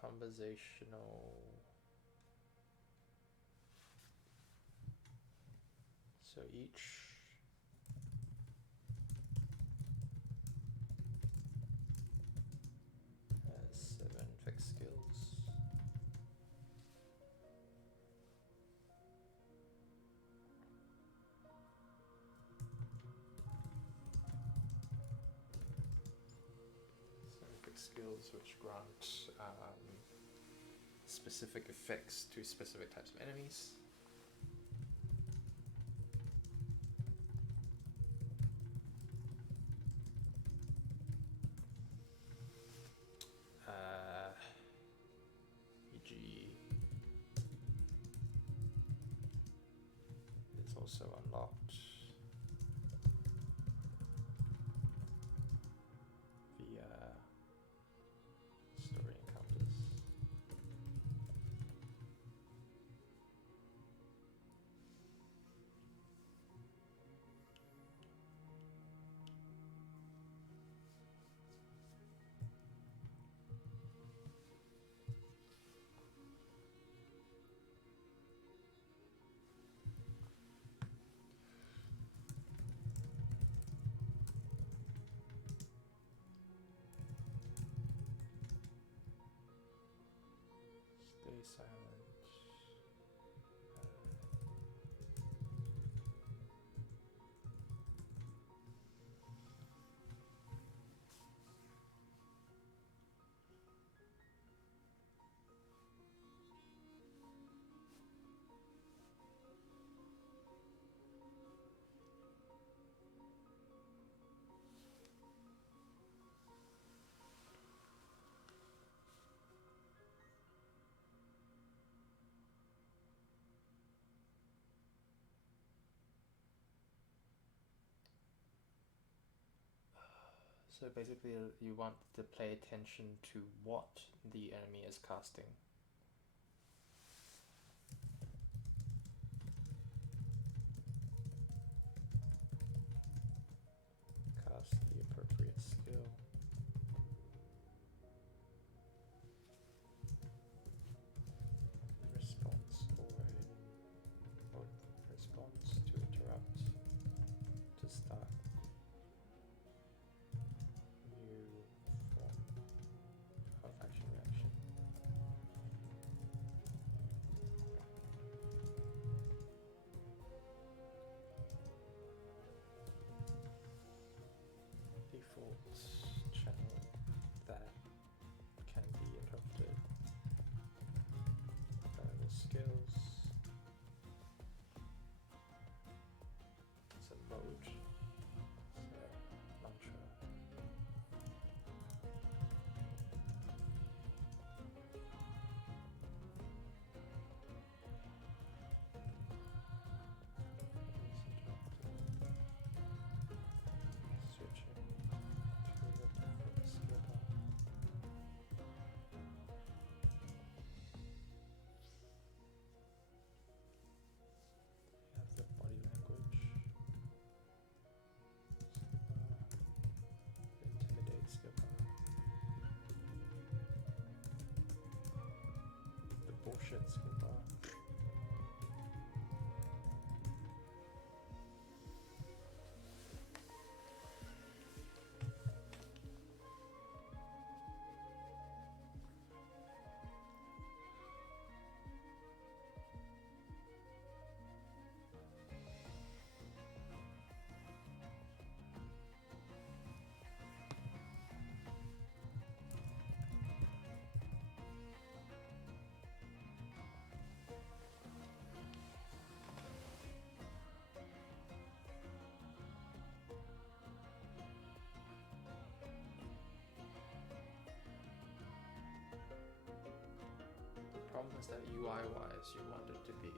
Conversational. So each has 7 fixed skills. Skills which grant specific effects to specific types of enemies. E.g. is also unlocked via story encounters. Stay silent. So basically you want to pay attention to what the enemy is casting. Cast the appropriate skill. Response or response to interrupt, to start new form of action reaction. Default shit, skill bar. Problem is that UI wise you want it to be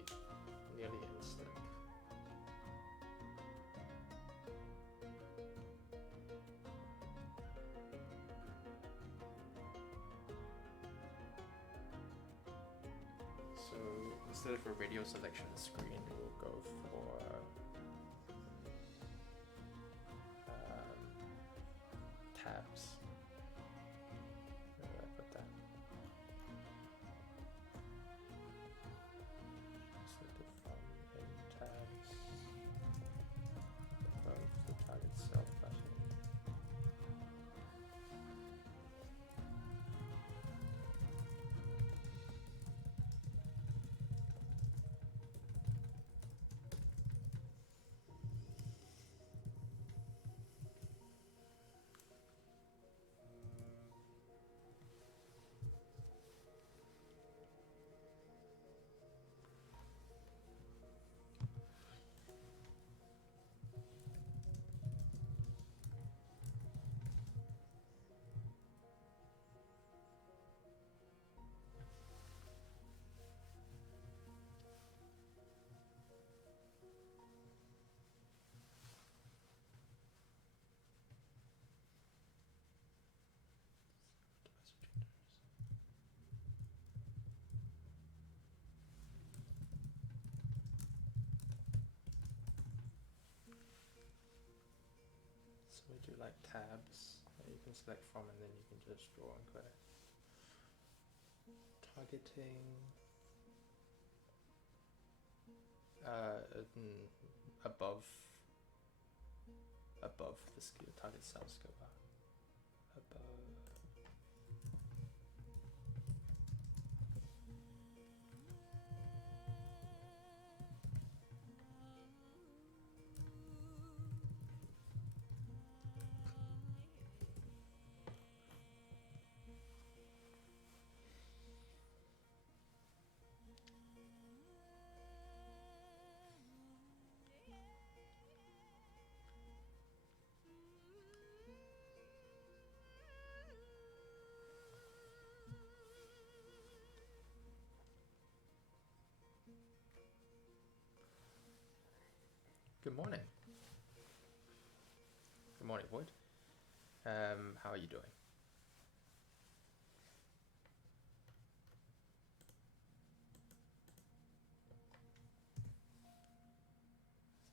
nearly instant. So instead of a radio selection screen, we'll go for tabs. Where did I put that? Selected from in tabs above the target self button. So we do like tabs that you can select from, and then you can just draw and clear. Targeting above the skill target self skill bar. Above. Good morning. Good morning, Void. How are you doing?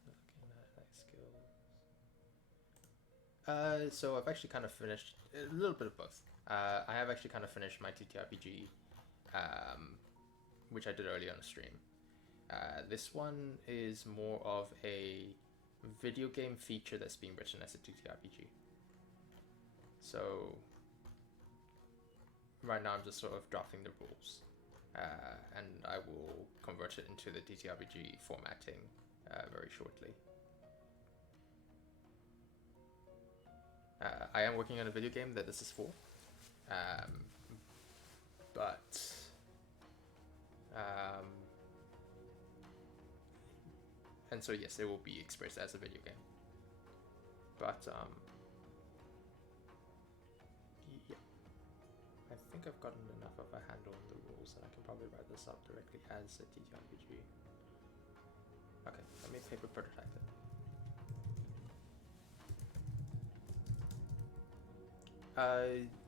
Looking at like skills. So I've actually kind of finished a little bit of both. I have actually kind of finished my TTRPG, which I did earlier on the stream. This one is more of a video game feature that's being written as a TTRPG. So right now I'm just sort of drafting the rules, and I will convert it into the TTRPG formatting very shortly. I am working on a video game that this is for, and so yes, it will be expressed as a video game. But yeah, I think I've gotten enough of a handle on the rules that I can probably write this up directly as a TTRPG. Okay, let me paper prototype it.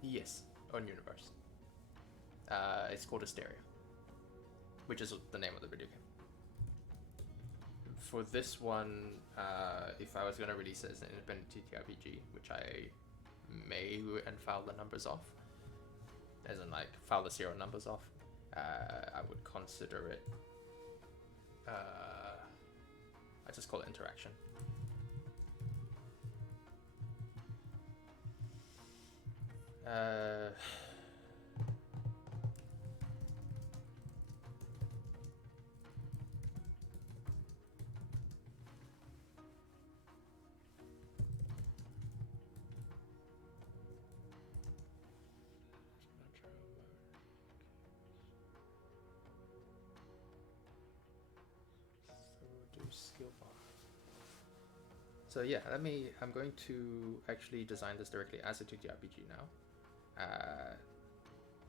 Yes, on Universe. It's called Asteria, which is the name of the video game. For this one, if I was going to release it as an independent TTRPG, which I may and file the numbers off, as in like file the serial numbers off, I would consider it. I just call it interaction. Skill bar. So yeah, I'm going to actually design this directly as a TTRPG now,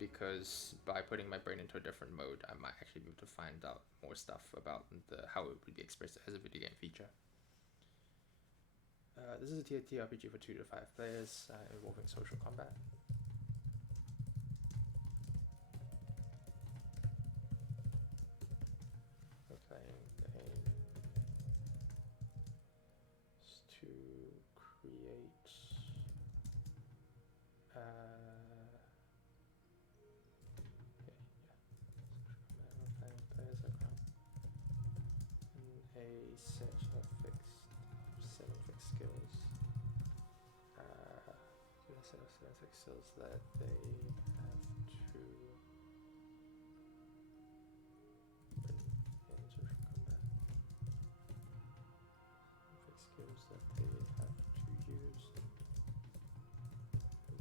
because by putting my brain into a different mode, I might actually be able to find out more stuff about how it would be expressed as a video game feature. This is a TTRPG for 2 to 5 players, involving social combat. We're playing game to create players in a set of seven fixed skills. Given a set of 7 fixed skills that they have to win in social combat. Fixed skills that they have to use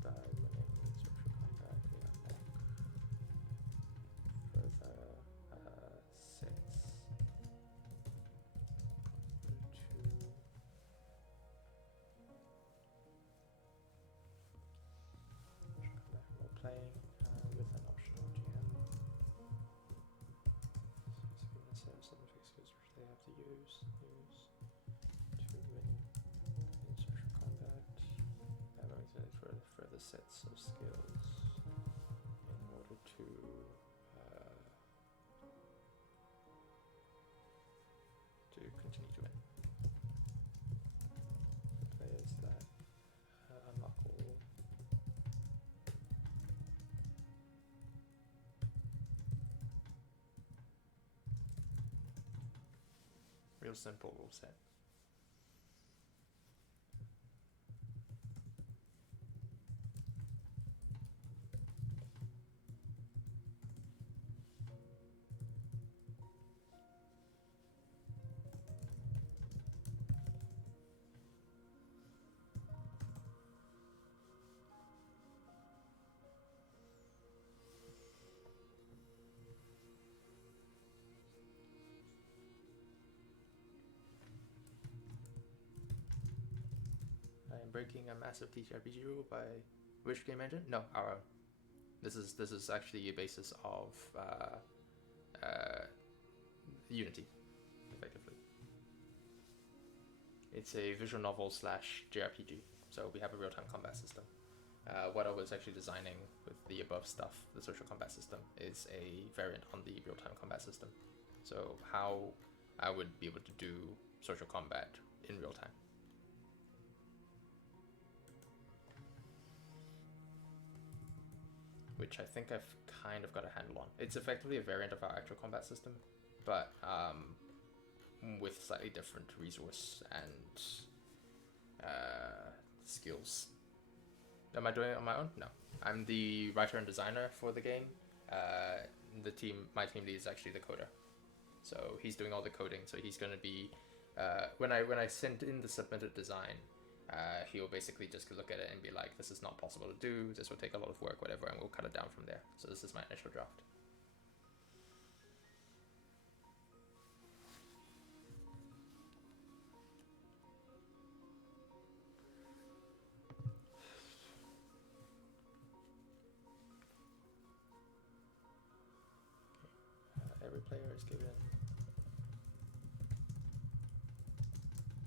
by winning in social combat. They unlock further sets playing with an optional GM. So given a set of 7 fixed skills which they have to use to win in social combat. I'm going to for further sets of skills in order to continue to win. Players that unlock all real simple rule set. Breaking a massive TTRPG rule by which game engine? No, our own. This is actually a basis of Unity, effectively. It's a visual novel / JRPG, so we have a real-time combat system. What I was actually designing with the above stuff, the social combat system, is a variant on the real-time combat system. So how I would be able to do social combat in real time. Which I think I've kind of got a handle on. It's effectively a variant of our actual combat system, but with slightly different resource and skills. Am I doing it on my own? No. I'm the writer and designer for the game. My team lead is actually the coder. So he's doing all the coding. So he's going to be, when I send in the submitted design, he'll basically just look at it and be like, this is not possible to do, this will take a lot of work, whatever, and we'll cut it down from there. So this is my initial draft. Every player is given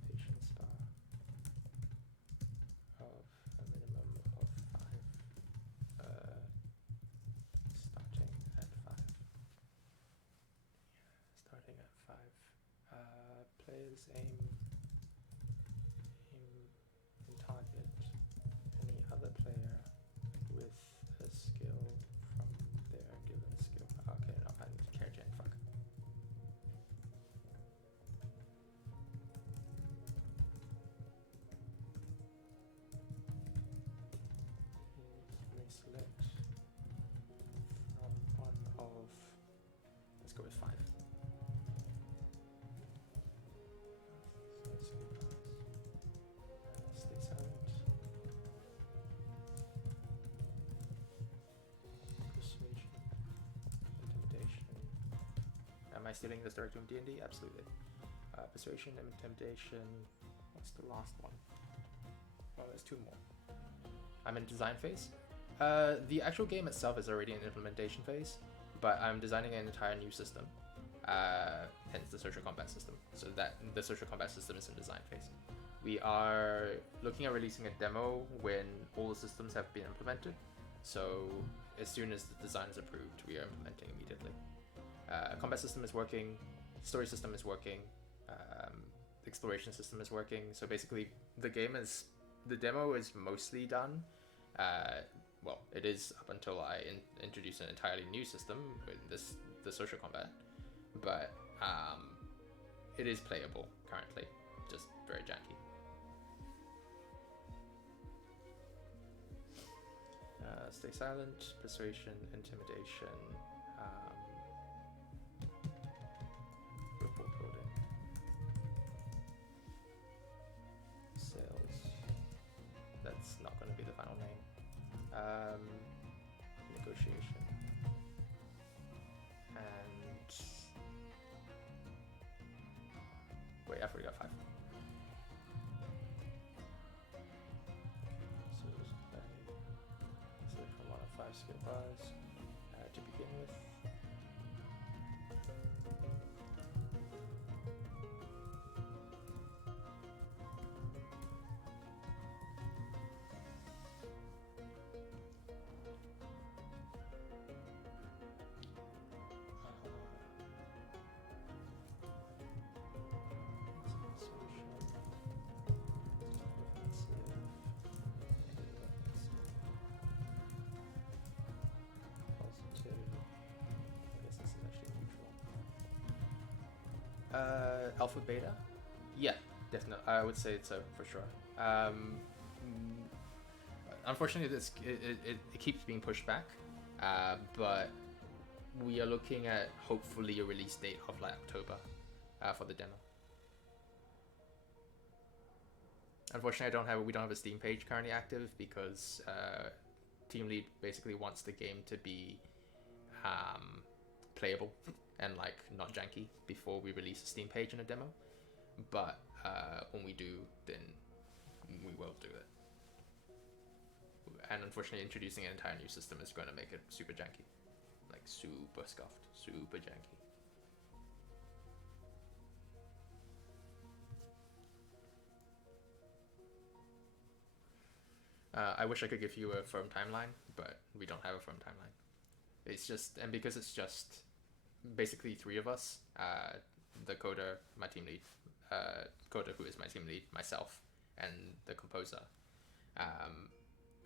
patience bar of a minimum of 5, starting at 5. Players aim and target any other player with a skill from their given skill. Okay. stealing this directly from D&D? Absolutely. Persuasion, intimidation. What's the last one? Oh, there's 2 more. I'm in design phase. The actual game itself is already in implementation phase, but I'm designing an entire new system. Hence the social combat system. So that the social combat system is in design phase. We are looking at releasing a demo when all the systems have been implemented. So as soon as the design is approved, we are implementing immediately. Combat system is working, story system is working, exploration system is working. So basically, the demo is mostly done. Well, it is up until I introduce an entirely new system with the social combat, but it is playable currently, just very janky. Stay silent, persuasion, intimidation, report building, sales. That's not going to be the final name. Negotiation, and wait, I forgot 5. Select from 1 of 5 skill bars to begin with. Alpha beta? Yeah, definitely. I would say so for sure. Unfortunately, it keeps being pushed back, but we are looking at hopefully a release date of like October for the demo. Unfortunately, we don't have a Steam page currently active because Team Lead basically wants the game to be playable and like not janky before we release a Steam page and a demo. But when we do, then we will do it. And unfortunately, introducing an entire new system is going to make it super janky, like super scuffed, super janky. I wish I could give you a firm timeline, but we don't have a firm timeline. It's just, and because it's just basically 3 of us, the coder, my team lead, coder who is my team lead, myself, and the composer,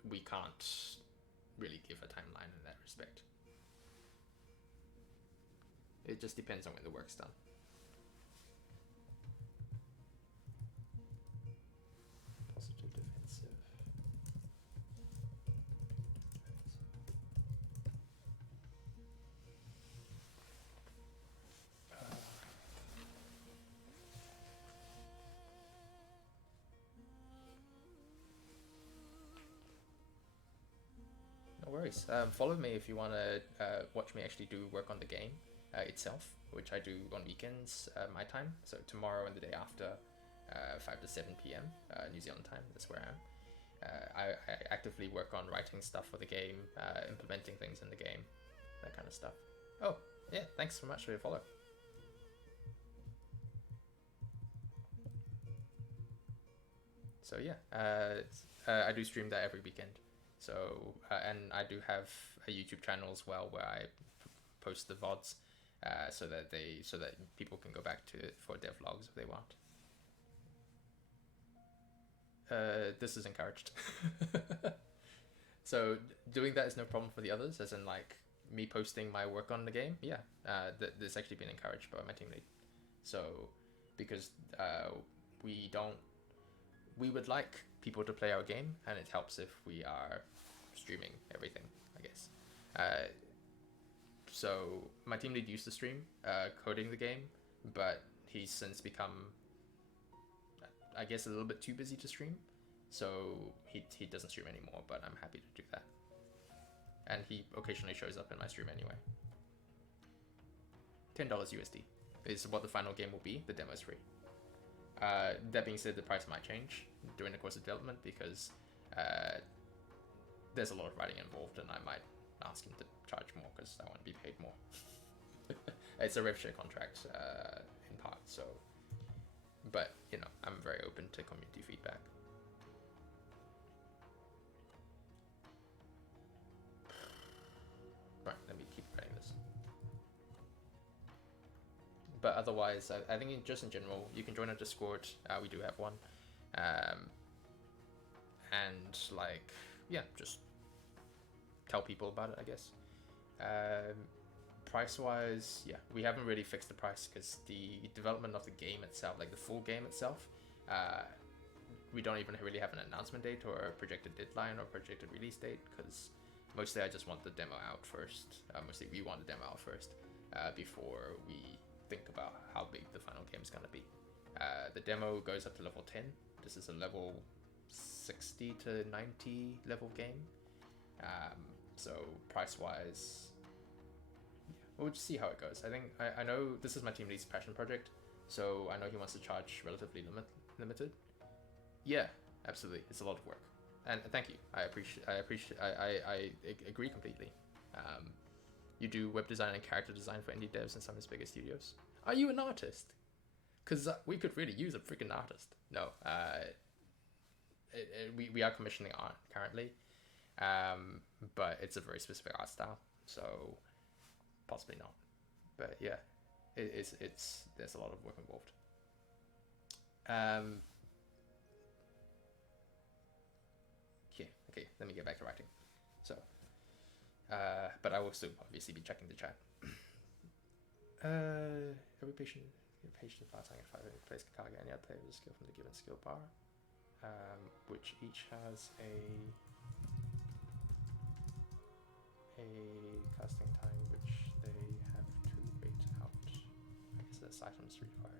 we can't really give a timeline in that respect. It just depends on when the work's done. Positive, defensive. No worries. Follow me if you want to watch me actually do work on the game itself, which I do on weekends, my time. So tomorrow and the day after, 5 to 7 p.m. New Zealand time. That's where I am. I actively work on writing stuff for the game, implementing things in the game, that kind of stuff. Oh, yeah, thanks so much for your follow. So yeah, I do stream that every weekend. So and I do have a YouTube channel as well where I post the VODs, so that people can go back to it for devlogs if they want. This is encouraged. So doing that is no problem for the others, as in like me posting my work on the game. Yeah, this actually been encouraged by my team lead. So because we would like people to play our game, and it helps if we are streaming everything, I guess. So my team lead used to stream coding the game, but he's since become, I guess, a little bit too busy to stream, so he doesn't stream anymore, but I'm happy to do that. And he occasionally shows up in my stream anyway. $10 USD. is what the final game will be. The demo is free. That being said, the price might change during the course of development because there's a lot of writing involved, and I might ask him to charge more because I want to be paid more. It's a rev share contract in part, so. But you know, I'm very open to community feedback. Right, let me keep writing this. But otherwise, I think just in general, you can join our Discord. We do have one. And like, yeah, just tell people about it, I guess. Price-wise, yeah, we haven't really fixed the price because the development of the game itself, like the full game itself, we don't even really have an announcement date or a projected deadline or projected release date because mostly I just want the demo out first. Mostly we want the demo out first before we think about how big the final game is going to be. The demo goes up to level 10. This is a level 60 to 90 level game. So price-wise, yeah, we'll just see how it goes. I think I know this is my team lead's passion project, so I know he wants to charge relatively limited. Yeah, absolutely. It's a lot of work, and thank you. I agree completely. You do web design and character design for indie devs and some of his biggest studios. Are you an artist? Because we could really use a freaking artist. No, we are commissioning art currently, but it's a very specific art style, so possibly not. But yeah, it's there's a lot of work involved. Okay, let me get back to writing. So, but I will still obviously be checking the chat. Every patient assigning 5 place can target any other player with a skill from the given skill bar, which each has a casting time which they have to wait out. I guess there's items required.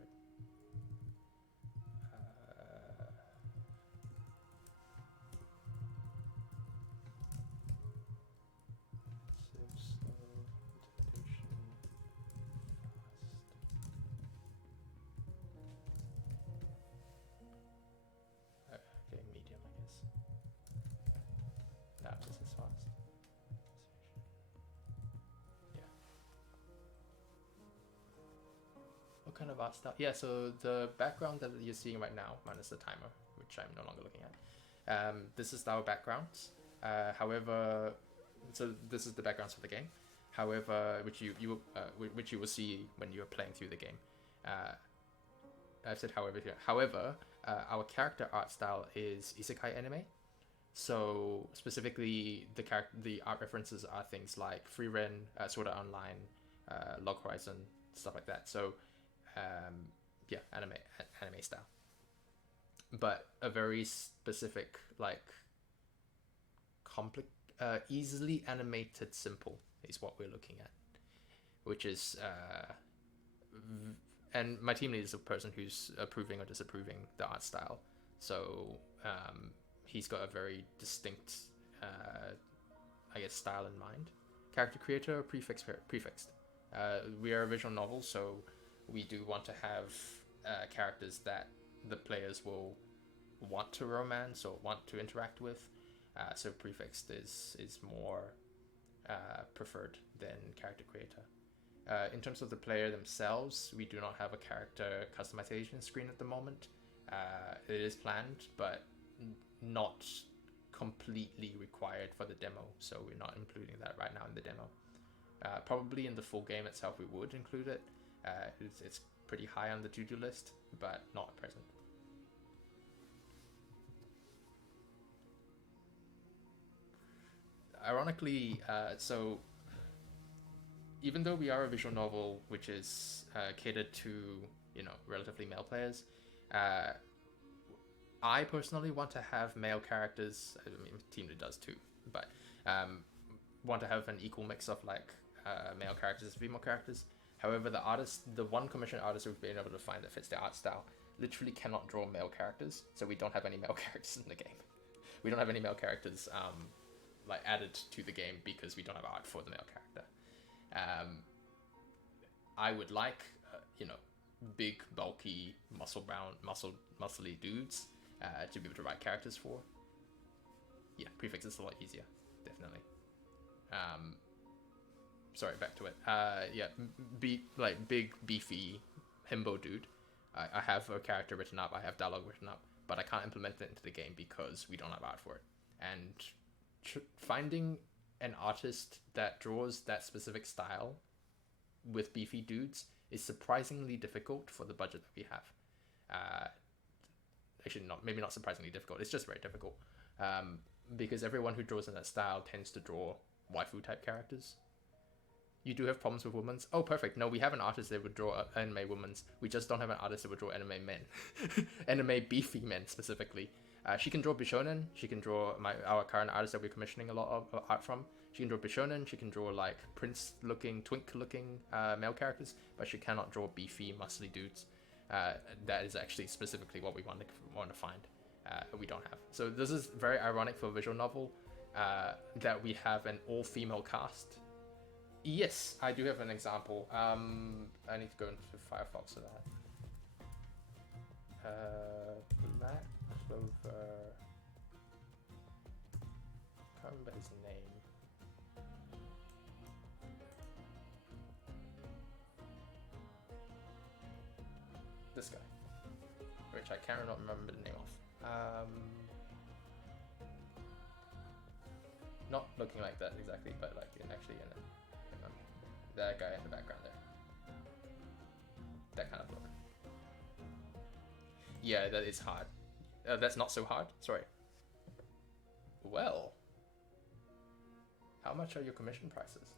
Kind of art style. Yeah, so the background that you're seeing right now, minus the timer, which I'm no longer looking at, this is our backgrounds. However, so this is the backgrounds for the game. However, which you will see when you're playing through the game. I've said however here. However, our character art style is isekai anime. So specifically, the art references are things like Free Ren, Sword Art Online, Log Horizon, stuff like that. So yeah, anime style, but a very specific, like, easily animated simple is what we're looking at, which is and my team lead is a person who's approving or disapproving the art style, so he's got a very distinct I guess style in mind. Character creator, prefixed. We are a visual novel, so we do want to have characters that the players will want to romance or want to interact with. So prefixed is more preferred than character creator. In terms of the player themselves, we do not have a character customization screen at the moment. It is planned, but not completely required for the demo, so we're not including that right now in the demo. Probably in the full game itself we would include it. It's pretty high on the to-do list, but not at present. Ironically, so even though we are a visual novel which is catered to, you know, relatively male players, I personally want to have male characters. I mean, Team Lead does too, but want to have an equal mix of like male characters and female characters. However, the one commissioned artist we've been able to find that fits the art style literally cannot draw male characters, so we don't have any male characters in the game. We don't have any male characters like added to the game because we don't have art for the male character. I would like you know, big, bulky, muscly dudes to be able to write characters for. Yeah, prefix is a lot easier, definitely. Sorry, back to it. Yeah, big, beefy, himbo dude. I have a character written up, I have dialogue written up, but I can't implement it into the game because we don't have art for it. And finding an artist that draws that specific style with beefy dudes is surprisingly difficult for the budget that we have. Actually, maybe not surprisingly difficult. It's just very difficult, because everyone who draws in that style tends to draw waifu type characters. You do have problems with women's. Oh, perfect. No, we have an artist that would draw anime women's. We just don't have an artist that would draw anime men, anime beefy men specifically. She can draw Bishonen. She can draw our current artist that we're commissioning a lot of art from. She can draw Bishonen. She can draw like prince-looking, twink-looking male characters, but she cannot draw beefy, muscly dudes. That is actually specifically what we want to find. We don't have. So this is very ironic for a visual novel that we have an all-female cast. Yes, I do have an example. I need to go into Firefox for that. Black Clover. Can't remember his name. This guy, which I cannot remember the name of. Not looking like that exactly, but like actually in it. That guy in the background there. That kind of look. Yeah, that is hard. That's not so hard. Sorry. Well, how much are your commission prices?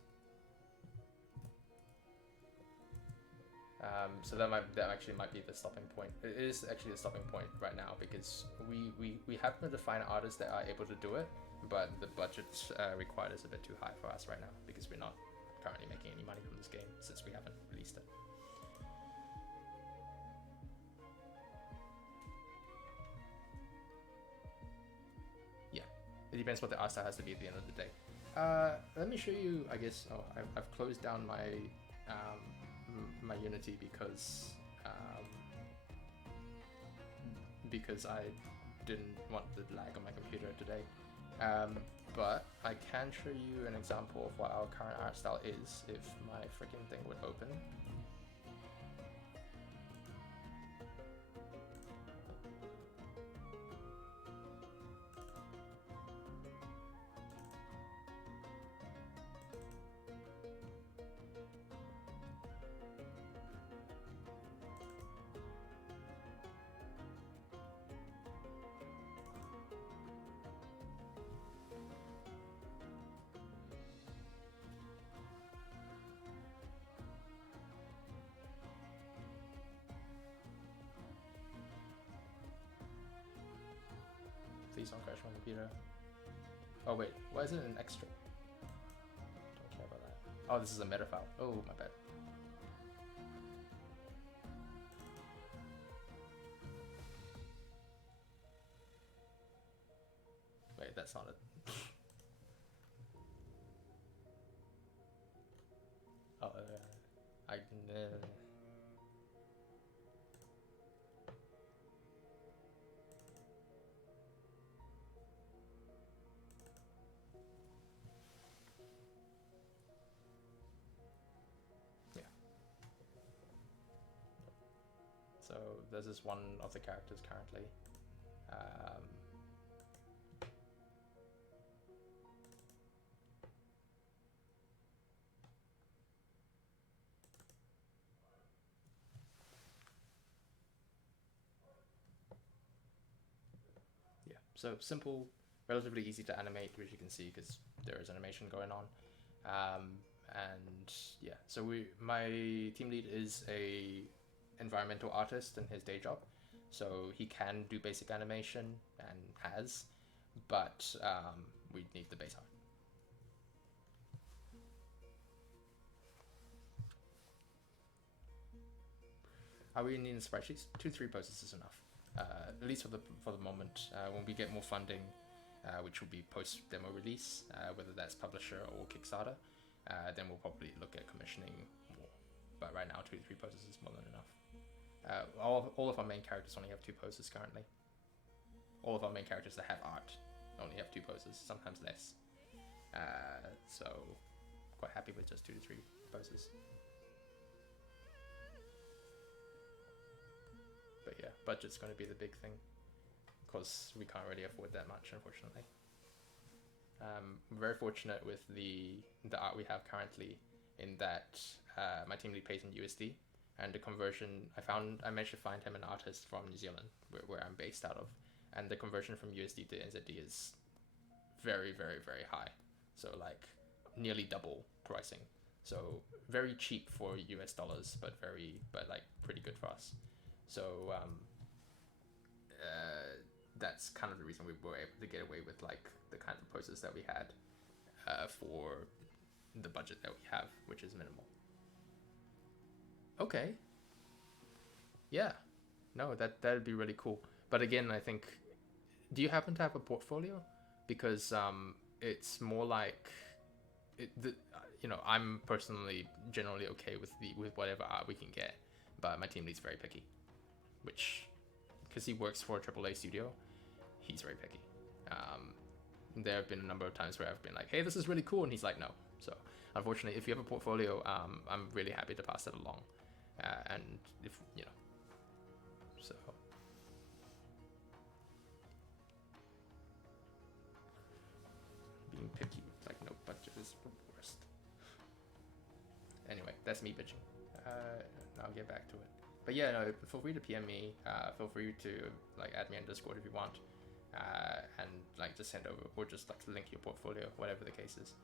So that actually might be the stopping point. It is actually the stopping point right now because we happen to find artists that are able to do it, but the budget required is a bit too high for us right now because we're not currently making any money from this game since we haven't released it. Yeah, it depends what the art style has to be at the end of the day. Let me show you, I guess. Oh, I've closed down my my Unity because I didn't want the lag on my computer today. But I can show you an example of what our current art style is if my freaking thing would open. Please don't crash my computer. Oh wait, why is it an extra? Don't care about that. Oh, this is a meta file. Oh, my bad. Wait, that's not it. Oh, I So this is one of the characters currently. Yeah, so simple, relatively easy to animate, which you can see because there is animation going on. And yeah, so my team lead is a environmental artist in his day job, so he can do basic animation and has, but we need the base art. Are we needing spreadsheets? 2-3 posters is enough, at least for the moment. When we get more funding, which will be post demo release, whether that's publisher or Kickstarter, then we'll probably look at commissioning more. but right now 2 to 3 poses is more than enough. All of our main characters only have 2 poses currently. All of our main characters that have art only have 2 poses, sometimes less. So quite happy with just 2 to 3 poses. But yeah, budget's going to be the big thing, because we can't really afford that much, unfortunately. I'm very fortunate with the art we have currently, in that my team lead pays in USD, and the conversion, I managed to find him an artist from New Zealand, where I'm based out of, and the conversion from USD to NZD is very, very, very high. So like nearly double pricing. So very cheap for US dollars, but like pretty good for us. So that's kind of the reason we were able to get away with like the kind of poses that we had for the budget that we have, which is minimal. Okay. Yeah. No, that'd be really cool. But again, I think, do you happen to have a portfolio? Because it's more like I'm personally generally okay with whatever art we can get, but my team lead's very picky, which, because he works for a AAA studio, he's very picky. There have been a number of times where I've been like, hey, this is really cool, and he's like, no. So unfortunately, if you have a portfolio, I'm really happy to pass it along, and if so. Being picky with like no budget is the worst. Anyway, that's me bitching. I'll get back to it. But yeah, no, feel free to PM me. Feel free to like add me on Discord if you want, and like just send over, or just like link your portfolio, whatever the case is.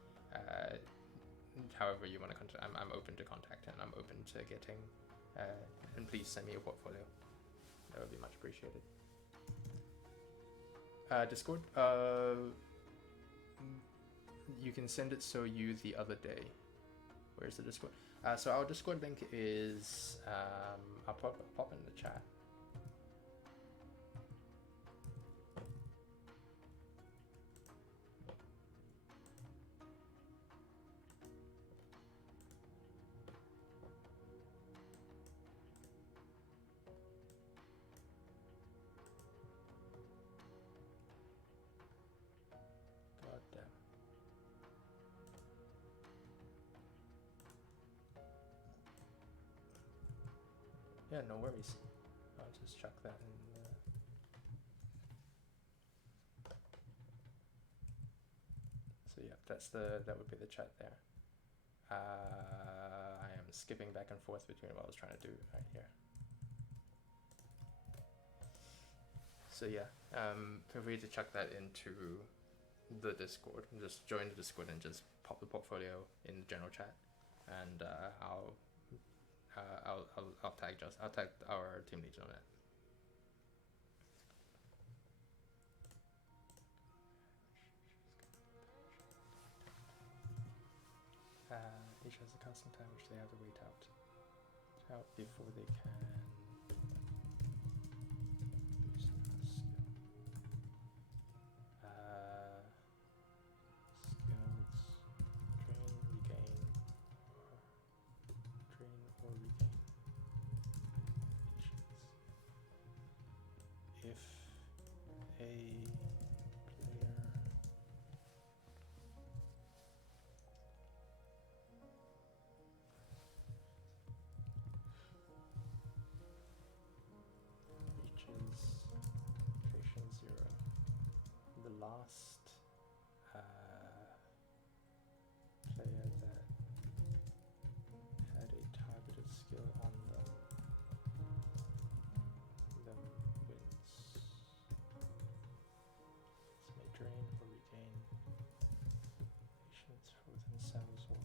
However you want to contact, I'm open to contact, and I'm open to getting. And please send me your portfolio. That would be much appreciated. Discord. You can send it so you the other day. Where's the Discord? So our Discord link is I'll pop in the chat. God damn. Yeah, no worries. I'll just chuck that in. So yeah, that would be the chat there. I am skipping back and forth between what I was trying to do right here. So yeah, feel free to chuck that into the Discord. Just join the Discord and just pop the portfolio in the general chat, and I'll tag our team leads on it. Each has a custom time which they have to wait out before they can use the skill. Skills, train or regain patience. If a player reaches patience 0, the last player that had a targeted skill on them wins. This may drain or regain patience for themselves, or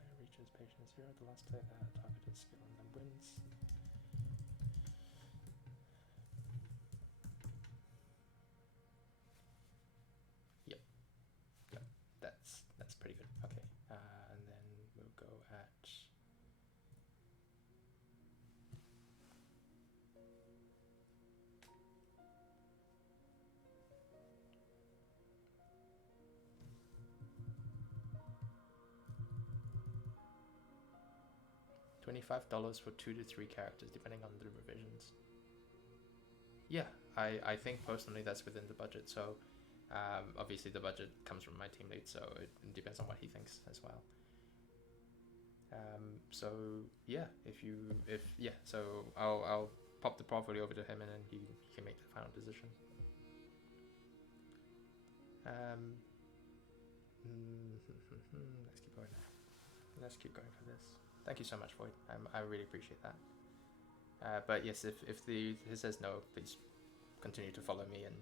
player reaches patience 0, the last player that had a targeted skill on them wins. That's pretty good. Okay, and then we'll go at $25 for 2 to 3 characters, depending on the revisions. Yeah, I think personally that's within the budget. So obviously the budget comes from my team lead, so it depends on what he thinks as well. So yeah, so I'll pop the portfolio over to him, and then he can make the final decision. Let's keep going now. Let's keep going for this. Thank you so much, Void. I really appreciate that. But yes, if he says no, please continue to follow me and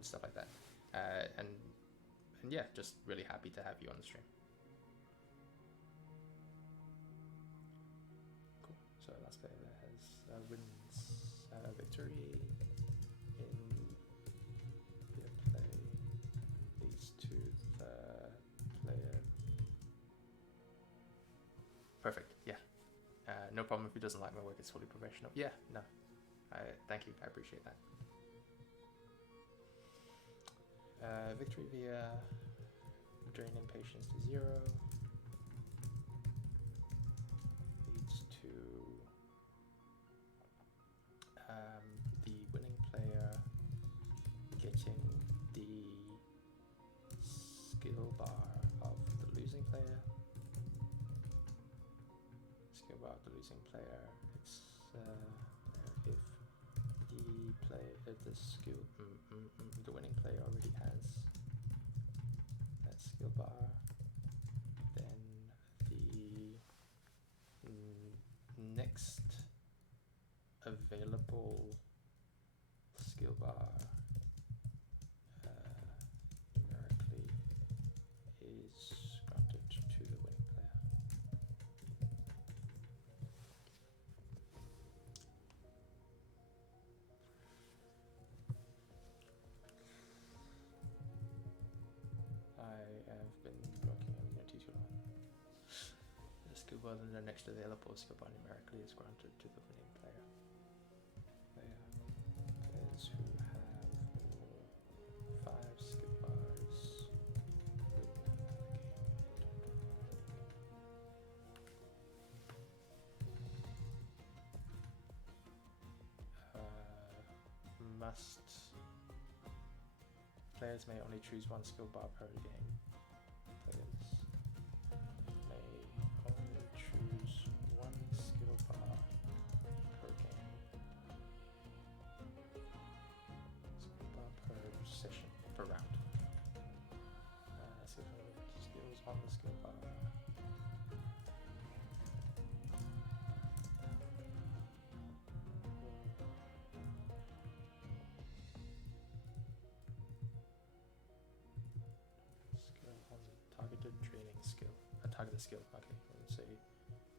stuff like that. And yeah, just really happy to have you on the stream. Cool. So last player that has wins victory in peer play leads to the player. Perfect. Yeah. No problem if he doesn't like my work. It's fully professional. Yeah. No. Thank you. I appreciate that. Victory via draining patience to 0 leads to the winning player getting the skill bar of the losing player. Skill bar of the losing player. It's if the skill the winning player already has that skill bar, then the next available skill bar numerically is granted to the winning player. I have been working on Unity too long. The skill bar and the next available skill bar numerically is granted to the winning player. Players who have 5 skill bars win the game. Players may only choose 1 skill bar per game. Players may only choose 1 skill bar per game. Skill bar per session, per round. Skills on the skill bar. Targeted training skill. Targeted skill. Okay, let's say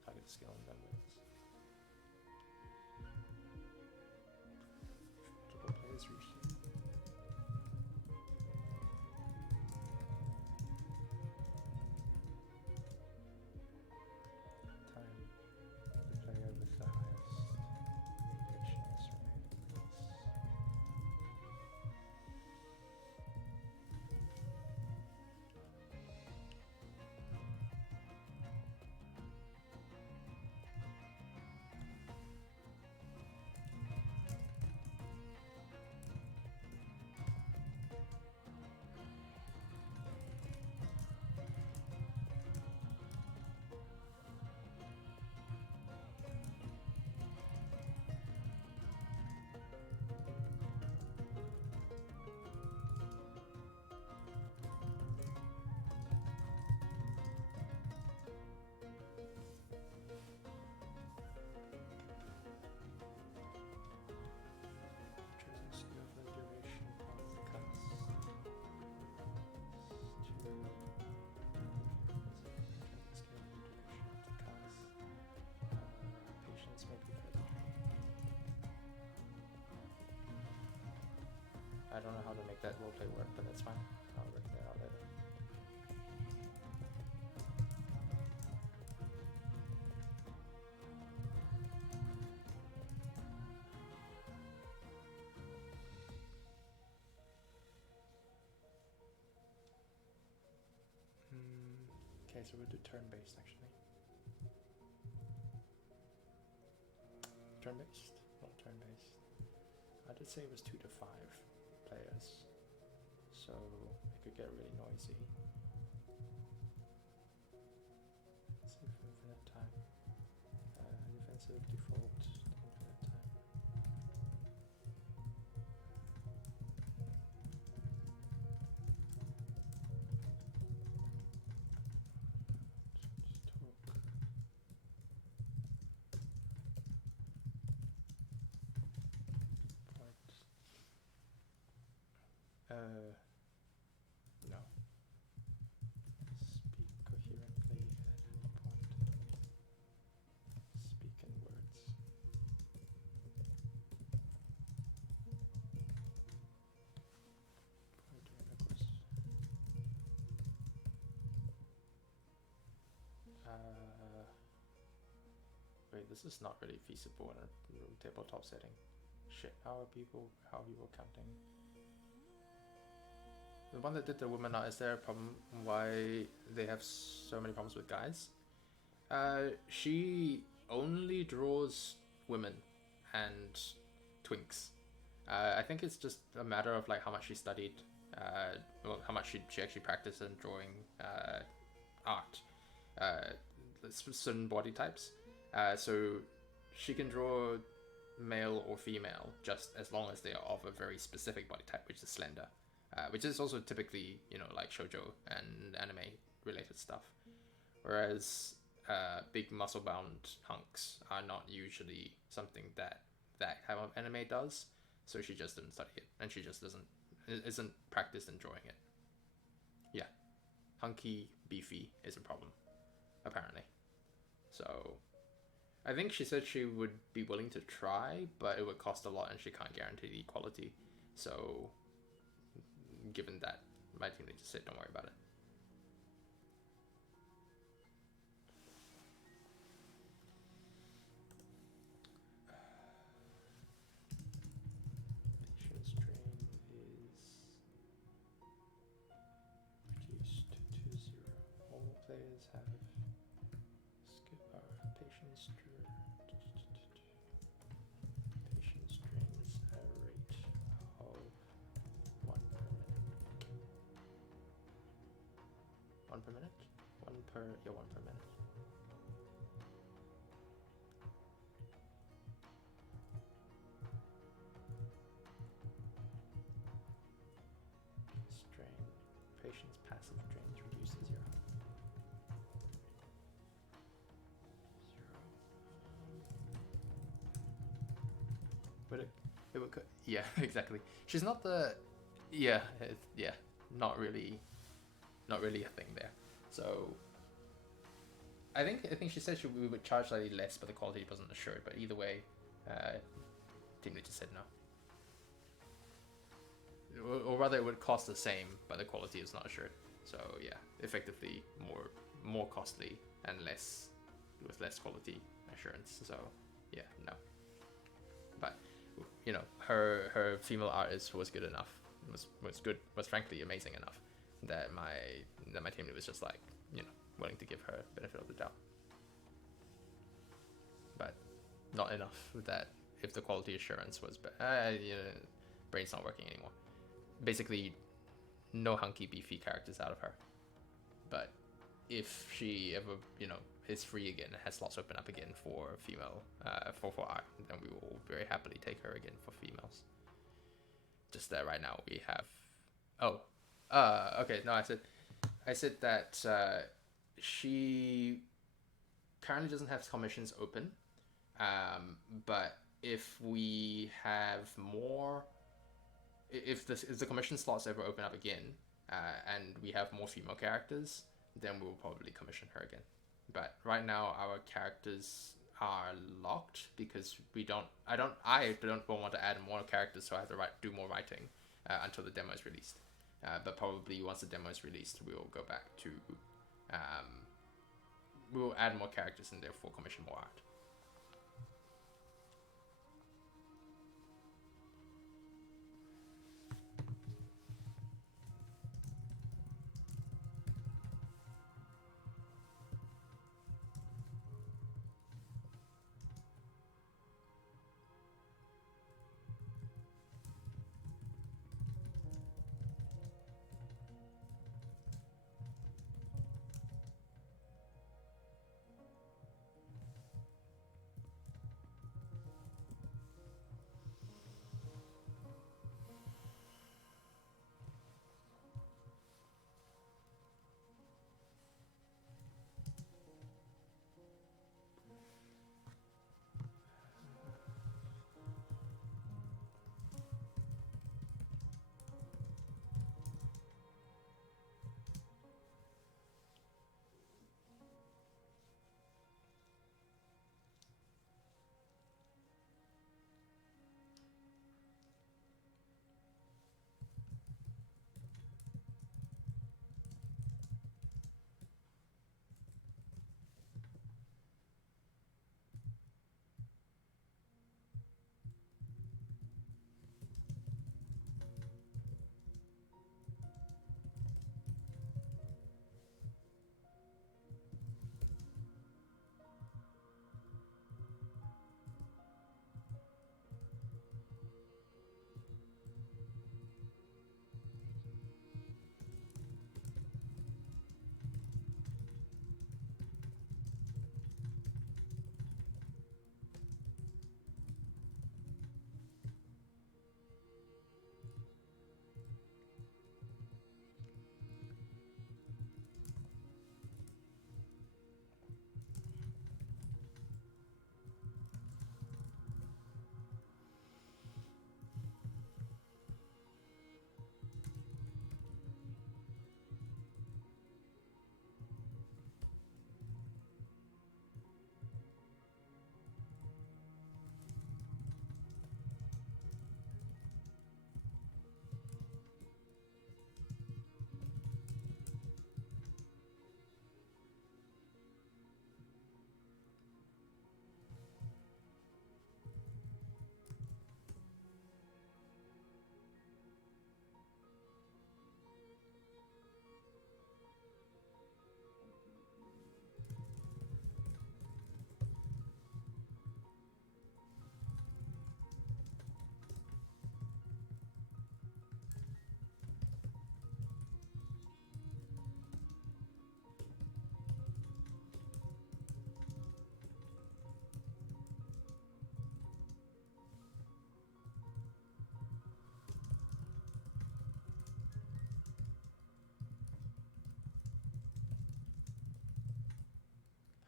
targeted skill and then wins. Multiple players reach the time. The player with the highest patience remains. I don't know how to make that roleplay work, but that's fine. I'll work that out later. Okay, so we'll do turn-based actually. turn-based? Not turn-based. I did say it was 2 to 5 players, so it could get really noisy. Let's see for infinite time. Defensive default infinite time. Just talk. No. Speak coherently at any point. Speak in words. Wait, this is not really feasible in a tabletop setting. Shit, how are people counting? The one that did the women art, is there a problem why they have so many problems with guys? She only draws women and twinks. I think it's just a matter of like how much she studied, well, how much she actually practiced in drawing art, certain body types. So she can draw male or female just as long as they are of a very specific body type, which is slender, which is also typically, you know, like shoujo and anime related stuff. Whereas big muscle bound hunks are not usually something that type of anime does. So she just didn't study it, and she just isn't practiced in drawing it. Yeah, hunky, beefy is a problem, apparently. So I think she said she would be willing to try, but it would cost a lot, and she can't guarantee the quality. So given that, my teammate just said, don't worry about it. Patience drain is reduced to 0. All players have patience drains at a rate of 1 per minute. 1 per minute? 1 per minute. Strain. Patience passive drains reduced to 0. 0. Would it would yeah, exactly. She's not the not really a thing there. So I think she said we would charge slightly less, but the quality wasn't assured. But either way, team lead just said no. Or rather, it would cost the same, but the quality is not assured. So yeah, effectively more costly and less with less quality assurance. So yeah, no. But you know, her female artist was good enough. Was frankly amazing enough that my team was just like, you know, willing to give her benefit of the doubt. But not enough that if the quality assurance was brain's not working anymore. Basically, no hunky beefy characters out of her. But if she ever, you know, is free again, has slots open up again for female, for art, then we will very happily take her again for females. Just that right now we have, okay, no, I said that she currently doesn't have commissions open, but if we have more, if the commission slots ever open up again, and we have more female characters, then we will probably commission her again. But right now our characters are locked because I don't want to add more characters, so I have to do more writing until the demo is released. But probably once the demo is released, we will go back to we will add more characters and therefore commission more art.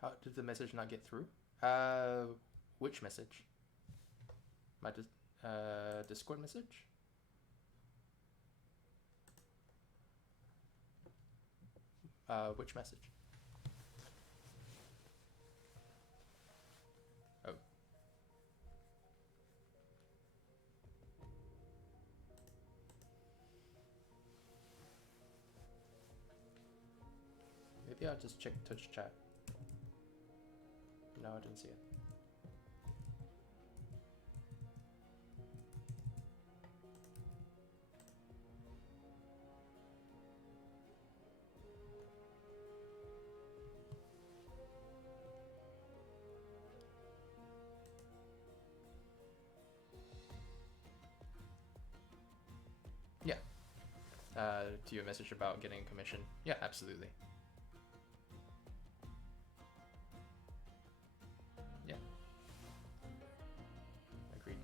How did the message not get through? Which message? My Discord message? Which message? Oh. Maybe I'll just check Twitch chat. No, I didn't see it. Yeah. To your message about getting a commission. Yeah, absolutely. Yeah. Agreed.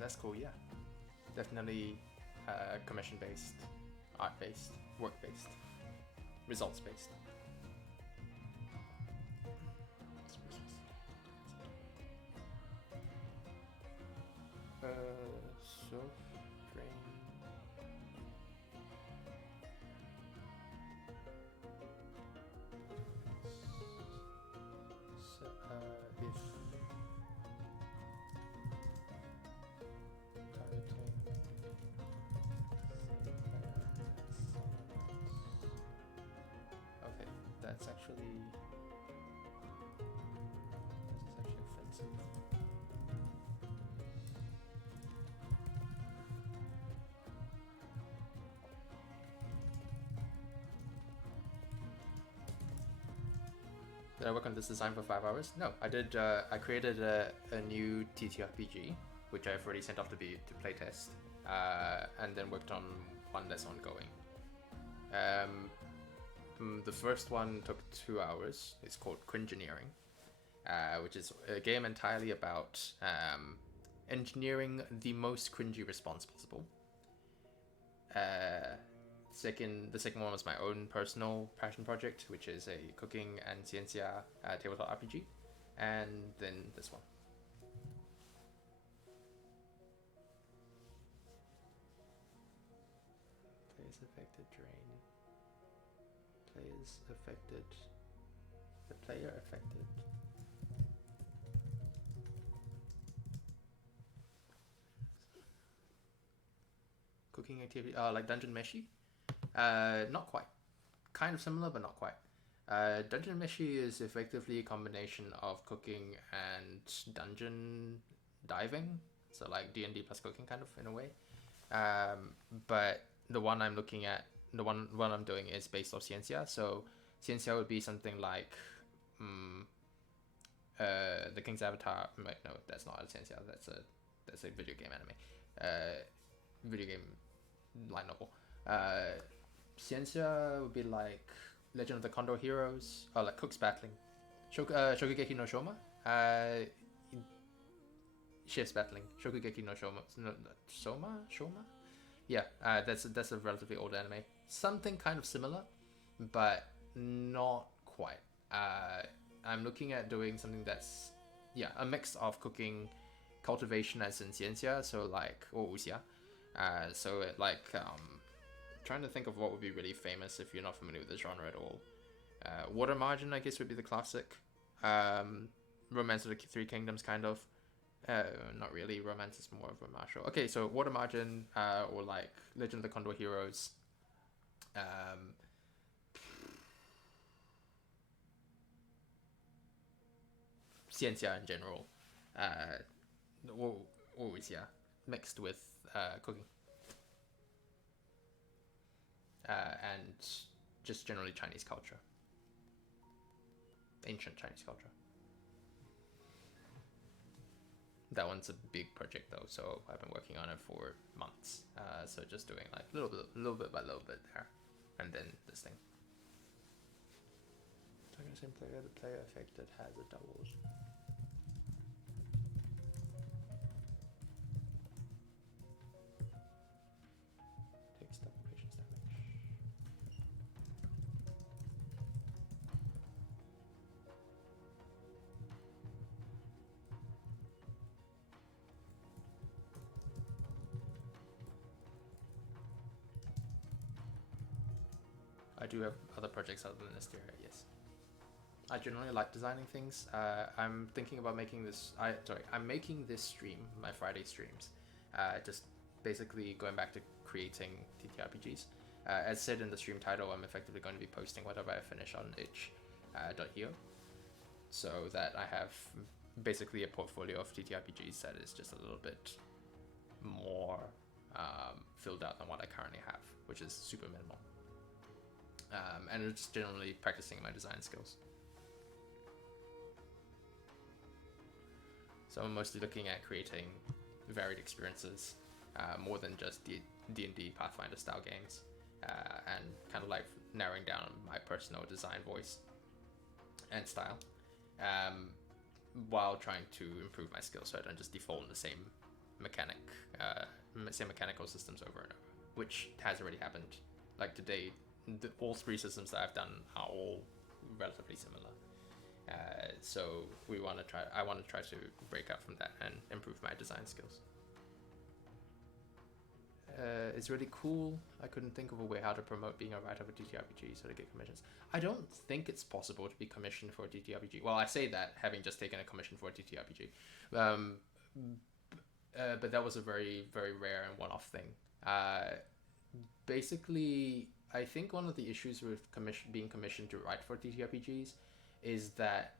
That's cool, yeah. Definitely commission-based, art-based, work-based, results-based. Surf, drain. So, if okay, that's actually offensive. Did I work on this design for 5 hours? No, I did. I created a new TTRPG, which I've already sent off to playtest, and then worked on one that's ongoing. The first one took 2 hours. It's called Cringineering, which is a game entirely about engineering the most cringy response possible. The second one was my own personal passion project, which is a cooking and ciencia tabletop RPG, and then this one. Players affected, drain. Players affected. The player affected. Cooking activity, like Dungeon Meshi? Not quite. Kind of similar, but not quite. Dungeon Meshi is effectively a combination of cooking and dungeon diving. So like D&D plus cooking, kind of, in a way. But the one I'm looking at, the one I'm doing is based off Ciencia. So Ciencia would be something like The King's Avatar. Wait, no, that's not a Ciencia. That's a video game anime. Video game light novel. Ciencia would be like Legend of the Condor Heroes, or like cooks battling. Shokugeki no Shoma. Chefs battling. Shokugeki no Shoma. No, Shoma? Yeah, that's a relatively old anime. Something kind of similar, but not quite. I'm looking at doing something that's a mix of cooking, cultivation as in Ciencia, so like Wuxia. So it like trying to think of what would be really famous if you're not familiar with the genre at all. Water Margin, I guess, would be the classic. Romance of the Three Kingdoms, kind of. Not really. Romance is more of a martial. Okay, so Water Margin, or like Legend of the Condor Heroes. Ciencia in general. Always, yeah, mixed with cooking. And just generally Chinese culture. Ancient Chinese culture. That one's a big project though, so I've been working on it for months. So just doing like little bit by little bit there, and then this thing. Target the same player, the player affected has a double. Takes double patience damage. I do have other projects other than Asteria, yes. I generally like designing things. I'm thinking about making this. I'm making this stream, my Friday streams, just basically going back to creating TTRPGs. As said in the stream title, I'm effectively going to be posting whatever I finish on itch.io, so that I have basically a portfolio of TTRPGs that is just a little bit more filled out than what I currently have, which is super minimal. And it's generally practicing my design skills. So I'm mostly looking at creating varied experiences, more than just D&D Pathfinder style games, and kind of like narrowing down my personal design voice and style, while trying to improve my skills so I don't just default in the same mechanical systems over and over, which has already happened. Like today, all 3 systems that I've done are all relatively similar. So I want to try to break out from that and improve my design skills. It's really cool. I couldn't think of a way how to promote being a writer for TTRPG so to get commissions. I don't think it's possible to be commissioned for a TTRPG. Well, I say that having just taken a commission for a TTRPG. But that was a very, very rare and one-off thing. Basically, I think one of the issues with being commissioned to write for TTRPGs is that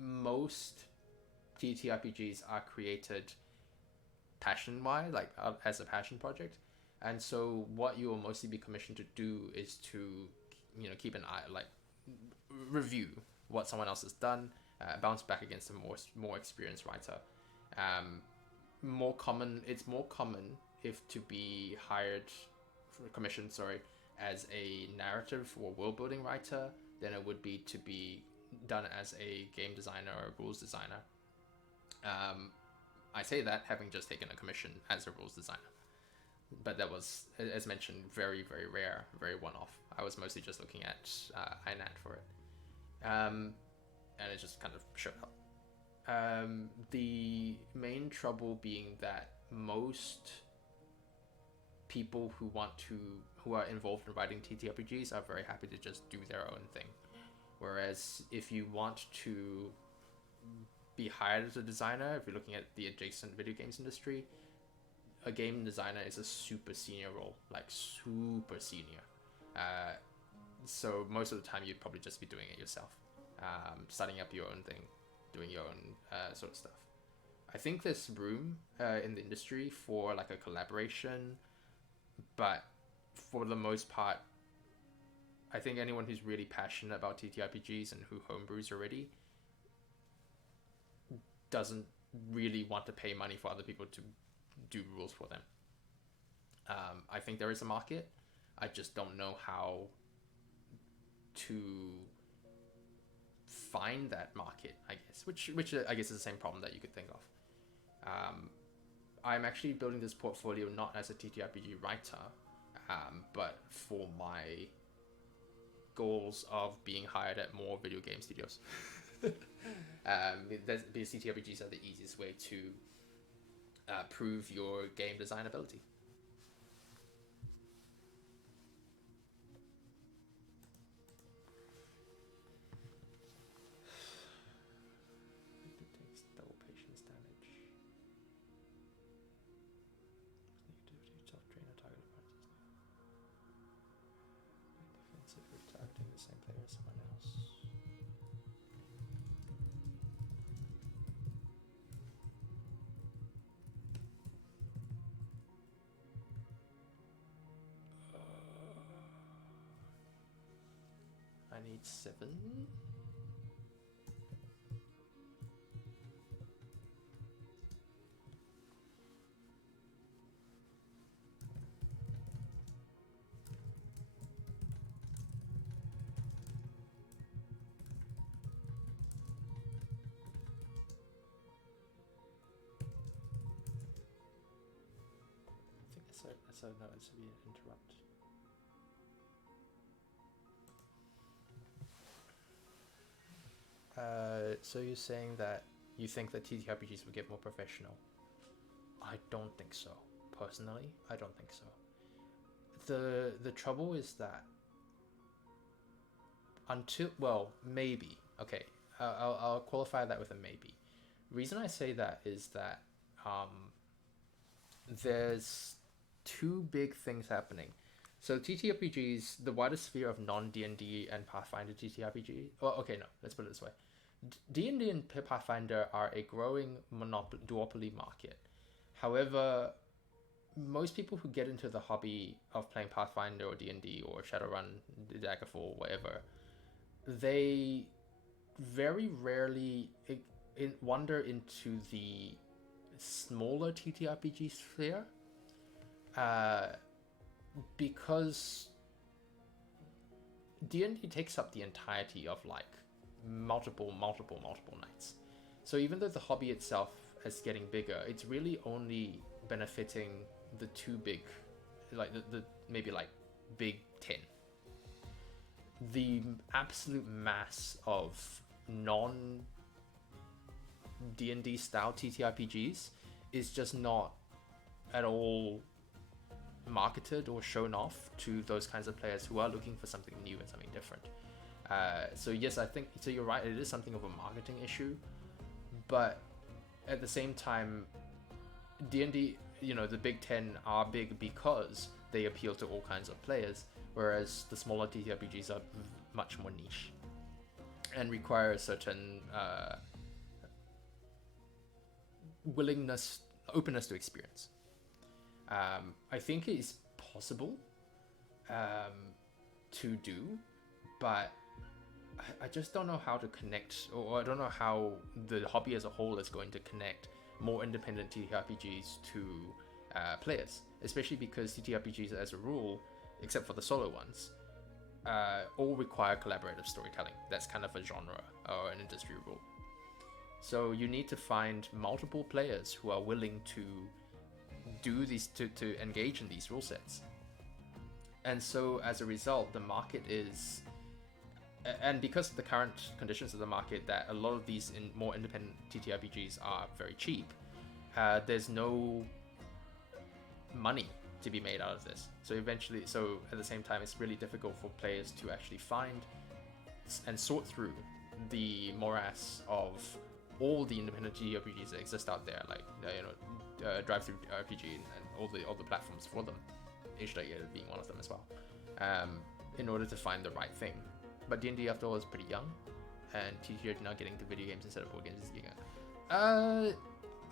most TTRPGs are created passion-wise, like as a passion project, and so what you will mostly be commissioned to do is to, keep an eye, like review what someone else has done, bounce back against a more experienced writer. It's more common if to be hired for commission, as a narrative or world building writer than it would be to be done as a game designer or rules designer. I say that having just taken a commission as a rules designer, but that was, as mentioned, very, very rare, very one-off. I was mostly just looking at INAT for it, and it just kind of showed up. The main trouble being that most people who are involved in writing TTRPGs are very happy to just do their own thing. Whereas if you want to be hired as a designer, if you're looking at the adjacent video games industry, a game designer is a super senior role, like super senior. So most of the time you'd probably just be doing it yourself, starting up your own thing, doing your own sort of stuff. I think there's room in the industry for like a collaboration, but for the most part, I think anyone who's really passionate about TTRPGs and who homebrews already doesn't really want to pay money for other people to do rules for them. I think there is a market. I just don't know how to find that market, I guess, which I guess is the same problem that you could think of. I'm actually building this portfolio not as a TTRPG writer, but for my goals of being hired at more video game studios. Because TTRPGs are the easiest way to prove your game design ability. It takes double patience damage. selecting the same player as someone else. I need 7. I think so no, it should be an interrupt. So you're saying that you think that TTRPGs will get more professional? I don't think so. Personally, I don't think so. The trouble is that maybe. Okay, I'll qualify that with a maybe. Reason I say that is that there's two big things happening. So TTRPGs, the wider sphere of non-D&D and Pathfinder TTRPG. Well, okay, no, let's put it this way. D&D and Pathfinder are a growing duopoly market. However, most people who get into the hobby of playing Pathfinder or D&D or Shadowrun, Daggerfall, whatever, they very rarely wander into the smaller TTRPG sphere, because D&D takes up the entirety of like multiple nights. So even though the hobby itself is getting bigger, it's really only benefiting the two big, like the maybe like big 10. The absolute mass of non D&D style TTRPGs is just not at all marketed or shown off to those kinds of players who are looking for something new and something different. So yes, I think so. You're right. It is something of a marketing issue, but at the same time, D&D, the Big 10 are big because they appeal to all kinds of players, whereas the smaller TTRPGs are much more niche and require a certain openness to experience. I think it is possible to do, but I just don't know how to connect, or I don't know how the hobby as a whole is going to connect more independent TTRPGs to players, especially because TTRPGs as a rule, except for the solo ones, all require collaborative storytelling. That's kind of a genre or an industry rule. So you need to find multiple players who are willing to do these, to engage in these rule sets. And so as a result, the market is, and because of the current conditions of the market, that a lot of these more independent TTRPGs are very cheap, there's no money to be made out of this. So at the same time, it's really difficult for players to actually find and sort through the morass of all the independent TTRPGs that exist out there, like Drive-Thru RPG and all the platforms for them, H.A. being one of them as well, in order to find the right thing. But D&D after all is pretty young, and TTR now getting to video games instead of board games is giga.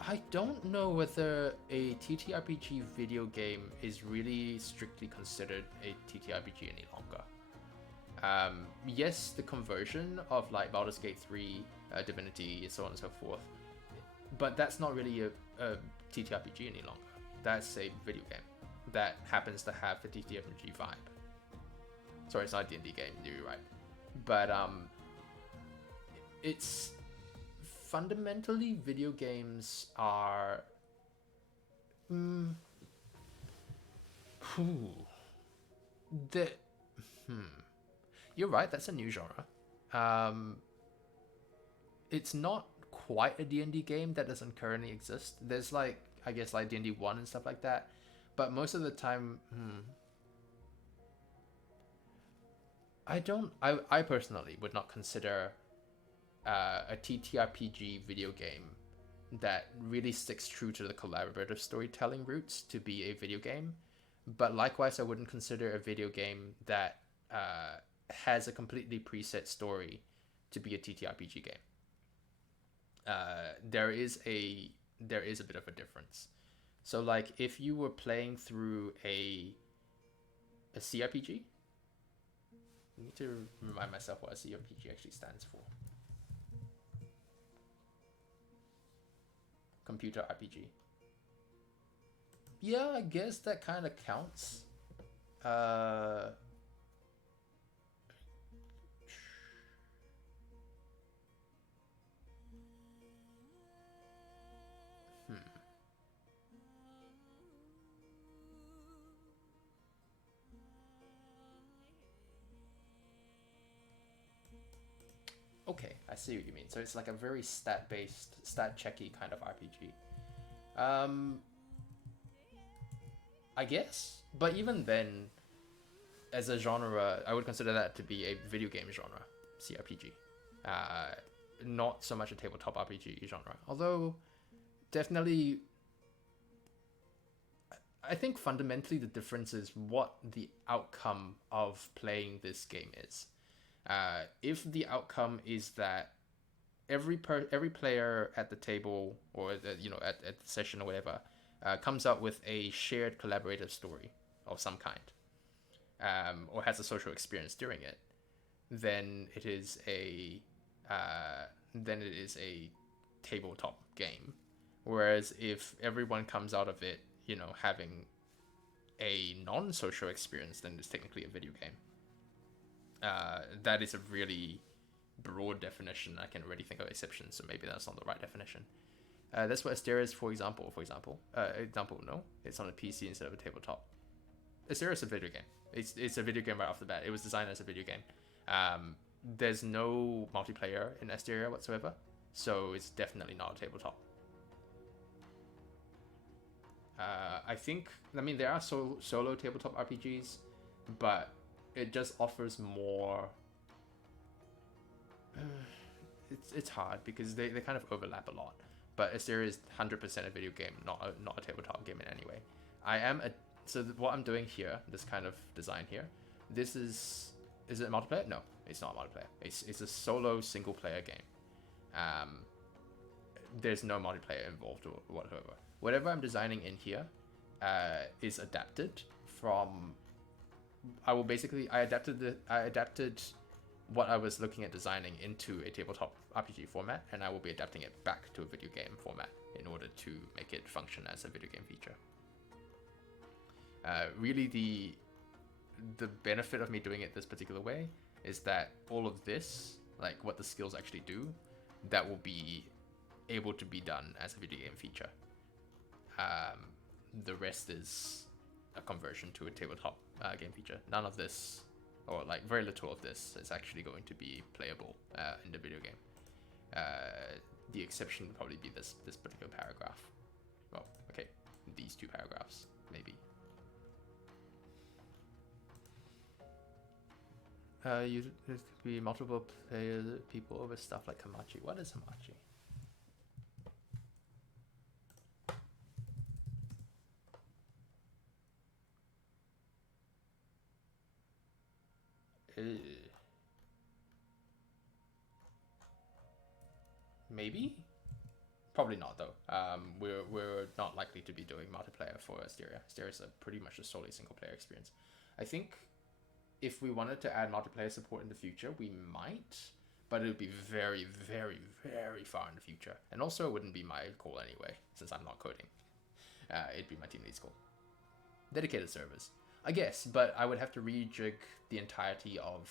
I don't know whether a TTRPG video game is really strictly considered a TTRPG any longer. Yes, the conversion of like Baldur's Gate 3, Divinity, and so on and so forth, but that's not really a TTRPG any longer. That's a video game that happens to have the TTRPG vibe. Sorry, it's not a D&D game, you're right. But it's fundamentally, video games are you're right, that's a new genre. It's not quite a D&D game that doesn't currently exist. There's like, I guess, like D&D 1 and stuff like that, but most of the time, I personally would not consider a TTRPG video game that really sticks true to the collaborative storytelling roots to be a video game. But likewise, I wouldn't consider a video game that has a completely preset story to be a TTRPG game. There is a bit of a difference. So like if you were playing through a CRPG, I need to remind myself what a CRPG actually stands for. Computer RPG. Yeah, I guess that kind of counts. Okay, I see what you mean. So it's like a very stat-based, stat-checky kind of RPG. I guess. But even then, as a genre, I would consider that to be a video game genre, CRPG. Not so much a tabletop RPG genre. Although, definitely, I think fundamentally the difference is what the outcome of playing this game is. If the outcome is that every player at the table or at the session or whatever comes up with a shared collaborative story of some kind, or has a social experience during it, then it is a tabletop game. Whereas if everyone comes out of it, having a non-social experience, then it's technically a video game. That is a really broad definition. I can already think of exceptions, so maybe that's not the right definition. That's what Asteria is, for example. No, it's on a PC instead of a tabletop. Asteria is a video game. It's a video game right off the bat. It was designed as a video game. There's no multiplayer in Asteria whatsoever, so it's definitely not a tabletop. There are solo tabletop RPGs, but it just offers more. It's hard because they kind of overlap a lot. But Asteria is 100% a video game, not a tabletop game in any way. What I'm doing here, this kind of design here, this is it multiplayer? No, it's not multiplayer. It's a solo single player game. There's no multiplayer involved or whatever. Whatever I'm designing in here is adapted from. I adapted what I was looking at designing into a tabletop RPG format, and I will be adapting it back to a video game format in order to make it function as a video game feature. Really, the benefit of me doing it this particular way is that all of this, like what the skills actually do, that will be able to be done as a video game feature. The rest is a conversion to a tabletop game feature. None of this, or like very little of this, is actually going to be playable in the video game. The exception would probably be this particular paragraph. Well, okay, these two paragraphs, maybe. It could be multiple people over stuff like Hamachi. What is Hamachi? Maybe? Probably not though. We're not likely to be doing multiplayer for Asteria. Asteria is pretty much a solely single player experience. I think if we wanted to add multiplayer support in the future, we might, but it would be very, very, very far in the future. And also it wouldn't be my call anyway, since I'm not coding. It'd be my team lead's call. Dedicated servers, I guess, but I would have to rejig the entirety of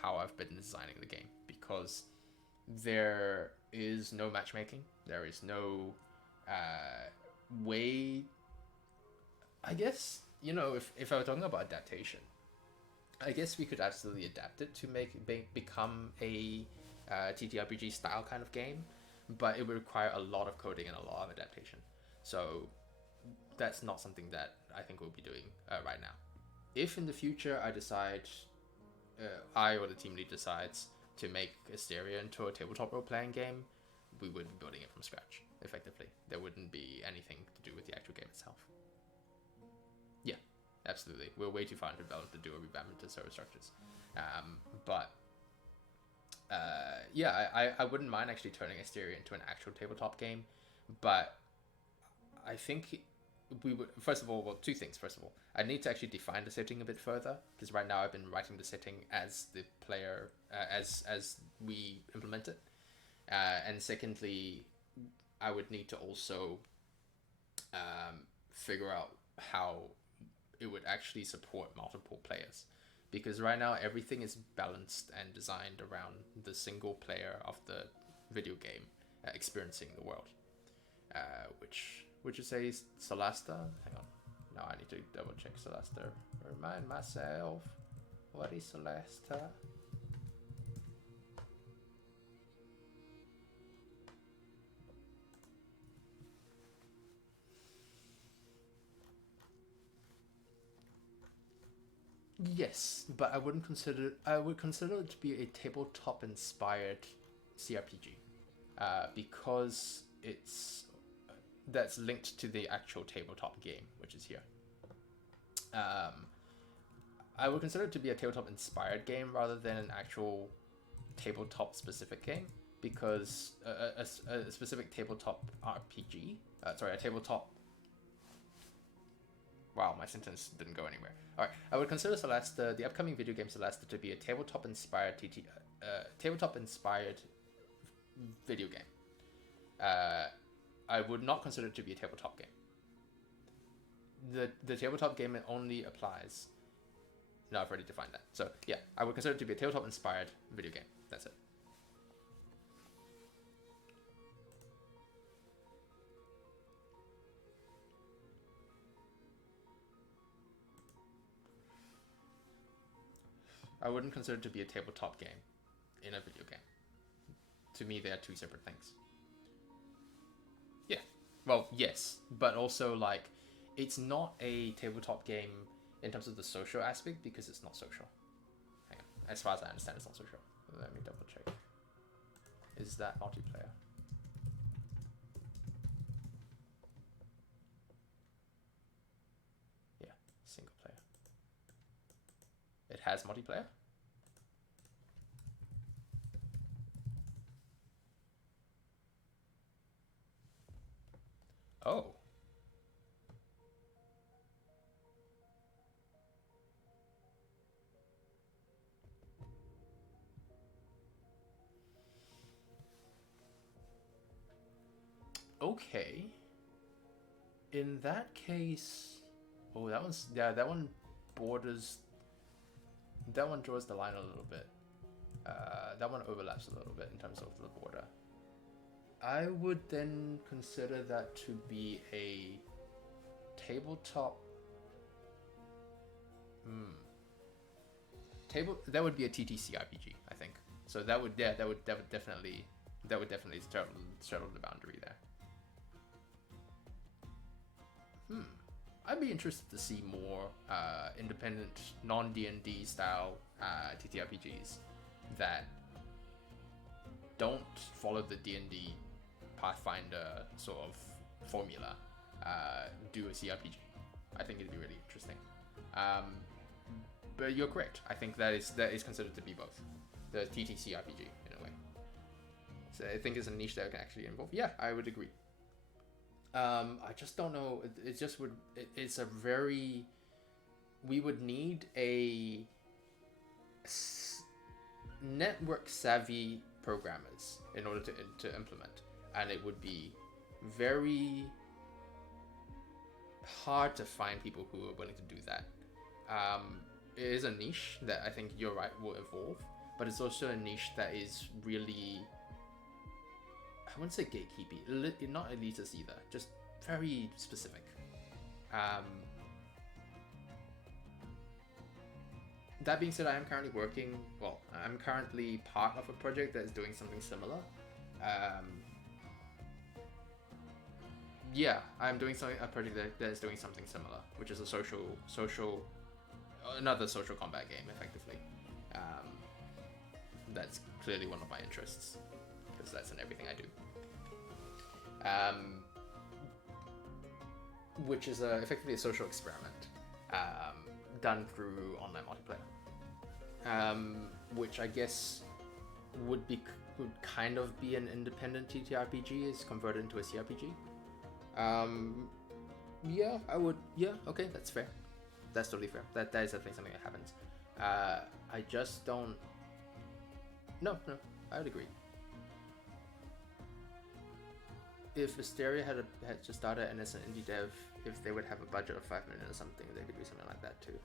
how I've been designing the game, because there is no matchmaking. There is no way. I guess, if I were talking about adaptation, I guess we could absolutely adapt it to become a TTRPG style kind of game, but it would require a lot of coding and a lot of adaptation. So that's not something that I think we'll be doing right now. If in the future I decide, I or the team lead decides to make Asteria into a tabletop role-playing game, we would be building it from scratch, effectively. There wouldn't be anything to do with the actual game itself. Yeah, absolutely. We're way too far developed to do a revamp into server structures. But yeah, I wouldn't mind actually turning Asteria into an actual tabletop game, but I think we would, first of all, well, two things. First of all, I need to actually define the setting a bit further, because right now I've been writing the setting as the player, as we implement it. And secondly, I would need to also figure out how it would actually support multiple players, because right now everything is balanced and designed around the single player of the video game experiencing the world, which would you say is Solasta? Hang on, now I need to double check Solasta. Remind myself, what is Solasta? Yes, but I wouldn't consider. I would consider it to be a tabletop inspired CRPG, because that's linked to the actual tabletop game, which is here. I would consider it to be a tabletop inspired game rather than an actual tabletop specific game, because a specific tabletop RPG, a tabletop. Wow, my sentence didn't go anywhere. All right, I would consider Celeste, the upcoming video game Celeste, to be a tabletop-inspired video game. I would not consider it to be a tabletop game. The tabletop game only applies. No, I've already defined that. So yeah, I would consider it to be a tabletop-inspired video game. That's it. I wouldn't consider it to be a tabletop game in a video game. To me, they are two separate things. Yeah. Well, yes, but also, like, it's not a tabletop game in terms of the social aspect, because it's not social. Hang on. As far as I understand, it's not social. Let me double check. Is that multiplayer? Yeah, single player. It has multiplayer? Oh. Okay. In that case, oh, that one borders. That one draws the line a little bit. That one overlaps a little bit in terms of the border. I would then consider that to be a tabletop. That would be a TTCRPG, I think. So that would definitely straddle the boundary there. I'd be interested to see more independent, non-D&D style TTRPGs that don't follow the D&D Pathfinder sort of formula. Do a CRPG. I think it'd be really interesting. But you're correct. I think that is considered to be both the TTCRPG in a way. So I think it's a niche that can actually involve. Yeah, I would agree. I just don't know. It's a very. We would need a network savvy programmers in order to implement, and it would be very hard to find people who are willing to do that. It is a niche that I think you're right will evolve, but it's also a niche that is really, I wouldn't say gatekeepy, not elitist either, just very specific. That being said, I'm currently part of a project that is doing something similar. Yeah, I'm doing a project that is doing something similar, which is another social combat game, effectively. That's clearly one of my interests, because that's in everything I do. Which is effectively a social experiment. done through online multiplayer, which I guess would kind of be an independent TTRPG is converted into a CRPG. Yeah, I would. Yeah, okay, that's fair. That's totally fair. That is definitely something that happens. I just don't. No, I would agree. If Asteria had just started and as an indie dev, if they would have a budget of 5 million or something, they could do something like that too.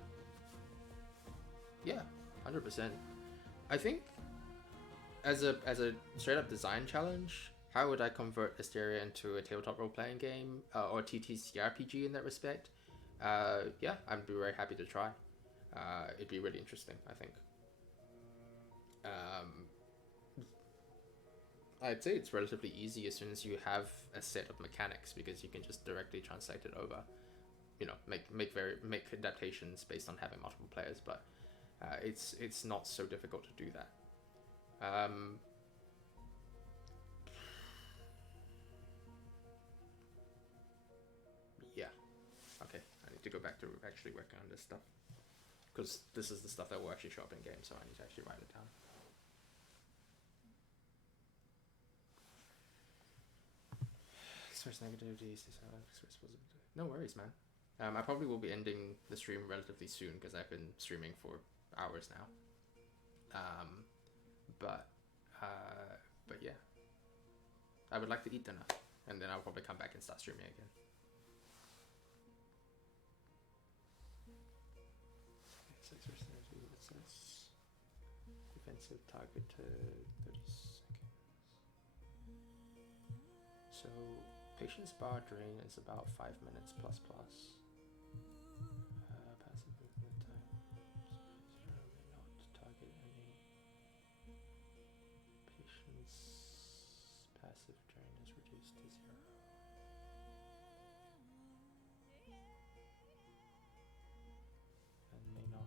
Yeah, 100%. I think as a straight up design challenge, how would I convert Asteria into a tabletop role playing game or TTRPG in that respect? Yeah, I'd be very happy to try. It'd be really interesting, I think. I'd say it's relatively easy as soon as you have a set of mechanics, because you can just directly translate it over. You know, make adaptations based on having multiple players, but it's not so difficult to do that. Yeah. Okay, I need to go back to actually working on this stuff, because this is the stuff that will actually show up in game, so I need to actually write it down. Express negativity. No worries, man. I probably will be ending the stream relatively soon because I've been streaming for hours now. But yeah, I would like to eat dinner, and then I'll probably come back and start streaming again. Defensive target to 30 seconds. So patience bar drain is about 5 minutes plus. Passive movement time. Not target any. Patience passive drain is reduced to 0. And may not.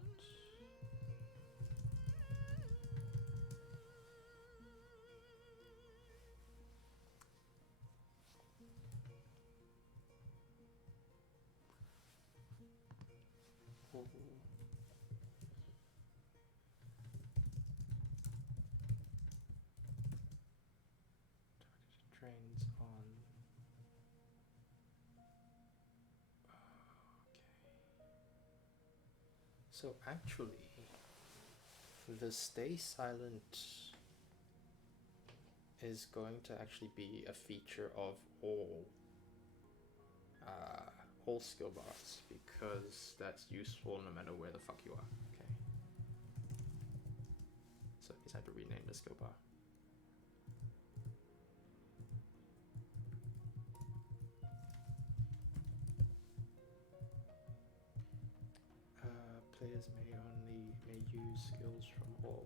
Drains on. Okay. So actually, the stay silent is going to actually be a feature of all skill bars, because that's useful no matter where the fuck you are. Okay. So I guess I have to rename the skill bar. Players may use skills from all.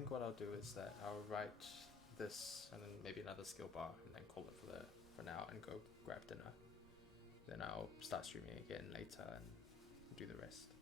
think what I'll do is that I'll write this and then maybe another skill bar and then call it for now and go grab dinner. Then I'll start streaming again later and do the rest.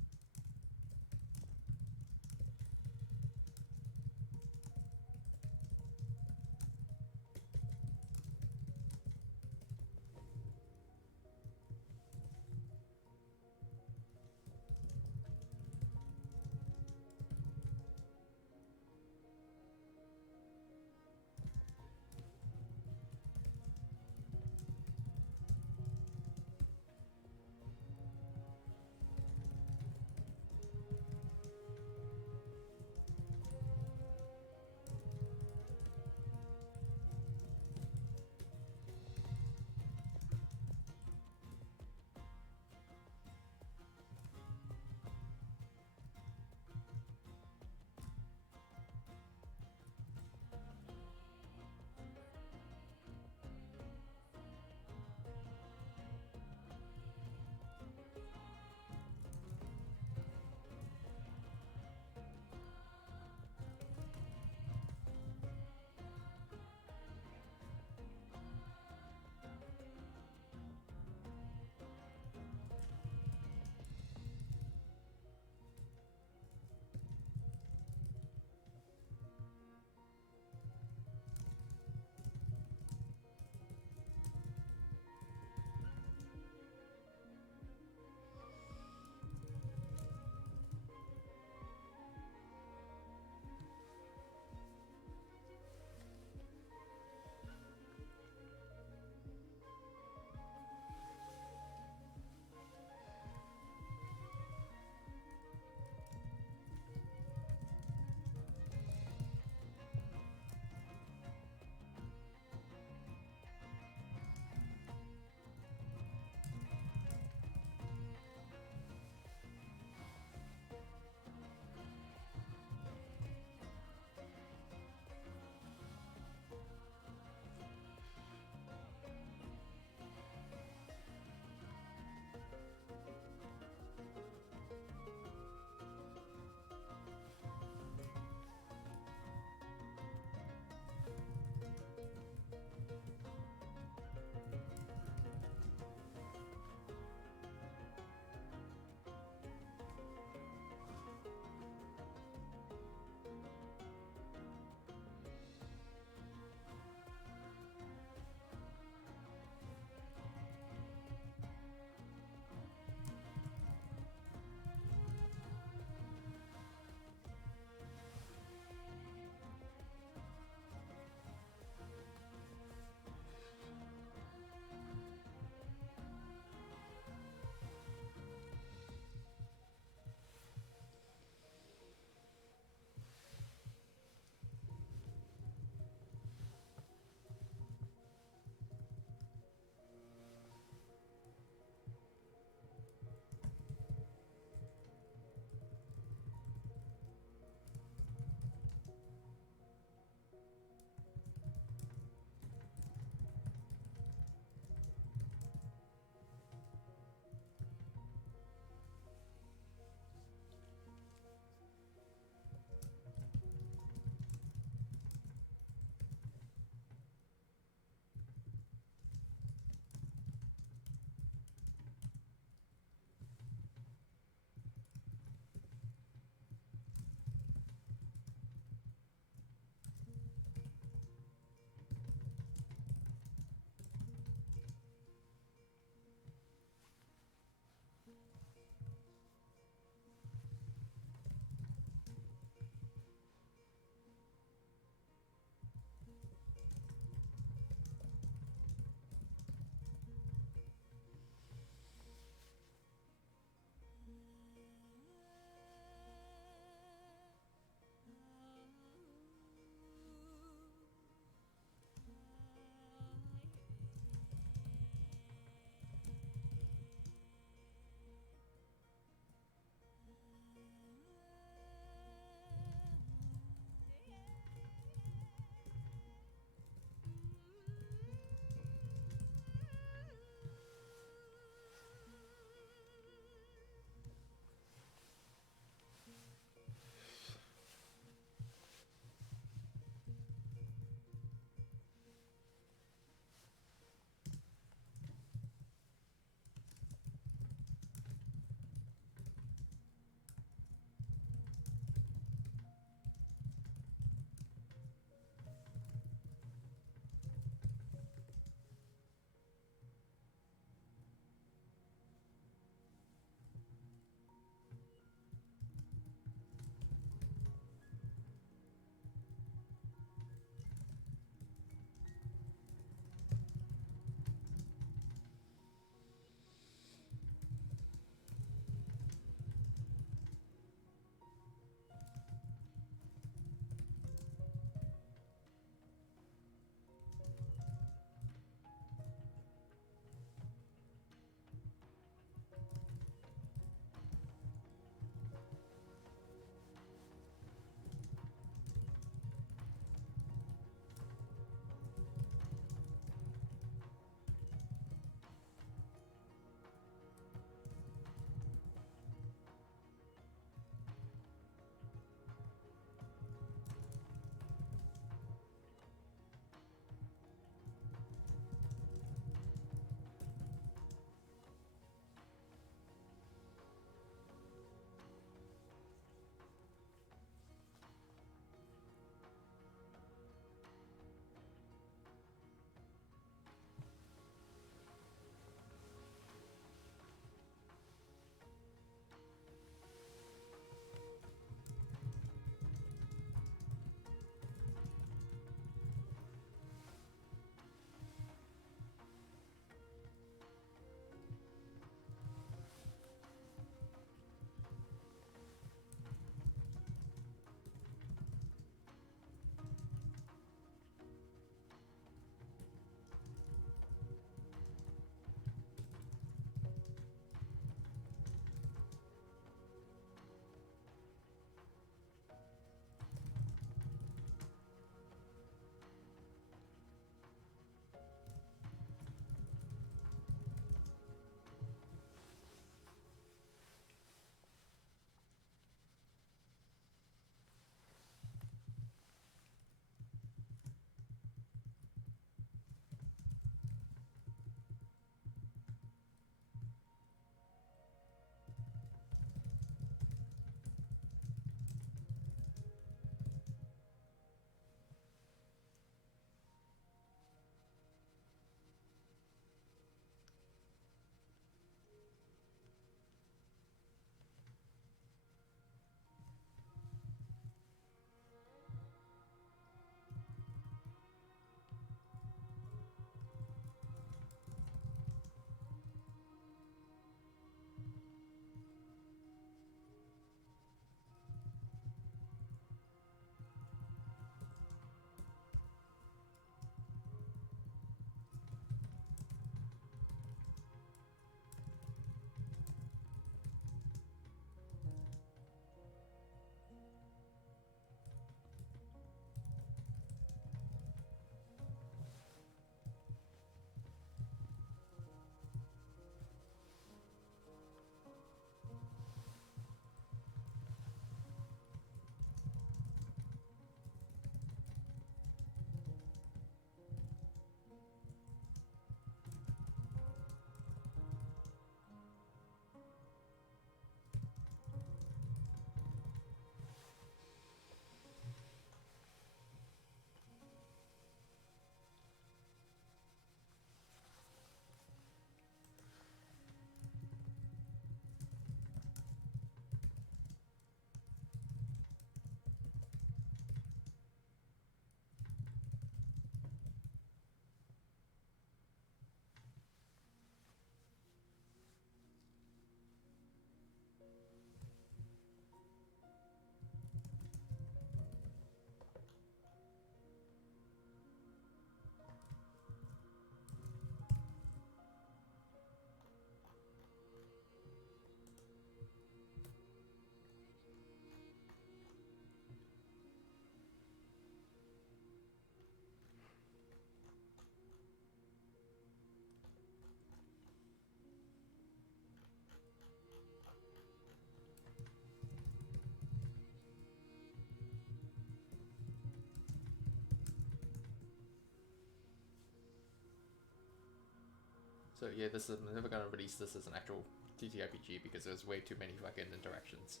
So yeah, I'm never gonna release this as an actual TTRPG because there's way too many fucking interactions.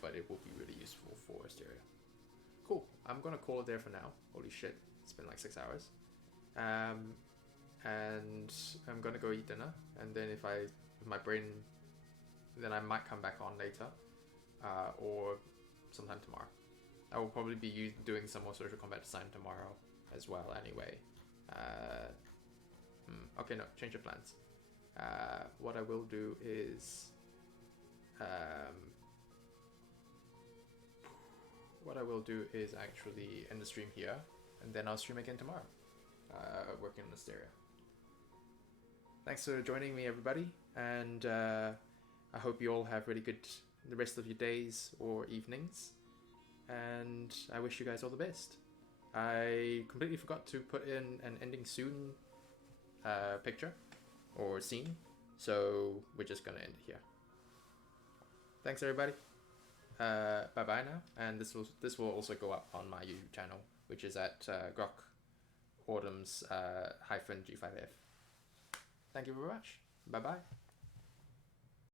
But it will be really useful for Asteria. Cool. I'm gonna call it there for now. Holy shit, it's been like 6 hours. And I'm gonna go eat dinner, and then if my brain, then I might come back on later, or sometime tomorrow. I will probably be doing some more social combat design tomorrow as well. Anyway, okay, no, change of plans. What I will do is, actually end the stream here, and then I'll stream again tomorrow, working on Asteria. Thanks for joining me, everybody, and I hope you all have really good the rest of your days or evenings, and I wish you guys all the best. I completely forgot to put in an ending soon picture or scene, so we're just gonna end it here. Thanks, everybody. Bye bye now, and this will also go up on my YouTube channel, which is at Grok Autumn's -G5F. Thank you very much. Bye bye.